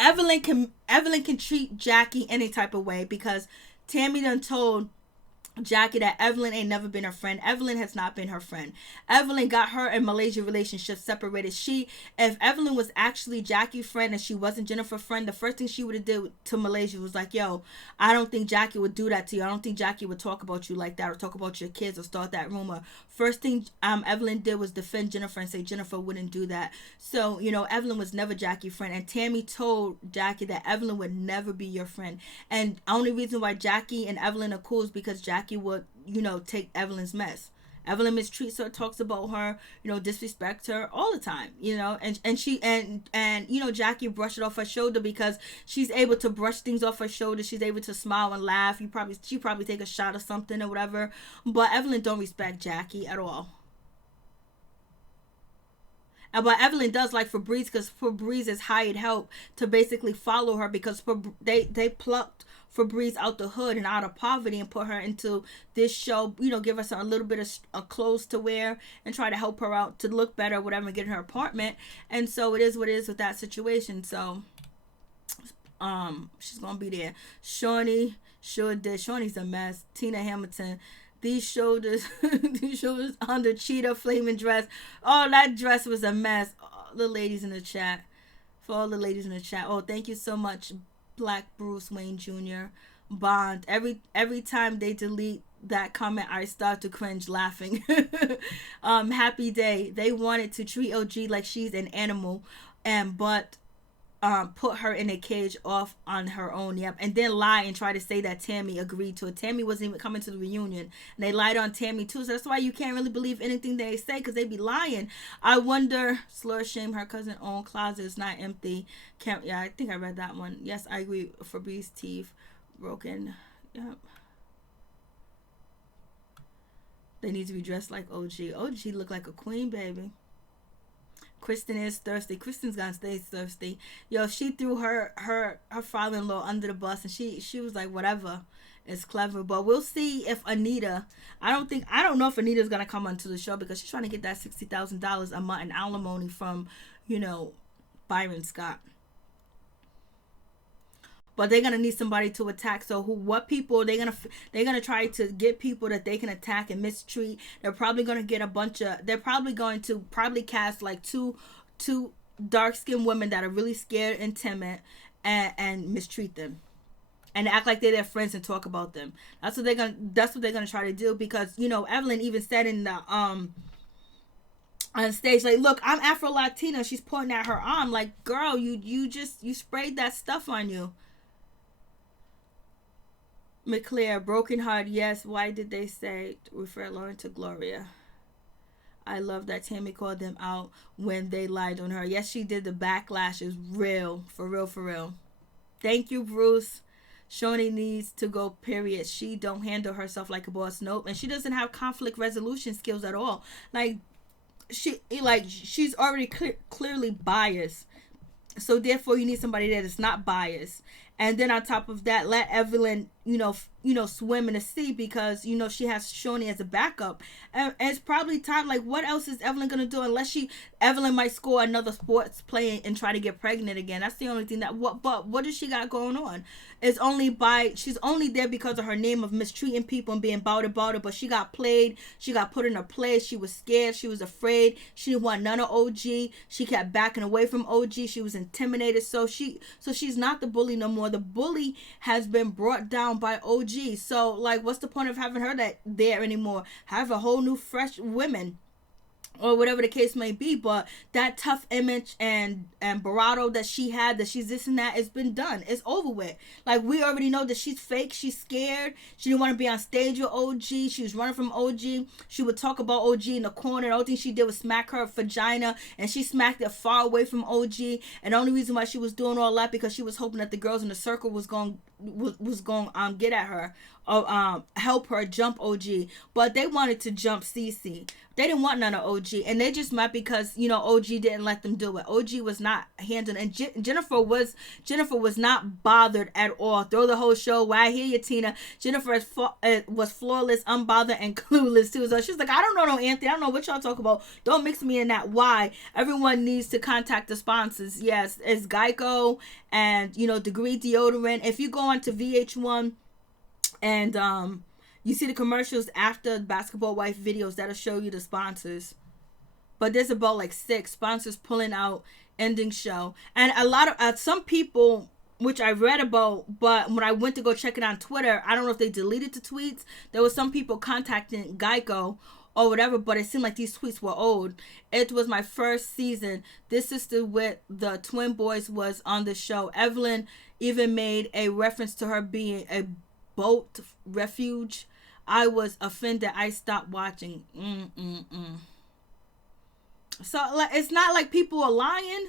Evelyn can treat Jackie any type of way because Tammy done told Jackie that Evelyn ain't never been her friend. Evelyn has not been her friend. Evelyn got her and Malaysia relationship separated. If Evelyn was actually Jackie's friend and she wasn't Jennifer's friend, the first thing she would have did to Malaysia was like, yo, I don't think Jackie would do that to you. I don't think Jackie would talk about you like that or talk about your kids or start that rumor. First thing Evelyn did was defend Jennifer and say Jennifer wouldn't do that. So, Evelyn was never Jackie's friend. And Tammy told Jackie that Evelyn would never be your friend. And only reason why Jackie and Evelyn are cool is because Jackie would, take Evelyn's mess. Evelyn mistreats her, talks about her, disrespects her all the time, and Jackie brushed it off her shoulder because she's able to brush things off her shoulder. She's able to smile and laugh. She probably take a shot or something or whatever. But Evelyn don't respect Jackie at all. And but Evelyn does like Febreze because Febreze has hired help to basically follow her because they plucked Febreze out the hood and out of poverty and put her into this show, give her a little bit of clothes to wear and try to help her out to look better, whatever, and get in her apartment. And so it is what it is with that situation. So she's gonna be there. Shawnee sure did. Shawnee's a mess. Tina Hamilton. These shoulders on the cheetah flaming dress. Oh, that dress was a mess. Oh, the ladies in the chat. For all the ladies in the chat. Oh, thank you so much, Black Bruce Wayne Jr. Bond. Every time they delete that comment, I start to cringe laughing. Happy Day. They wanted to treat OG like she's an animal, but put her in a cage off on her own. Yep. And then lie and try to say that Tammy agreed to it. Tammy wasn't even coming to the reunion. And they lied on Tammy too. So that's why you can't really believe anything they say because they be lying. I wonder, slur shame, her cousin own closet is not empty. Yeah, I think I read that one. Yes, I agree. Febreze teeth broken. Yep. They need to be dressed like OG. OG look like a queen, baby. Kristen is thirsty. Kristen's gonna stay thirsty. Yo, she threw her father-in-law under the bus, and she was like, whatever. It's clever, but we'll see if Anita. I don't know if Anita's gonna come onto the show because she's trying to get that $60,000 a month in alimony from, Byron Scott. But they're gonna need somebody to attack. So what people they're gonna try to get people that they can attack and mistreat. They're probably gonna get they're probably going to cast like two dark-skinned women that are really scared and timid and mistreat them. And act like they're their friends and talk about them. That's what they're gonna try to do because Evelyn even said in the on stage, like, look, I'm Afro-Latina. She's pointing at her arm like, girl, you sprayed that stuff on you. McClare, broken heart, yes. Why did they say refer Lauren to Gloria? I love that Tammy called them out when they lied on her. Yes, she did. The backlash is real. For real, for real. Thank you, Bruce. Shawnee needs to go, period. She don't handle herself like a boss. Nope. And she doesn't have conflict resolution skills at all. She's already clearly biased. So therefore you need somebody that is not biased. And then on top of that, let Evelyn, swim in the sea because, she has Shawnee as a backup. And it's probably time, like, what else is Evelyn going to do unless Evelyn might score another sports play and try to get pregnant again. That's the only thing but what does she got going on? She's only there because of her name of mistreating people and being about it, but she got played. She got put in her place. She was scared. She was afraid. She didn't want none of OG. She kept backing away from OG. She was intimidated. So she's not the bully no more. The bully has been brought down by OG. So, like, what's the point of having her there anymore? Have a whole new fresh women or whatever the case may be. But that tough image and bravado that she had, that she's this and that, it's been done. It's over with. Like, we already know that she's fake. She's scared. She didn't want to be on stage with OG. She was running from OG. She would talk about OG in the corner. The only thing she did was smack her vagina, and she smacked it far away from OG. And the only reason why she was doing all that because she was hoping that the girls in the circle was going get at her or help her jump OG. But they wanted to jump Cece. They didn't want none of OG, and they just might because OG didn't let them do it. OG was not handling, and Jennifer was not bothered at all. Throw the whole show. Why I hear you, Tina. Jennifer was flawless, unbothered, and clueless too. So she's like, I don't know, no Anthony. I don't know what y'all talk about. Don't mix me in that. Why? Everyone needs to contact the sponsors. Yes, it's Geico and Degree deodorant. If you go on to VH1 and You see the commercials after the basketball wife videos that'll show you the sponsors. But there's about like 6 sponsors pulling out ending show. And a lot of some people, which I read about, but when I went to go check it on Twitter, I don't know if they deleted the tweets. There was some people contacting Geico or whatever, but it seemed like these tweets were old. It was my first season. This sister with the twin boys was on the show. Evelyn even made a reference to her being a boat refuge. I was offended. I stopped watching. So it's not like people are lying.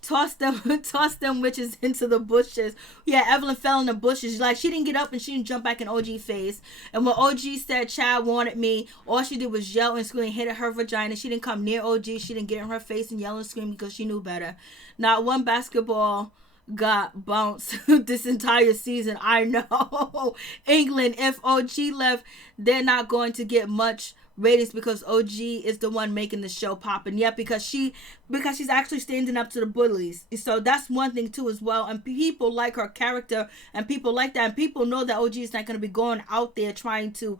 Toss them witches into the bushes. Yeah, Evelyn fell in the bushes. Like, she didn't get up and she didn't jump back in OG face. And when OG said Chad wanted me, all she did was yell and scream, hit at her vagina. She didn't come near OG. She didn't get in her face and yell and scream because she knew better. Not one basketball got bounced this entire season. I know. England, if OG left, they're not going to get much ratings because OG is the one making the show popping. Yeah, because she's actually standing up to the bullies. So that's one thing too as well. And people like her character and people like that. And people know that OG is not going to be going out there trying to,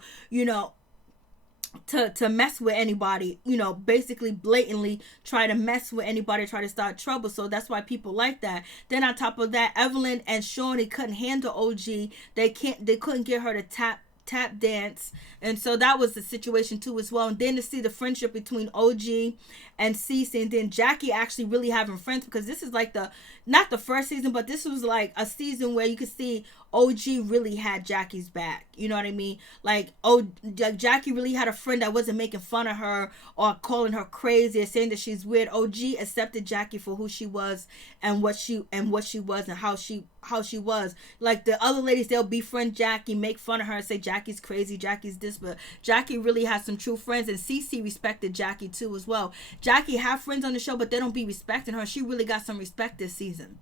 to mess with anybody, basically blatantly try to mess with anybody, try to start trouble. So that's why people like that. Then on top of that, Evelyn and Shawnee couldn't handle OG. They couldn't get her to tap dance, and so that was the situation too as well. And then to see the friendship between OG and Cece, and then Jackie actually really having friends, because this is like not the first season, but this was like a season where you could see OG really had Jackie's back. You know what I mean? Like, Jackie really had a friend that wasn't making fun of her or calling her crazy or saying that she's weird. OG accepted Jackie for who she was and what she was and how she was. Like, the other ladies, they'll befriend Jackie, make fun of her and say Jackie's crazy, Jackie's this, but Jackie really has some true friends, and Cece respected Jackie too as well. Jackie have friends on the show, but they don't be respecting her. She really got some respect this season.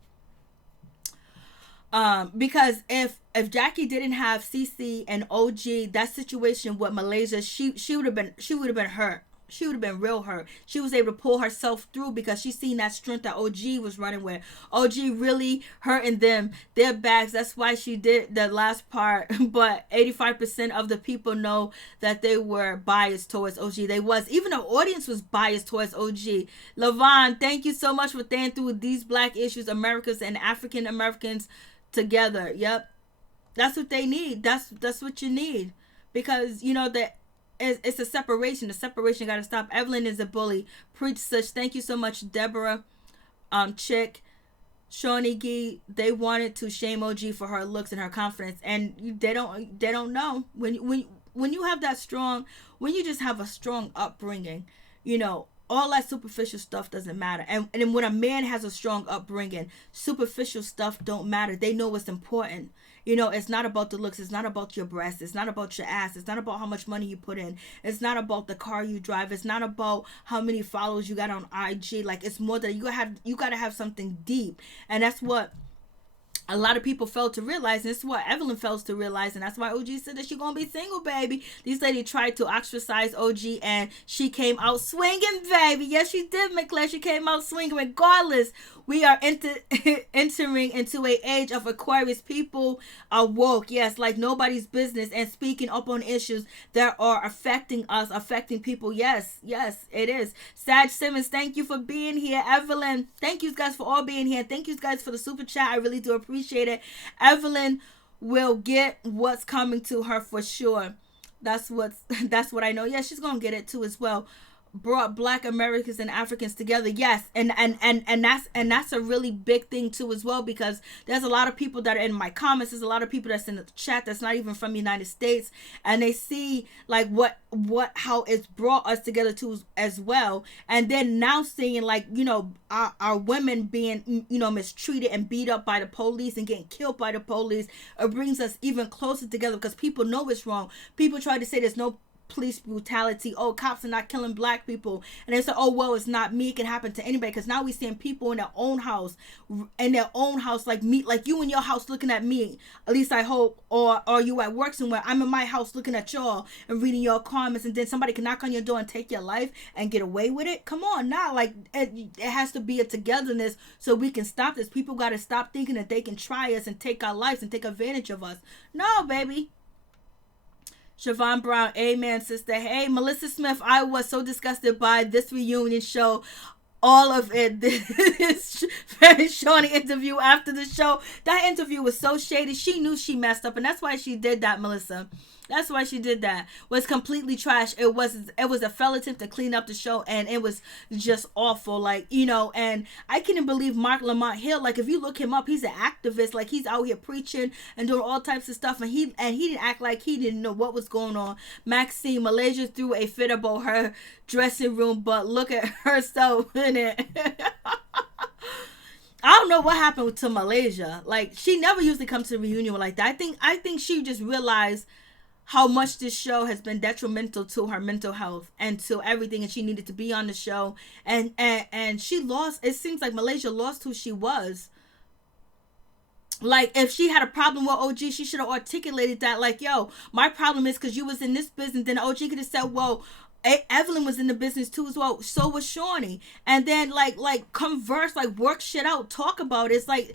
Because if Jackie didn't have Cece and OG, that situation with Malaysia, she would have been hurt. She would have been real hurt. She was able to pull herself through because she seen that strength that OG was running with. OG really hurting their backs. That's why she did the last part. But 85% of the people know that they were biased towards OG. They was. Even the audience was biased towards OG. Lavon, thank you so much for staying through these black issues, Americans and African Americans together. Yep. That's what they need. That's what you need. Because, that it's a separation. The separation got to stop. Evelyn is a bully. Preach such. Thank you so much, Deborah. Chick, Shawnee Gee. They wanted to shame OG for her looks and her confidence, and they don't know when you have that strong, when you just have a strong upbringing, all that superficial stuff doesn't matter. And when a man has a strong upbringing, superficial stuff don't matter. They know what's important. It's not about the looks. It's not about your breasts. It's not about your ass. It's not about how much money you put in. It's not about the car you drive. It's not about how many followers you got on IG. Like, it's more that you gotta have something deep. And that's what a lot of people fail to realize, and this is what Evelyn fails to realize, and that's why OG said that she's gonna be single, baby. These ladies tried to ostracize OG, and she came out swinging, baby. Yes, she did, McClare. She came out swinging. Regardless, we are entering into an age of Aquarius. People are woke, yes, like nobody's business, and speaking up on issues that are affecting us, affecting people. Yes, it is. Sag Simmons, thank you for being here. Evelyn, thank you guys for all being here. Thank you guys for the super chat. I really do appreciate it. Evelyn will get what's coming to her for sure. That's what I know. Yeah, she's gonna get it too as well. Brought Black Americans and Africans together. Yes, and that's a really big thing too as well, because there's a lot of people that are in my comments. There's a lot of people that's in the chat that's not even from the United States, and they see like how it's brought us together too as well. And then now seeing like our women being mistreated and beat up by the police and getting killed by the police, it brings us even closer together because people know it's wrong. People try to say there's no police brutality. Oh, cops are not killing black people, and they say, oh well, it's not me, it can happen to anybody. Because now we seeing people in their own house, like me, like you in your house looking at me, at least I hope, or you at work somewhere, I'm in my house looking at y'all and reading your comments, and then somebody can knock on your door and take your life and get away with it. Come on now, like it has to be a togetherness so we can stop this. People got to stop thinking that they can try us and take our lives and take advantage of us. No, baby. Siobhan Brown, amen, sister. Hey, Melissa Smith, I was so disgusted by this reunion show. All of it. This Shawnee interview after the show. That interview was so shady. She knew she messed up, and that's why she did that, Melissa. That's why she did that. Was completely trash. It was a fell attempt to clean up the show, and it was just awful. Like, and I couldn't believe Mark Lamont Hill. Like, if you look him up, he's an activist. Like, he's out here preaching and doing all types of stuff, and he didn't act like he didn't know what was going on. Maxine, Malaysia threw a fit about her dressing room, but look at herself in it. I don't know what happened to Malaysia. Like, she never usually comes to the reunion like that. I think she just realized how much this show has been detrimental to her mental health and to everything, and she needed to be on the show, and she lost. It seems like Malaysia lost who she was. Like, if she had a problem with OG, she should have articulated that, like, yo, my problem is because you was in this business. Then OG could have said, well, Evelyn was in the business too as well. So was Shawnee. And then like converse, like work shit out, talk about it. It's like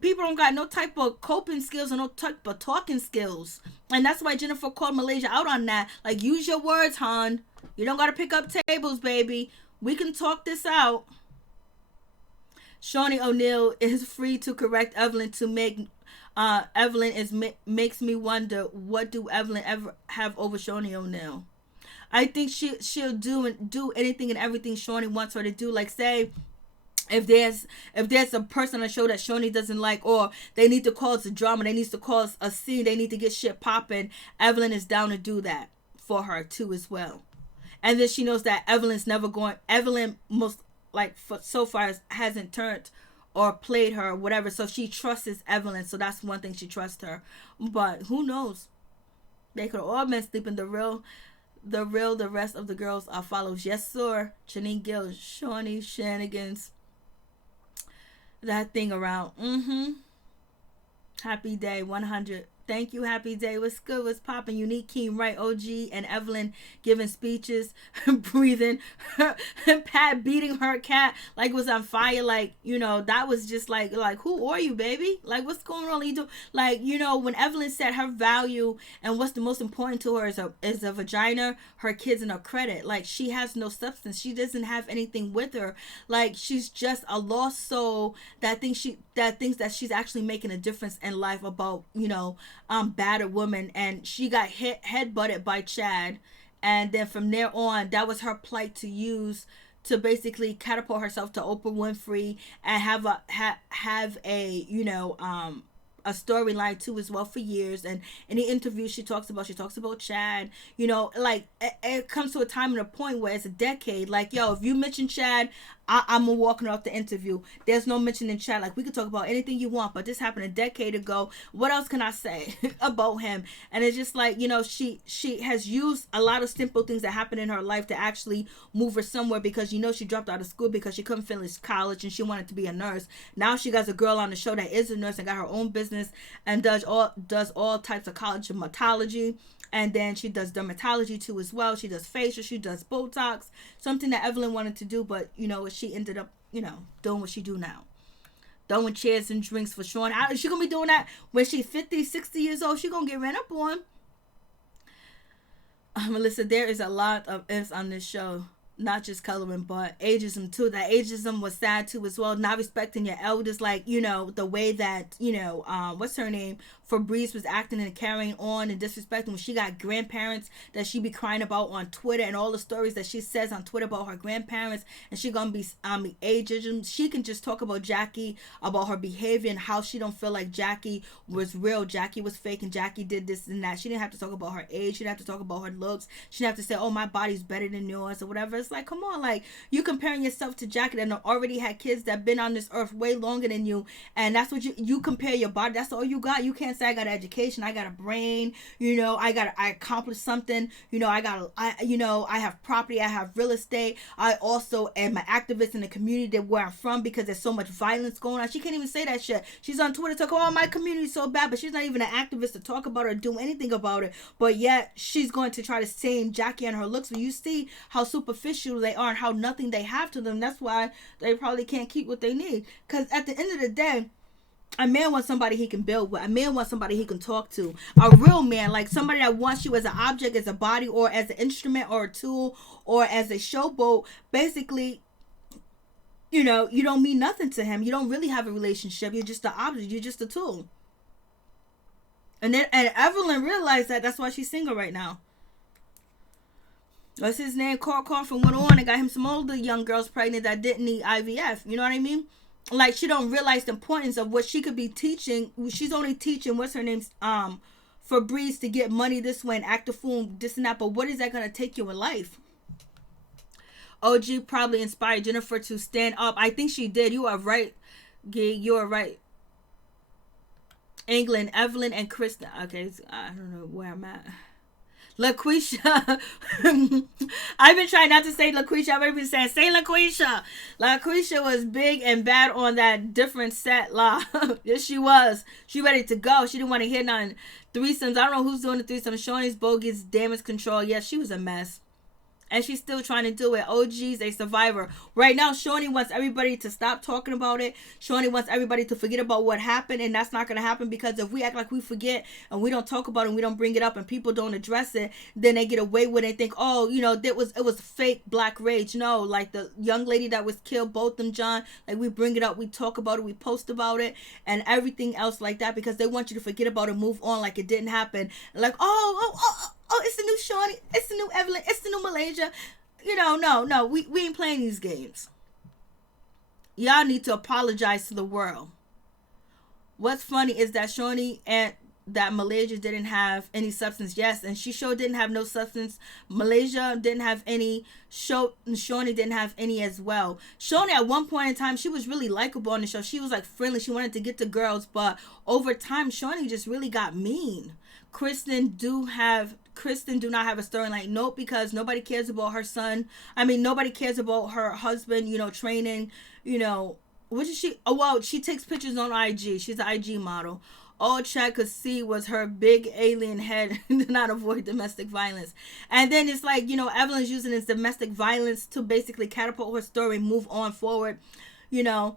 people don't got no type of coping skills or no type of talking skills. And that's why Jennifer called Malaysia out on that. Like, use your words, hon. You don't got to pick up tables, baby. We can talk this out. ShaunieONeal is free to correct Evelyn to make Evelyn makes me wonder, what do Evelyn ever have over ShaunieONeal? I think she'll do anything and everything Shawnee wants her to do. Like, say if there's a person on the show that Shawnee doesn't like, or they need to cause a drama, they need to cause a scene, they need to get shit popping, Evelyn is down to do that for her too as well. And then she knows that Evelyn most like so far hasn't turned or played her or whatever, so she trusts Evelyn. So that's one thing, she trusts her. But who knows? They could have all been sleeping. The rest of the girls are follows. Yes, sir. Janine Gill, Shawnee Shenanigans. That thing around. Happy Day 100. Thank you, Happy Day. What's good? What's popping? Unique King, right? OG and Evelyn giving speeches, breathing, Pat beating her cat like it was on fire. Like, that was just like who are you, baby? Like, what's going on? You do like, when Evelyn said her value and what's the most important to her is a vagina, her kids, and her credit. Like, she has no substance. She doesn't have anything with her. Like, she's just a lost soul that thinks that she's actually making a difference in life about, battered woman. And she got head butted by Chad, and then from there on, that was her plight to use to basically catapult herself to Oprah Winfrey and have a storyline too as well for years. And in the interview she talks about Chad. Like, it comes to a time and a point where it's a decade. Like, yo, if you mention Chad, I'm walking off the interview. There's no mentioning Chad. Like, we could talk about anything you want, but this happened a decade ago. What else can I say about him? And it's just like, she has used a lot of simple things that happened in her life to actually move her somewhere, because she dropped out of school because she couldn't finish college and she wanted to be a nurse. Now she got a girl on the show that is a nurse and got her own business and does all types of college dermatology. And then she does dermatology too as well. She does facial, she does Botox, something that Evelyn wanted to do, but she ended up doing what she do now, throwing chairs and drinks for Sean. She gonna be doing that when she's 50, 60 years old. She gonna get ran up on. Melissa, there is a lot of ifs on this show, not just coloring, but ageism too. That ageism was sad too as well. Not respecting your elders, like, the way that, what's her name? Fabrice was acting and carrying on and disrespecting when she got grandparents that she be crying about on Twitter, and all the stories that she says on Twitter about her grandparents, and she gonna be ageism. She can just talk about Jackie, about her behavior and how she don't feel like Jackie was real, Jackie was fake, and Jackie did this and that. She didn't have to talk about her age. She didn't have to talk about her looks. She didn't have to say, oh, my body's better than yours or whatever. It's like, come on, like, you comparing yourself to Jackie that already had kids that been on this earth way longer than you, and that's what you compare your body. That's all you got. You can't say I got an education, I got a brain, I accomplished something, I have property, I have real estate, I also am an activist in the community where I'm from because there's so much violence going on. She can't even say that shit. She's on Twitter talking, oh, my community's so bad, but she's not even an activist to talk about it or do anything about it. But yet she's going to try to same Jackie and her looks. When you see how superficial they are and how nothing they have to them, that's why they probably can't keep what they need. Because at the end of the day, A man wants somebody he can build with. A man wants somebody he can talk to. A real man, like somebody that wants you as an object, as a body, or as an instrument, or a tool, or as a showboat. Basically, you know, you don't mean nothing to him. You don't really have a relationship. You're just an object. You're just a tool. And then, and Evelyn realized that. That's why she's single right now. What's his name? Coffin went on and got him some older young girls pregnant that didn't need IVF. You know what I mean? Like, she don't realize the importance of what she could be teaching. She's only teaching, what's her name? Fabrice, to get money this way and act a fool, this and that. But what is that going to take you in life? OG probably inspired Jennifer to stand up. I think she did. You are right, Gig. You are right. England, Evelyn, and Kristen. Okay, I don't know where I'm at. LaQuisha. I've been trying not to say LaQuisha. I've been saying, say LaQuisha. LaQuisha was big and bad on that different set. Yes, she was. She ready to go. She didn't want to hear nothing. Threesomes. I don't know who's doing the threesomes. Shaunie's bogus, damage control. Yes, she was a mess. And she's still trying to do it. OG's a survivor. Right now, Shaunie wants everybody to stop talking about it. Shaunie wants everybody to forget about what happened. And that's not going to happen, because if we act like we forget and we don't talk about it and we don't bring it up and people don't address it, then they get away with it and think, oh, you know, it was fake black rage. No, like the young lady that was killed, both them, John, like we bring it up, we talk about it, we post about it and everything else like that, because they want you to forget about it, move on like it didn't happen. Like, oh, it's the new Shaunie, it's the new Evelyn, it's the new Malaysia. You know, no, we ain't playing these games. Y'all need to apologize to the world. What's funny is that Shaunie and that Malaysia didn't have any substance. Yes, and she sure didn't have no substance. Malaysia didn't have any. Shaunie didn't have any as well. Shaunie, at one point in time, she was really likable on the show. She was like friendly. She wanted to get to girls, but over time, Shaunie just really got mean. Kristen do not have a storyline. Nope, because nobody cares about her son. I mean, nobody cares about her husband, you know, training, you know. What is she? Oh, well, she takes pictures on IG. She's an IG model. All Chad could see was her big alien head to not avoid domestic violence. And then it's like, you know, Evelyn's using this domestic violence to basically catapult her story, move on forward, you know.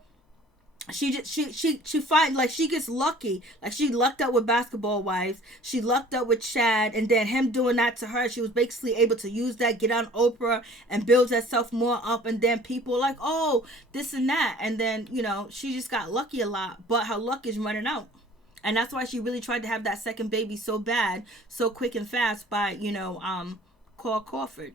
She finds, like, she gets lucky. Like, she lucked up with Basketball Wives. She lucked up with Chad. And then him doing that to her, she was basically able to use that, get on Oprah, and build herself more up. And then people like, oh, this and that. And then, you know, she just got lucky a lot. But her luck is running out. And that's why she really tried to have that second baby so bad, so quick and fast by, you know, Cole Crawford.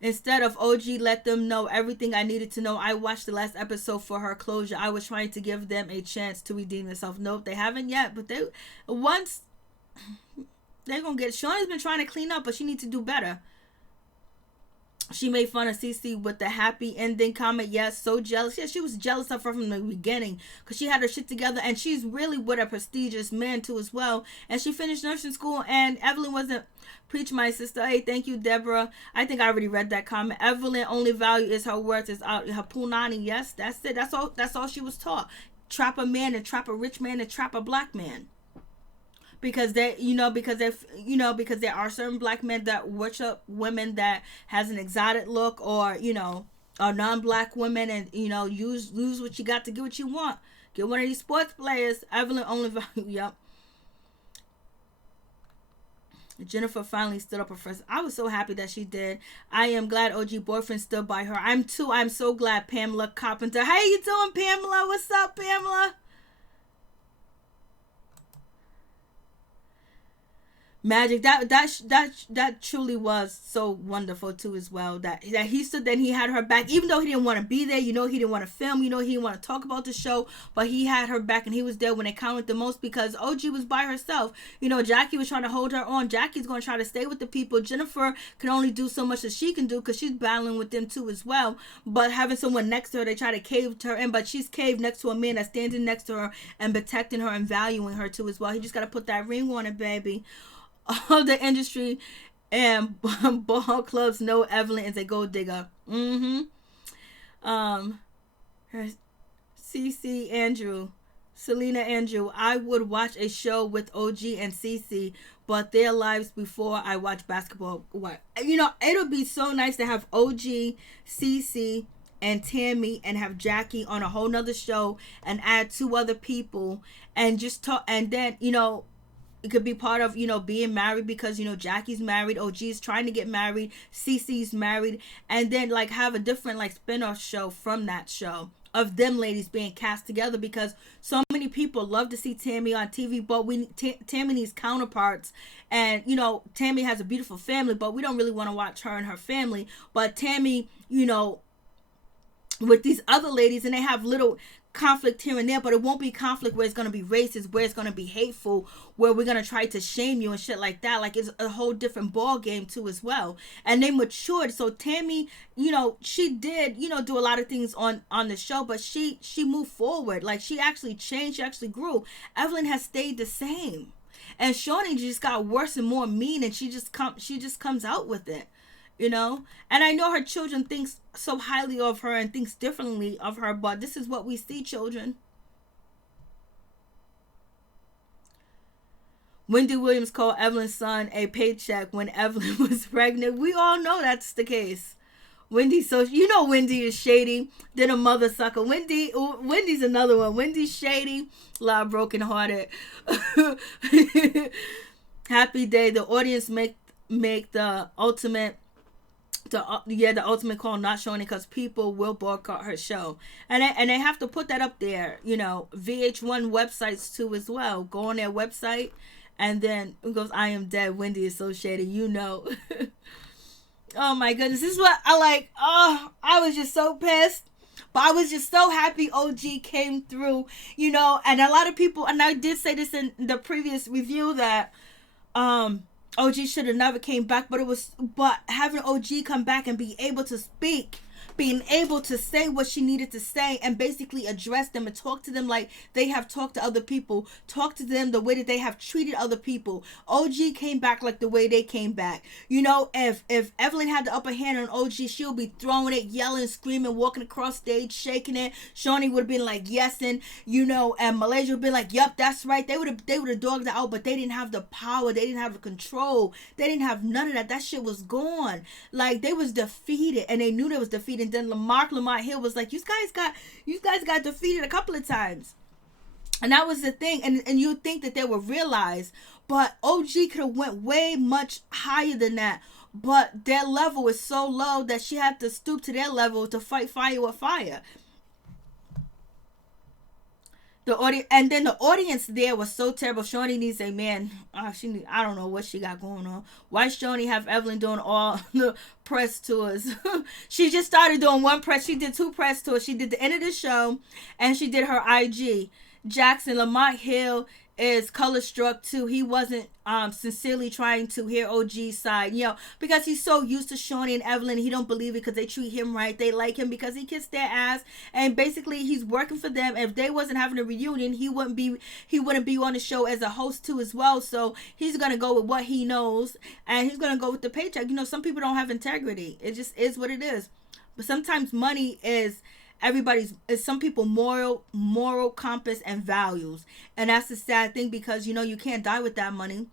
Instead of OG let them know everything I needed to know, I watched the last episode for her closure. I was trying to give them a chance to redeem themselves. Nope, they haven't yet. But they're going to get it. Shaunie's been trying to clean up, but she needs to do better. She made fun of Cece with the happy ending comment. Yes, so jealous. Yeah, she was jealous of her from the beginning because she had her shit together, and she's really with a prestigious man too as well. And she finished nursing school, and Evelyn wasn't. Preach, my sister. Hey, thank you, Deborah. I think I already read that comment. Evelyn only value is her worth, is out her punani. Yes, that's it. That's all she was taught. Trap a man and trap a rich man and trap a black man. Because there are certain black men that worship women that has an exotic look, or, you know, are non-black women, and, you know, lose what you got to get what you want. Get one of these sports players. Evelyn only value. Yep. Jennifer finally stood up her first. I was so happy that she did. I am glad OG boyfriend stood by her. I'm too. I'm so glad. Pamela Carpenter. How you doing, Pamela? What's up, Pamela? Magic, that truly was so wonderful too as well, that he stood there and he had her back, even though he didn't want to be there. You know, he didn't want to film, you know, he didn't want to talk about the show, but he had her back and he was there when it counted the most, because OG was by herself. You know, Jackie was trying to hold her on. Jackie's going to try to stay with the people. Jennifer can only do so much as she can do because she's battling with them too as well, but having someone next to her, they try to cave her in, but she's caved next to a man that's standing next to her and protecting her and valuing her too as well. He just got to put that ring on it, baby. All the industry and ball clubs know Evelyn is a gold digger. CC Andrew, Selena Andrew. I would watch a show with OG and CC, but their lives before I watch basketball. What, you know, it'll be so nice to have OG, CC, and Tammy and have Jackie on a whole nother show and add 2 other people and just talk, and then it could be part of being married, because Jackie's married, OG's trying to get married, CC's married, and then like have a different like spin-off show from that show of them ladies being cast together, because so many people love to see Tammy on TV, but Tammy needs counterparts, and Tammy has a beautiful family, but we don't really want to watch her and her family. But Tammy, with these other ladies, and they have little conflict here and there, but it won't be conflict where it's going to be racist, where it's going to be hateful, where we're going to try to shame you and shit like that. Like, it's a whole different ball game too as well. And they matured. So Tammy, she did do a lot of things on the show, but she moved forward. Like, she actually changed, she actually grew. Evelyn has stayed the same, and Shaunie just got worse and more mean, and she just comes out with it. And I know her children thinks so highly of her and thinks differently of her, but this is what we see, children. Wendy Williams called Evelyn's son a paycheck when Evelyn was pregnant. We all know that's the case. Wendy, Wendy is shady. Then a mother sucker. Wendy's another one. Wendy's shady. A lot of brokenhearted. Happy day. The audience make the ultimate call not showing it, because people will boycott her show, and they have to put that up there. VH1 websites too as well. Go on their website, and then it goes, I am dead, Wendy is so shady. Oh my goodness, this is what I like. Oh, I was just so pissed, but I was just so happy OG came through. And a lot of people, and I did say this in the previous review, that OG should have never came back, but having OG come back and be able to speak, being able to say what she needed to say, and basically address them and talk to them like they have talked to other people, talk to them the way that they have treated other people. OG came back like the way they came back. If Evelyn had the upper hand on OG, she'll be throwing it, yelling, screaming, walking across stage, shaking it. Shaunie would have been like yesing, and Malaysia would have been like, yep, that's right. They would have dogged it out, but they didn't have the power, they didn't have the control, they didn't have none of that. That shit was gone. Like, they was defeated, and they knew they was defeated. And then Lamont Hill was like, you guys got defeated a couple of times. And that was the thing. And you think that they would realize, but OG could have went way much higher than that. But their level is so low that she had to stoop to their level to fight fire with fire. The audience there was so terrible. Shaunie needs a man. I don't know what she got going on. Why Shaunie have Evelyn doing all the press tours? She just started doing one press. She did 2 press tours. She did the end of the show, and she did her IG. Jackson Lamont Hill is color struck too. He wasn't sincerely trying to hear OG's side, because he's so used to Shaunie and Evelyn. He don't believe it because they treat him right. They like him because he kissed their ass, and basically he's working for them. If they wasn't having a reunion, he wouldn't be on the show as a host too as well. So he's gonna go with what he knows, and he's gonna go with the paycheck. Some people don't have integrity. It just is what it is. But sometimes money is some people moral compass and values, and that's the sad thing, because you can't die with that money,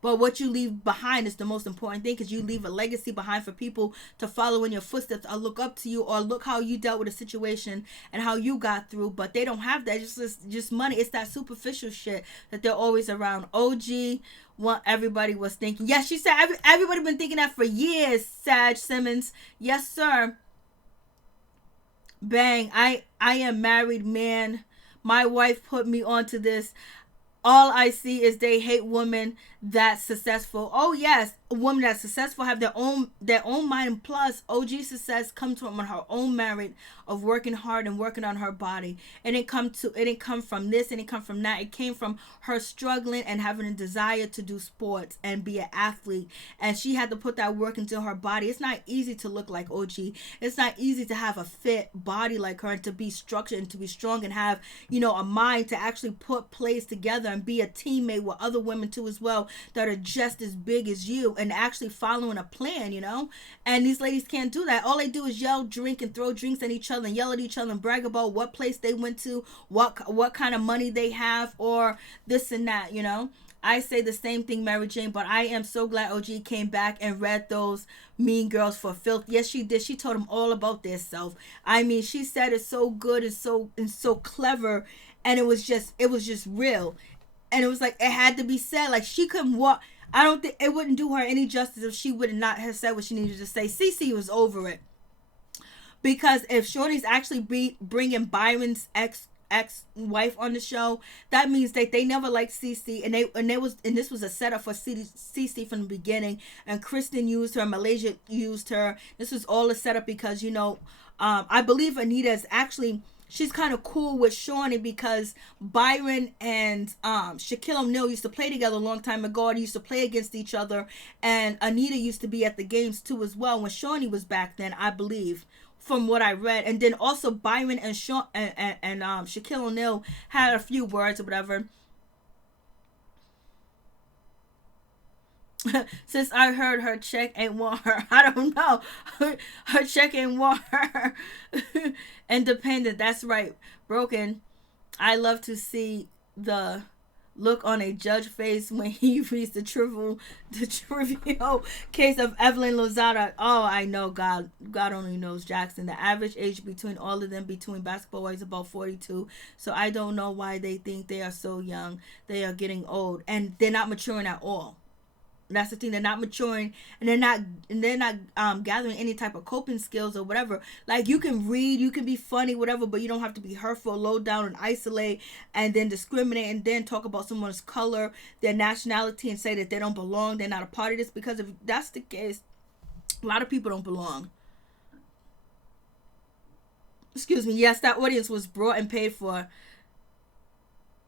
but what you leave behind is the most important thing, because you leave a legacy behind for people to follow in your footsteps, or look up to you, or look how you dealt with a situation and how you got through. But they don't have that. Just money. It's that superficial shit that they're always around. OG, what everybody was thinking. Yes, she said everybody been thinking that for years. Sag Simmons, yes sir. Bang, I am married man. My wife put me onto this. All I see is they hate women that's successful. Oh yes, a woman that's successful have their own mind. Plus, OG success comes from her own merit of working hard and working on her body. It didn't come from this, it didn't come from that. It came from her struggling and having a desire to do sports and be an athlete. And she had to put that work into her body. It's not easy to look like OG. It's not easy to have a fit body like her, and to be structured and to be strong, and have, a mind to actually put plays together and be a teammate with other women too as well, that are just as big as you, and actually following a plan, and these ladies can't do that. All they do is yell, drink, and throw drinks at each other, and yell at each other, and brag about what place they went to, what kind of money they have, or this and that, I say the same thing, Mary Jane, but I am so glad OG came back and read those Mean Girls for filth. Yes, she did. She told them all about their self. I mean, she said it so good and so clever, and it was just real. And it was like it had to be said. Like she couldn't walk. I don't think it wouldn't do her any justice if she would not have said what she needed to say. Cece was over it. Because if Shorty's actually bringing Byron's ex-wife on the show, that means that they never liked Cece, and this was a setup for Cece from the beginning. And Kristen used her, Malaysia used her. This was all a setup because I believe Anita is actually, she's kind of cool with Shawnee because Byron and Shaquille O'Neal used to play together a long time ago. They used to play against each other, and Anita used to be at the games too as well when Shawnee was back then, I believe, from what I read. And then also Byron and Shaquille O'Neal had a few words or whatever. Since I heard her check ain't want her, I don't know. Her check ain't want her. Independent, that's right. Broken. I love to see the look on a judge face when he reads the trivial case of Evelyn Lozada. Oh, I know. God only knows Jackson. The average age between all of them, between basketball is about 42. So I don't know why they think they are so young. They are getting old, and they're not maturing at all. That's the thing. They're not maturing, and they're not gathering any type of coping skills or whatever. Like, you can read, you can be funny, whatever, but you don't have to be hurtful, low down, and isolate, and then discriminate, and then talk about someone's color, their nationality, and say that they don't belong, they're not a part of this. Because if that's the case, a lot of people don't belong. Excuse me. Yes, that audience was brought and paid for.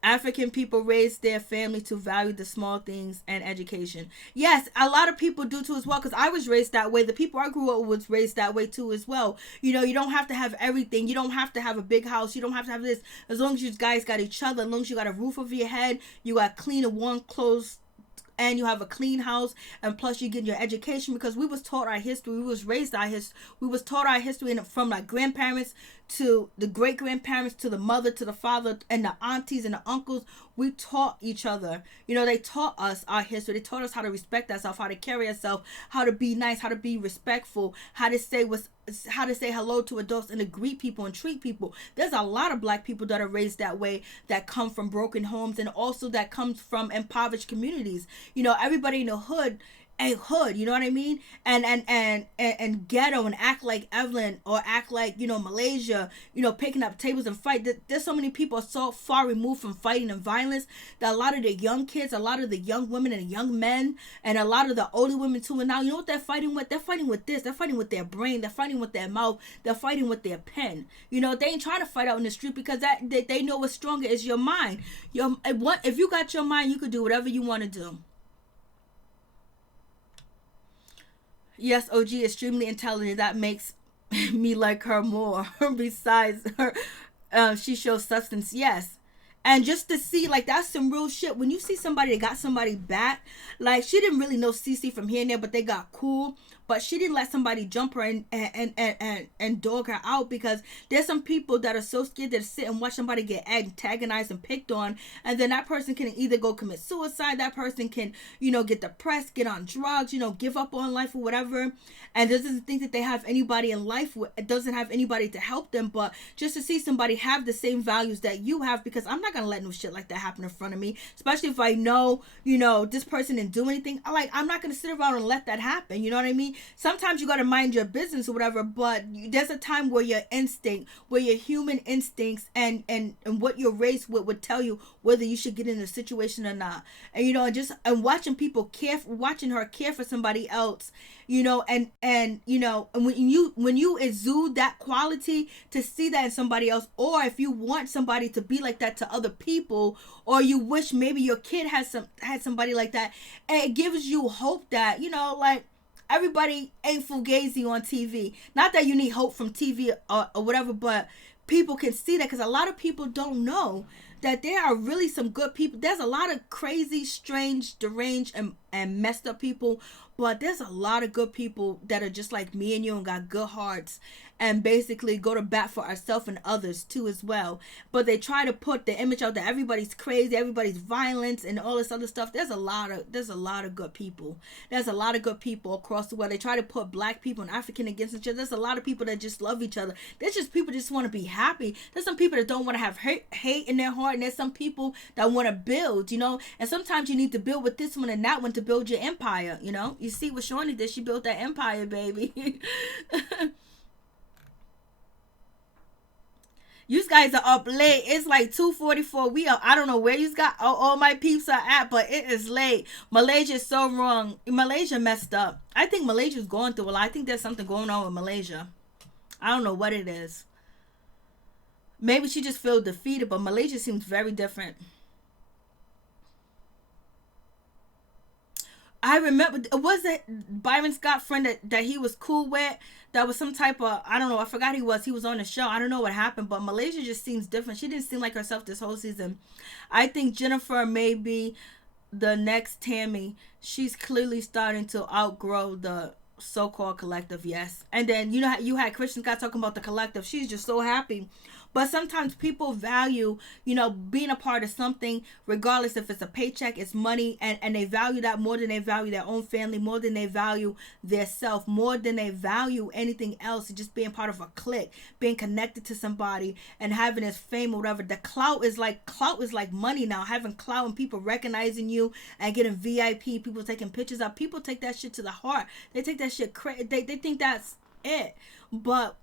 African people raise their family to value the small things and education. Yes, a lot of people do too as well, because I was raised that way. The people I grew up with was raised that way too as well. You don't have to have everything. You don't have to have a big house. You don't have to have this. As long as you guys got each other, as long as you got a roof over your head, you got clean and warm clothes, and you have a clean house, and plus you get your education, because we was taught our history. We was raised our history. We was taught our history from my grandparents to the great grandparents to the mother to the father and the aunties and the uncles. We taught each other. They taught us our history. They taught us how to respect ourselves, how to carry ourselves, how to be nice, how to be respectful, how to say hello to adults and to greet people and treat people. There's a lot of black people that are raised that way, that come from broken homes, and also that comes from impoverished communities. Everybody in the hood ain't hood, you know what I mean? And ghetto, and act like Evelyn, or act like, Malaysia, picking up tables and fight. There's so many people so far removed from fighting and violence that a lot of the young kids, a lot of the young women and young men, and a lot of the older women too, and now, you know what they're fighting with? They're fighting with this. They're fighting with their brain. They're fighting with their mouth. They're fighting with their pen. They ain't trying to fight out in the street, because they know what's stronger is your mind. If you got your mind, you could do whatever you want to do. Yes, OG is extremely intelligent. That makes me like her more. Besides her, she shows substance. Yes. And just to see, like, that's some real shit. When you see somebody that got somebody back, like, she didn't really know Cece from here and there, but they got cool. But she didn't let somebody jump her and dog her out, because there's some people that are so scared to sit and watch somebody get antagonized and picked on, and then that person can either go commit suicide, that person can, get depressed, get on drugs, give up on life or whatever, and doesn't think that they have anybody in life, doesn't have anybody to help them. But just to see somebody have the same values that you have, because I'm not gonna let no shit like that happen in front of me, especially if I know, this person didn't do anything. I'm not gonna sit around and let that happen. You know what I mean? Sometimes you got to mind your business or whatever, but there's a time where your human instincts and what you're raised with would tell you whether you should get in a situation or not. And watching people watching her care for somebody else, and when you exude that quality, to see that in somebody else, or if you want somebody to be like that to other people, or you wish maybe your kid had somebody like that, and it gives you hope that, like, everybody ain't fugazi on TV. Not that you need hope from TV or whatever, but people can see that, because a lot of people don't know that there are really some good people. There's a lot of crazy, strange, deranged, and messed up people, but there's a lot of good people that are just like me and you and got good hearts. and basically go to bat for ourselves and others too as well. But they try to put the image out that everybody's crazy, everybody's violence and all this other stuff. There's a lot of good people. There's a lot of good people across the world. They try to put black people and African against each other. There's a lot of people that just love each other. There's just people that just want to be happy. There's some people that don't want to have hate in their heart, and there's some people that want to build, and sometimes you need to build with this one and that one to build your empire. You see what Shawnee did. She built that empire, baby. You guys are up late. It's like 2:44. I don't know where you got all my peeps are at, but it is late. Malaysia is so wrong. Malaysia messed up. I think Malaysia's going through a lot. I think there's something going on with Malaysia. I don't know what it is. Maybe she just feels defeated, but Malaysia seems very different. I remember, was it Byron Scott friend that he was cool with? That was some type of, I don't know, I forgot he was on the show. I don't know what happened, but Malaysia just seems different. She didn't seem like herself this whole season. I think Jennifer may be the next Tammy. She's clearly starting to outgrow the so-called collective, yes. And then, you had Christian Scott talking about the collective. She's just so happy. But sometimes people value, being a part of something, regardless if it's a paycheck, it's money, and they value that more than they value their own family, more than they value their self, more than they value anything else. Just being part of a clique, being connected to somebody, and having this fame or whatever. The clout is like money now. Having clout and people recognizing you and getting VIP, people taking pictures of. People take that shit to the heart. They take that shit crazy. They think that's it. But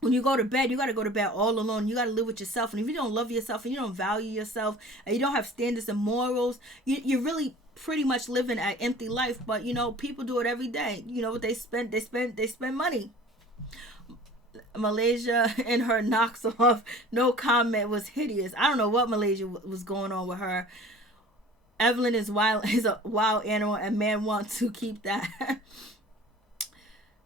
when you go to bed, you got to go to bed all alone. You got to live with yourself. And if you don't love yourself and you don't value yourself and you don't have standards and morals, you're really pretty much living an empty life. But, people do it every day. They spend money. Malaysia and her knocks off. No comment was hideous. I don't know what Malaysia was going on with her. Evelyn is a wild animal and man wants to keep that.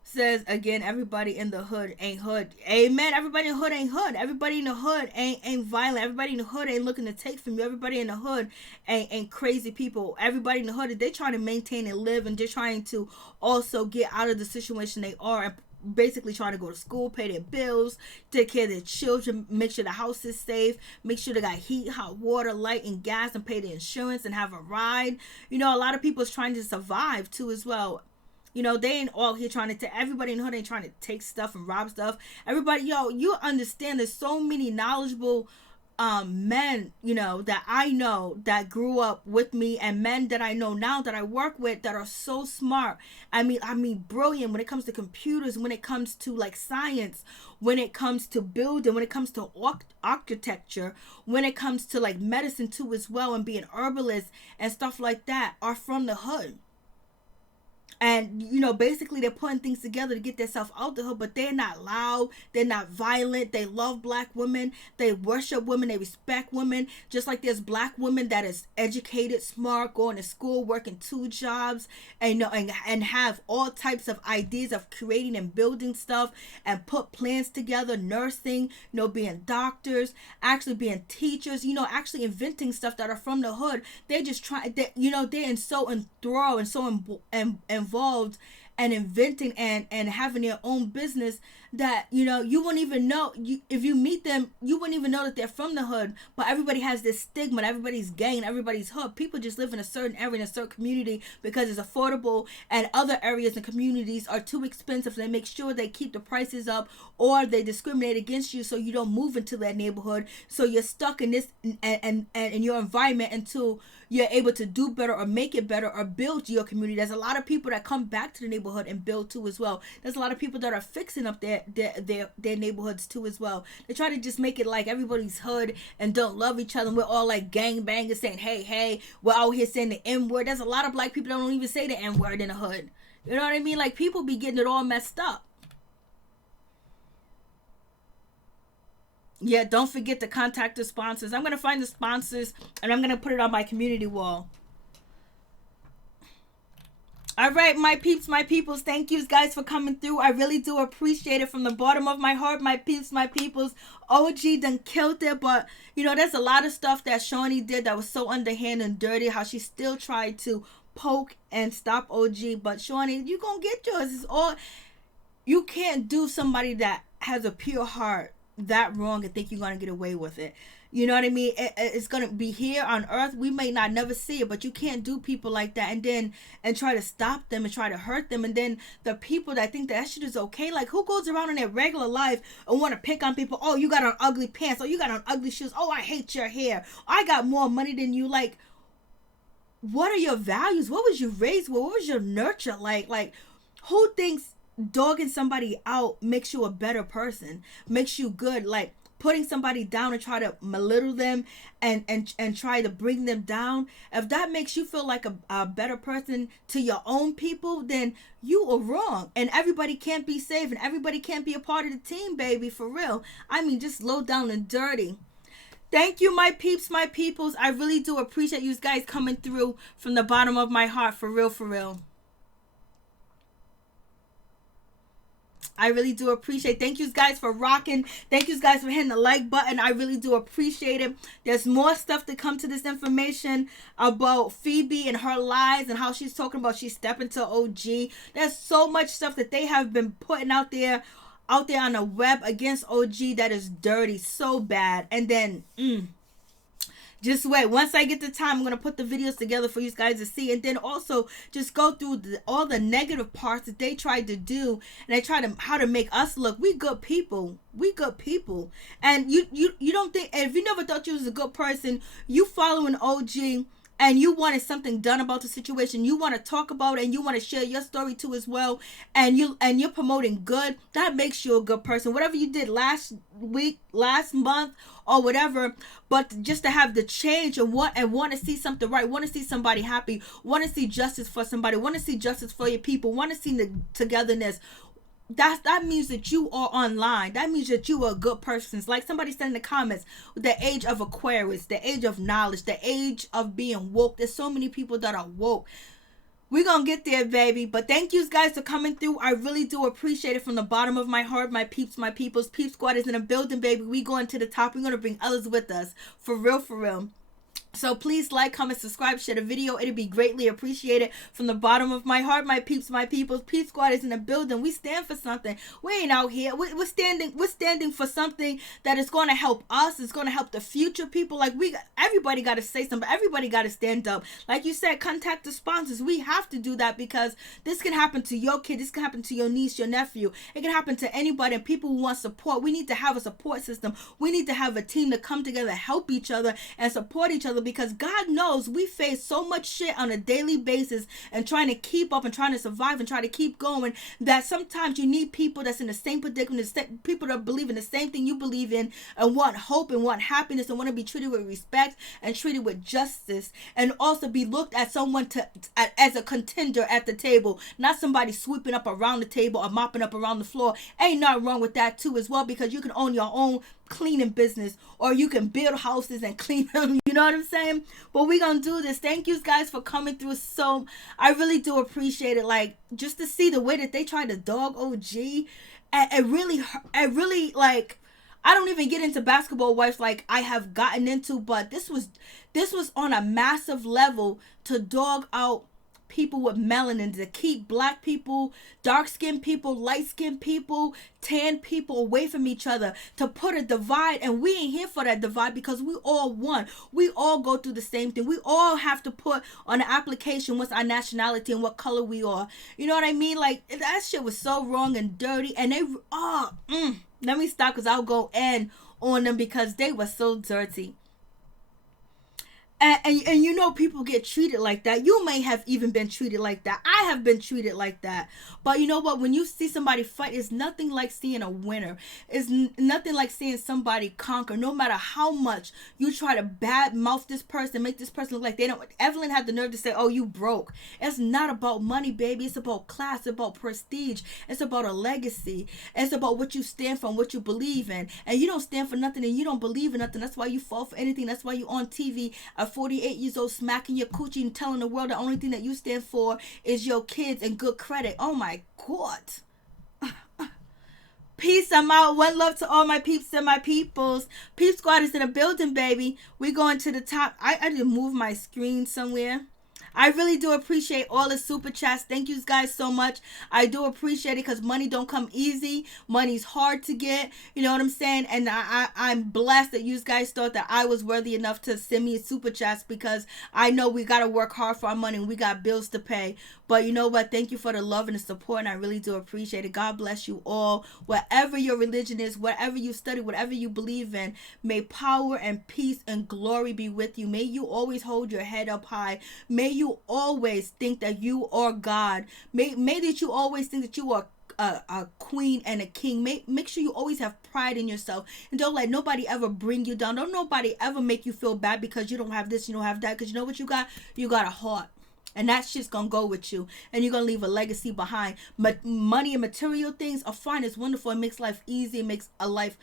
Says again, everybody in the hood ain't hood. Amen. Everybody in the hood ain't hood. Everybody in the hood ain't violent. Everybody in the hood ain't looking to take from you. Everybody in the hood ain't crazy people. Everybody in the hood, they trying to maintain and live, and they're trying to also get out of the situation they are, and basically trying to go to school, pay their bills, take care of their children, make sure the house is safe, make sure they got heat, hot water, light, and gas, and pay the insurance and have a ride. A lot of people is trying to survive too as well. They ain't all here trying to everybody in the hood ain't trying to take stuff and rob stuff. Everybody, you understand there's so many knowledgeable men, that I know that grew up with me, and men that I know now that I work with that are so smart. I mean brilliant when it comes to computers, when it comes to like science, when it comes to building, when it comes to architecture, when it comes to like medicine too as well, and being herbalists and stuff like that, are from the hood. And, basically they're putting things together to get themselves out the hood, but they're not loud. They're not violent. They love black women. They worship women. They respect women. Just like there's black women that is educated, smart, going to school, working 2 jobs, and have all types of ideas of creating and building stuff and put plans together, nursing, being doctors, actually being teachers, actually inventing stuff that are from the hood. They just try, they're so enthralled and so involved and inventing and having their own business that you wouldn't even know, if you meet them, you wouldn't even know that they're from the hood. But everybody has this stigma, everybody's gay and everybody's hood. People just live in a certain area, in a certain community, because it's affordable, and other areas and communities are too expensive. So they make sure they keep the prices up, or they discriminate against you so you don't move into that neighborhood. So you're stuck in this and in your environment until you're able to do better or make it better or build your community. There's a lot of people that come back to the neighborhood and build too as well. There's a lot of people that are fixing up their neighborhoods too as well. They try to just make it like everybody's hood and don't love each other, and we're all like gangbangers saying hey, we're out here saying the N-word. There's a lot of black people that don't even say the N-word in the hood. You know what I mean? Like, people be getting it all messed up. Yeah, don't forget to contact the sponsors. I'm going to find the sponsors and I'm going to put it on my community wall. All right, my peeps, my peoples, thank you guys for coming through. I really do appreciate it from the bottom of my heart, my peeps, my peoples. OG done killed it, but, there's a lot of stuff that Shawnee did that was so underhand and dirty, how she still tried to poke and stop OG. But Shawnee, you gonna get yours. It's all... you can't do somebody that has a pure heart that wrong and think you're gonna get away with it. You know what I mean? It's gonna be here on earth. We may not never see it, but you can't do people like that and try to stop them and try to hurt them. And then the people that think that shit is okay, like who goes around in their regular life and want to pick on people? Oh, you got on ugly pants. Oh, you got on ugly shoes. Oh, I hate your hair. I got more money than you. Like, what are your values? What was you raised with? What was your nurture like? Like, who thinks dogging somebody out makes you a better person, makes you good? Like, putting somebody down and try to belittle them and try to bring them down, if that makes you feel like a better person to your own people, then you are wrong. And everybody can't be saved, and everybody can't be a part of the team, baby, for real. I mean, just low down and dirty. Thank you, my peeps, my peoples. I really do appreciate you guys coming through from the bottom of my heart, for real, for real. I really do appreciate. Thank you guys for rocking. Thank you guys for hitting the like button. I really do appreciate it. There's more stuff to come to this information about Phoebe and her lies and how she's talking about she's stepping to OG. There's so much stuff that they have been putting out there on the web against OG that is dirty, so bad. And then just wait. Once I get the time, I'm going to put the videos together for you guys to see. And then also just go through all the negative parts that they tried to do. And they tried to how to make us look. We good people. We good people. And you don't think, if you never thought you was a good person, you following OG and you wanted something done about the situation, you want to talk about it, and you want to share your story too as well, and you're promoting good, that makes you a good person. Whatever you did last week, last month, or whatever, but just to have the change and want to see something right, want to see somebody happy, want to see justice for somebody, want to see justice for your people, want to see the togetherness. That means that you are online. That means that you are a good person. It's like somebody said in the comments, the age of Aquarius, the age of knowledge, the age of being woke. There's so many people that are woke. We're going to get there, baby. But thank you guys for coming through. I really do appreciate it from the bottom of my heart, my peeps, my peoples. Peep Squad is in a building, baby. We going to the top. We're going to bring others with us. For real, for real. So please like, comment, subscribe, share the video. It'd be greatly appreciated from the bottom of my heart, my peeps, my peoples. Peep Squad is in the building. We stand for something. We ain't out here. We're standing for something that is going to help us. It's going to help the future people. Like, everybody got to say something. Everybody got to stand up. Like you said, contact the sponsors. We have to do that because this can happen to your kid. This can happen to your niece, your nephew. It can happen to anybody. And people who want support. We need to have a support system. We need to have a team to come together, help each other, and support each other. Because God knows we face so much shit on a daily basis and trying to keep up and trying to survive and try to keep going, that sometimes you need people that's in the same predicament, people that believe in the same thing you believe in and want hope and want happiness and want to be treated with respect and treated with justice, and also be looked at someone as a contender at the table, not somebody sweeping up around the table or mopping up around the floor. Ain't nothing wrong with that too as well, because you can own your own cleaning business, or you can build houses and clean them. You know what I'm saying? But we gonna do this. Thank you guys for coming through. So I really do appreciate it. Like, just to see the way that they try to dog OG, and it really like, I don't even get into basketball wives like I have gotten into, but this was on a massive level to dog out people with melanin, to keep black people, dark-skinned people, light-skinned people, tan people away from each other, to put a divide. And we ain't here for that divide, because we all one. We all go through the same thing. We all have to put on the application what's our nationality and what color we are. You know what I mean? Like, that shit was so wrong and dirty. And they let me stop, because I'll go in on them because they were so dirty. And you know, people get treated like that. You may have even been treated like that. I have been treated like that. But you know what? When you see somebody fight, it's nothing like seeing a winner. It's nothing like seeing somebody conquer. No matter how much you try to bad mouth this person, make this person look like they don't. Evelyn had the nerve to say, "Oh, you broke." It's not about money, baby. It's about class. It's about prestige. It's about a legacy. It's about what you stand for and what you believe in. And you don't stand for nothing and you don't believe in nothing. That's why you fall for anything. That's why you on TV at 48 years old, smacking your coochie and telling the world the only thing that you stand for is your kids and good credit. Oh my God. Peace, I'm out. One love to all my peeps and my peoples. Peep Squad is in a building, baby. We going to the top. I didn't move my screen somewhere. I really do appreciate all the super chats. Thank you guys so much. I do appreciate it because money don't come easy. Money's hard to get. You know what I'm saying? And I'm blessed that you guys thought that I was worthy enough to send me super chats, because I know we got to work hard for our money and we got bills to pay. But you know what? Thank you for the love and the support, and I really do appreciate it. God bless you all. Whatever your religion is, whatever you study, whatever you believe in, may power and peace and glory be with you. May you always hold your head up high. May you always think that you are God. May that you always think that you are a queen and a king. Make sure you always have pride in yourself, and don't let nobody ever bring you down. Don't nobody ever make you feel bad because you don't have this, you don't have that. Because you know what you got? You got a heart. And that shit's gonna go with you, and you're gonna leave a legacy behind. But money and material things are fine. It's wonderful. It makes life easy. It makes a life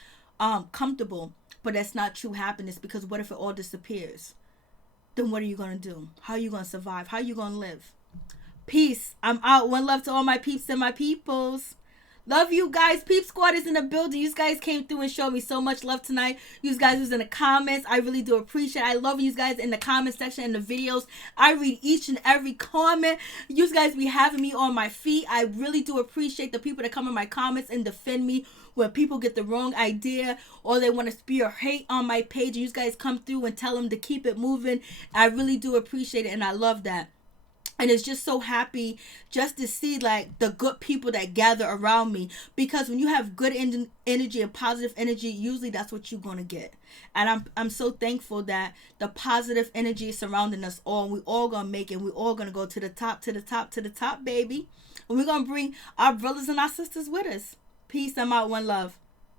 comfortable. But that's not true happiness, because what if it all disappears? Then what are you gonna do? How are you gonna survive? How are you gonna live? Peace. I'm out. One love to all my peeps and my peoples. Love you guys. Peep Squad is in the building. You guys came through and showed me so much love tonight. You guys was in the comments. I really do appreciate it. I love you guys in the comment section and the videos. I read each and every comment. You guys be having me on my feet. I really do appreciate the people that come in my comments and defend me when people get the wrong idea or they want to spew hate on my page. And you guys come through and tell them to keep it moving. I really do appreciate it, and I love that. And it's just so happy just to see like the good people that gather around me, because when you have good energy and positive energy, usually that's what you're going to get. And I'm so thankful that the positive energy is surrounding us all, and we all going to make it. We're all going to go to the top, to the top, to the top, baby. And we're going to bring our brothers and our sisters with us. Peace. I'm out. One love.